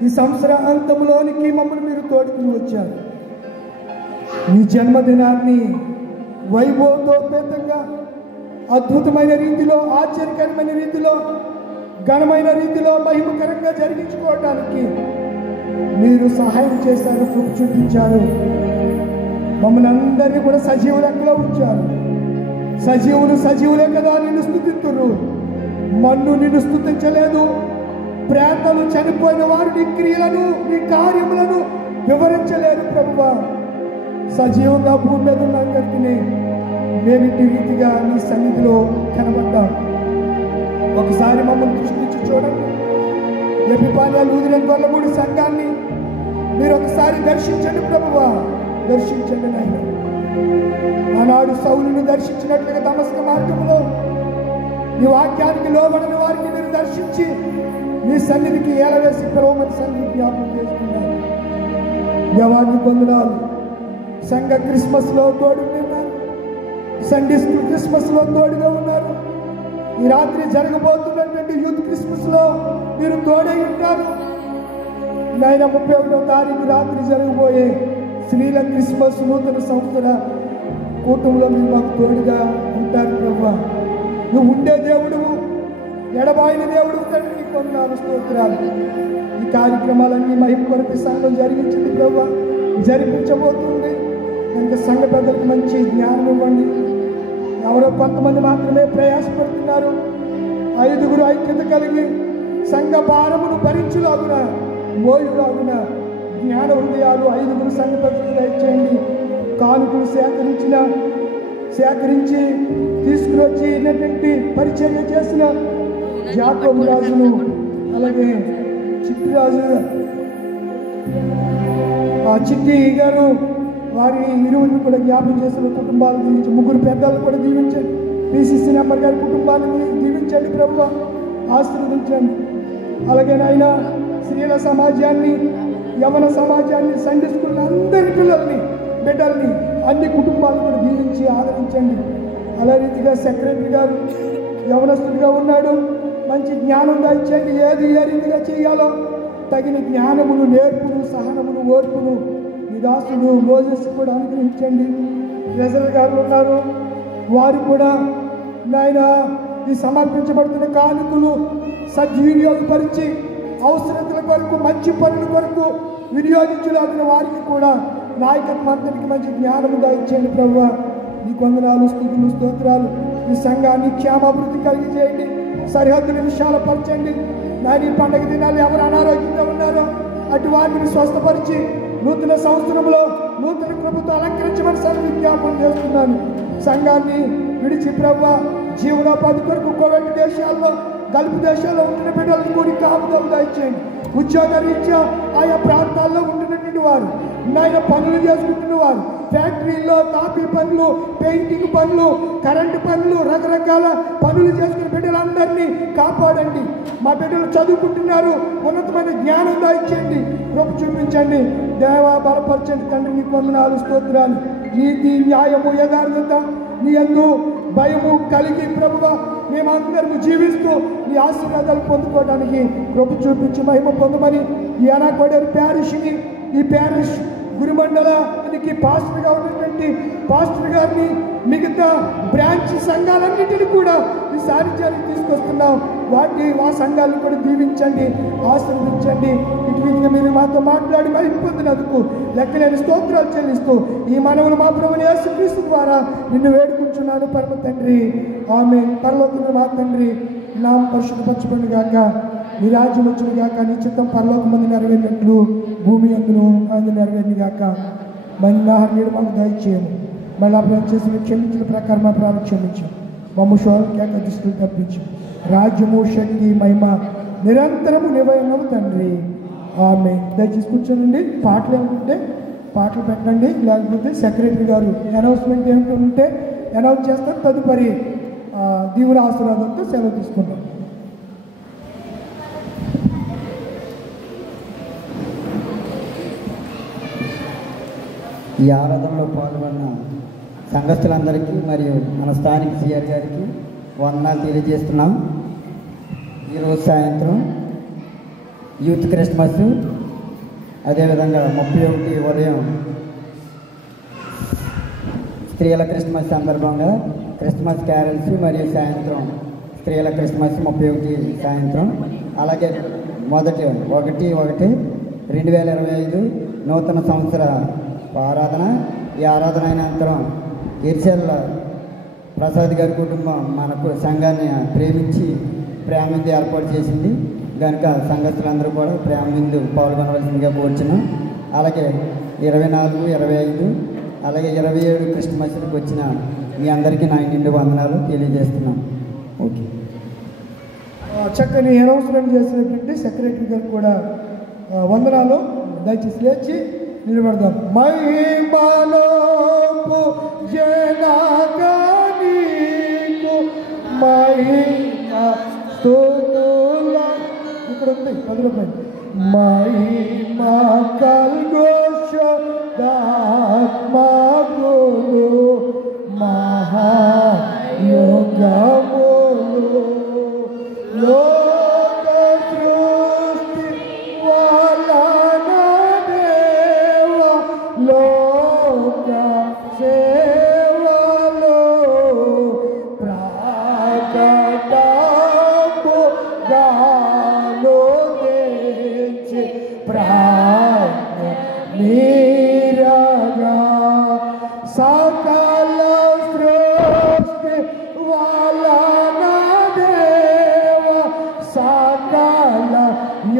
ఈ సంవత్సర అంతంలోనికి మమ్మల్ని మీరు తోడుకుని వచ్చారు. మీ జన్మదినాన్ని వైభవోపేతంగా, అద్భుతమైన రీతిలో, ఆశ్చర్యకరమైన రీతిలో, ఘనమైన రీతిలో, మహిమకరంగా జరిగించుకోవడానికి మీరు సహాయం చేశారు, కృప చూపించారు. మమ్మల్ని అందరినీ కూడా సజీవ లెక్కలో ఉంచారు. సజీవులే కదా నిన్ను స్తుతిస్తున్నారు. మన్ను నిన్ను స్తుతించలేదు. ప్రేతలు, చనిపోయిన వారు నీ క్రియలను, నీ కార్యములను వివరించలేదు. ప్రభువా, సజీవంగా భూమి మీద ఉన్న అందరికీ మేము ఇట్టి రీతిగా నీ సన్నిధిలో కనబడ్డాం. ఒకసారి మమ్మల్ని దృష్టించి చూడండి. ఎపిపాన్య లూథరన్ గొల్లమూడి సంఘాన్ని మీరు ఒకసారి దర్శించండి ప్రభువా, దర్శించండి నాయన. ఆనాడు సౌలును దర్శించినట్లుగా దమస్క మార్గంలో నీ వాక్యానికి లోబడిన వారిని మీరు దర్శించి నీ సన్నిధికి ఏలవేసి పిలవమని సన్నిధి జ్ఞాపకం చేస్తున్నారు. దేవాన్ని వందనాలు. సంఘ క్రిస్మస్లో తోడున్నారు, సండే స్కూల్ క్రిస్మస్లో తోడుగా ఉన్నారు. ఈ రాత్రి జరగబోతున్నటువంటి యూత్ క్రిస్మస్లో మీరు తోడై ఉంటారు నాయన. 31వ తారీఖు రాత్రి జరగబోయే స్త్రీల క్రిస్మస్ నూతన సంవత్సర కూటంలో మీరు మాకు తోడుగా ఉంటారు ప్రభువా. నువ్వు ఉండే దేవుడువు, ఎడబాయిన దేవుడు తండ్రి, నీకు వందనాలు, స్తోత్రాలు. ఈ కార్యక్రమాలన్నీ మహిమ కొరకు సంఘం జరిగించింది ప్రభువా, జరిపించబోతుంది. కనుక సంఘ పెద్దలకు మంచి జ్ఞానం ఇవ్వండి. ఎవరో కొంతమంది మాత్రమే ప్రయాసపడుతున్నారు. 5గురు ఐక్యత కలిగి సంఘ భారమును భరించులాగున, మోయులాగున జ్ఞాన హృదయాలు 5గురు సంఘ పెద్దలు దయచేయండి. కానుకలు సేకరించి తీసుకుని వచ్చినటువంటి పరిచర్య చేసిన యాకోబు రాజును, అలాగే చిట్టిరాజు, చిట్టి గారు, వారి ఇరువురిని కూడా జ్ఞాపకం చేసిన కుటుంబాలను దీవించి, 3 పెద్దలను కూడా దీవించండి. పిసిసి నెంబర్ గారి కుటుంబాలను దీవించండి ప్రభువా, ఆశీర్వదించండి. అలాగే నాయన స్త్రీల సమాజాన్ని, యవన సమాజాన్ని, సండే స్కూల్ అందరి పిల్లల్ని, బిడ్డల్ని, అన్ని కుటుంబాలను కూడా దీవించి ఆదరించండి. అలా రీతిగా సెక్రటరీ గారు యవనస్తుడిగా ఉన్నాడు, మంచి జ్ఞానం దాయించండి. ఏది ఏ రీతిగా చేయాలో తగిన జ్ఞానమును, నేర్పును, సహనమును, ఓర్పును నిదాసుడు మోజెస్ కూడా అనుగ్రహించండి. ట్రెజరర్ గారు ఉన్నారు, వారు కూడా నాయన ఈ సమర్పించబడుతున్న కానుకలు సద్వినియోగపరిచి అవసరతల కొరకు, మంచి పనుల కొరకు వినియోగించడానికి వారికి కూడా నాయకత్వం అంతటికి మంచి జ్ఞానము దాయించండి ప్రభువా. నీకు వందనాలు, స్తుతులు, స్తోత్రాలు. ఈ సంఘాన్ని క్షేమాభివృద్ధి కలిగి చేయండి. సరిహద్దులు విశాలపరచండి. నాయన ఈ పండుగ దినాలు ఎవరు అనారోగ్యంగా ఉన్నారో అటు వారిని స్వస్థపరిచి నూతన సంవత్సరంలో నూతన కృపతో అలంకరించమని సన్నిధి జ్ఞాపకం చేస్తున్నాను. సంఘాన్ని విడిచి ప్రభువా జీవనోపాధి కొరకు కోవిడ్ దేశాల్లో, గల్ఫ్ దేశాల్లో ఉంటున్న బిడ్డలను కూడి కాపుదలు దాయించండి. ఉద్యోగ రీత్యా ఆయా ప్రాంతాల్లో ఉంటున్నటువంటి వారు, నాయన పనులు చేసుకుంటున్న వారు, ఫ్యాక్టరీల్లో తాపీ పనులు, పెయింటింగ్ పనులు, కరెంటు పనులు, రకరకాల పనులు చేసుకున్న బిడ్డలందరినీ కాపాడండి. మా బిడ్డలు చదువుకుంటున్నారు, ఉన్నతమైన జ్ఞానం దాయించండి, కృప చూపించండి. దేవా బలపరచండి తండ్రి. నీకు వందనాలు, స్తోత్రాలు. నీతి, న్యాయము, యథార్థత, నీ యందు భయము కలిగి ప్రభువా మేమందరము జీవిస్తూ నీ ఆశీర్వాదాలు పొందుకోవడానికి కృప చూపించి మహిమ పొందమని ఈ అనాకోడేరు ప్యారిష్ని, ఈ ప్యారిష్ గురుమండలానికి పాస్టర్గా ఉన్నటువంటి పాస్టర్ గారిని మిగతా బ్రాంచ్ సంఘాలన్నింటినీ కూడా ఈ సాన్నిధ్యానికి తీసుకొస్తున్నాం. ఆ సంఘాలను కూడా దీవించండి, ఆశీర్వదించండి. ఇటు రీతిగా మీరు మాతో మాట్లాడి మరి పొందినందుకు లెక్కలేని స్తోత్రాలు చెల్లిస్తూ ఈ మనవులు మా ప్రభువైన యేసుక్రీస్తు ద్వారా నిన్ను వేడుకుంటున్నాను పరమ తండ్రి. ఆమేన్. పరలోకమున మా తండ్రి నామం పరిశుద్ధపరచబడును గాక, నీ రాజ్యం వచ్చును గాక, నీ చిత్తం పరలోకమందు నెరవేరినట్లు భూమి అందును అందు నెరవేరును గాక. మన ఆహారం మాకు దయచేయము, మళ్ళీ అప్పుడు చేసిన క్షమించిన ప్రకారం మా ప్రాణం క్షమించు, మమ్మ శోధకేక దుస్తులు తప్పించు. రాజ్యము శక్తి మహిమ నిరంతరము నివయనము తండ్రి. ఆమె దయచేసి కూర్చోనండి. పాటలు ఏమిటంటే పాటలు పెట్టండి, లేకపోతే సెక్రటరీ గారు అనౌన్స్మెంట్ ఏమిటి ఉంటే అనౌన్స్ చేస్తారు. తదుపరి దీవుల ఆశీర్వాదంతో సెలవు తీసుకుంటాం. ఈ ఆరాధనలో పాల్గొన్న సంఘస్థులందరికీ మరియు మన స్థానిక సిఆర్ గారికి వందనాలు తెలియజేస్తున్నాం. ఈరోజు సాయంత్రం యూత్ క్రిస్మస్, అదేవిధంగా 31 ఉదయం స్త్రీల క్రిస్మస్ సందర్భంగా క్రిస్మస్ క్యారల్స్, మరియు సాయంత్రం స్త్రీల క్రిస్మస్ 31 సాయంత్రం, అలాగే 1/1/2025 నూతన సంవత్సర ఆరాధన. ఈ ఆరాధన అయినంతరం ఇర్షల్ ప్రసాద్ గారి కుటుంబం మనకు సంఘాన్ని ప్రేమించి ప్రేమ విందు ఏర్పాటు చేసింది కనుక సంఘస్థులందరూ కూడా ప్రేమ విందు పాల్గొనవలసిందిగా కోరుచున్నాం. అలాగే 24, 25 అలాగే 27 క్రిస్మస్కి వచ్చిన మీ అందరికీ నా నిండు వందనాలు తెలియజేస్తున్నాం. ఓకే. చక్కని అనౌన్స్మెంట్ చేసినటువంటి సెక్రటరీ గారు కూడా వందనాలు. దయచేసి లేచి నిలబడదాం. మహిమలోపు జనగణీకు మహిమ స్తుతుల, ఇక్కడ ఉంది 10 రూపాయలు. మహిమ కల్గోషదాత్మగులు మహాయోగములు లోక సృష్టి వలన దేవ లోక సేవలో ప్రాకటము గాలో తెచ్చి ప్రాణ నీరగా సకల సృష్టి వలన దేవ సకల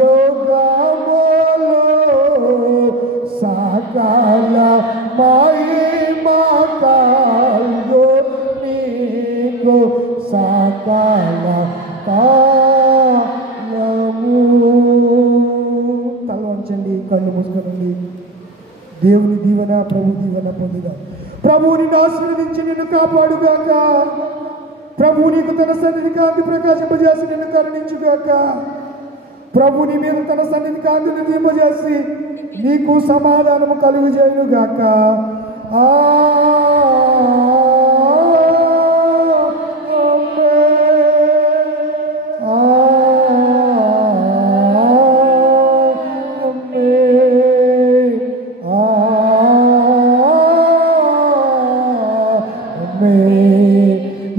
యోగములో సకల మహిమ కల్గు నీకు సకల కాలము. తల వంచండి, కళ్ళు మూసుకోండి. దేవుని దీవెన, ప్రభు దీవెన పొందుగా. ప్రభువు నిన్ను ఆశీర్వదించి నిన్ను కాపాడుగాక. ప్రభువు నీకు తన సన్నిధి కాంతి ప్రకాశింపజేసి నిన్ను కరుణించుగాక. ప్రభు నీ మీద తన సన్నిధి కాంతిని నింపజేసి నీకు సమాధానము కలుగు చేయుగాక.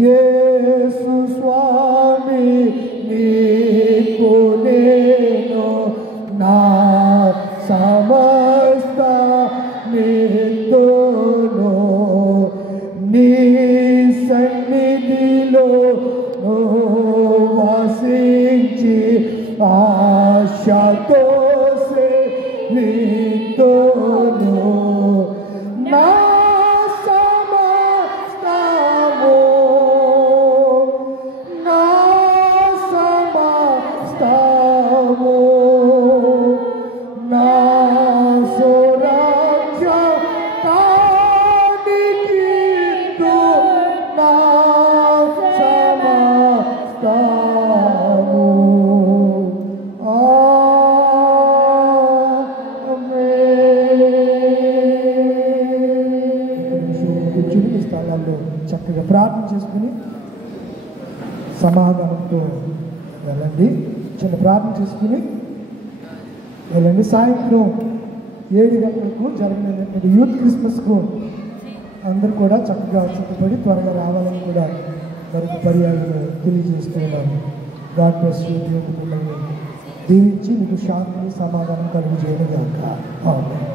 యేసు స్వామి నీకు నేను నా సమస్త నీతోను నీ సన్నిధిలో వసించి ఆశతో సేవితోను నా సమస్తము నా సమస్తము నా సురక్ష కానికిందు నా సమస్తము. కూర్చుని స్థానాల్లో చక్కగా ప్రార్థన చేసుకుని సమాధానంతో వెళ్ళండి. చిన్న ప్రార్థన చేసుకుని వెళ్ళండి. సాయంత్రం 7 గంటలకు జరిగినటువంటి యూత్ క్రిస్మస్కు అందరూ కూడా చక్కగా సిద్ధపడి త్వరగా రావాలని కూడా మరొక పర్యాయంలో తెలియజేస్తున్నాను. God bless you. దేవుడు మిమ్మల్ని దీవించి మీకు శాంతిని సమాధానం కలుగు చేయడం కాక. ఆమేన్.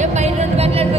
ఏ పైన 2 గంటలు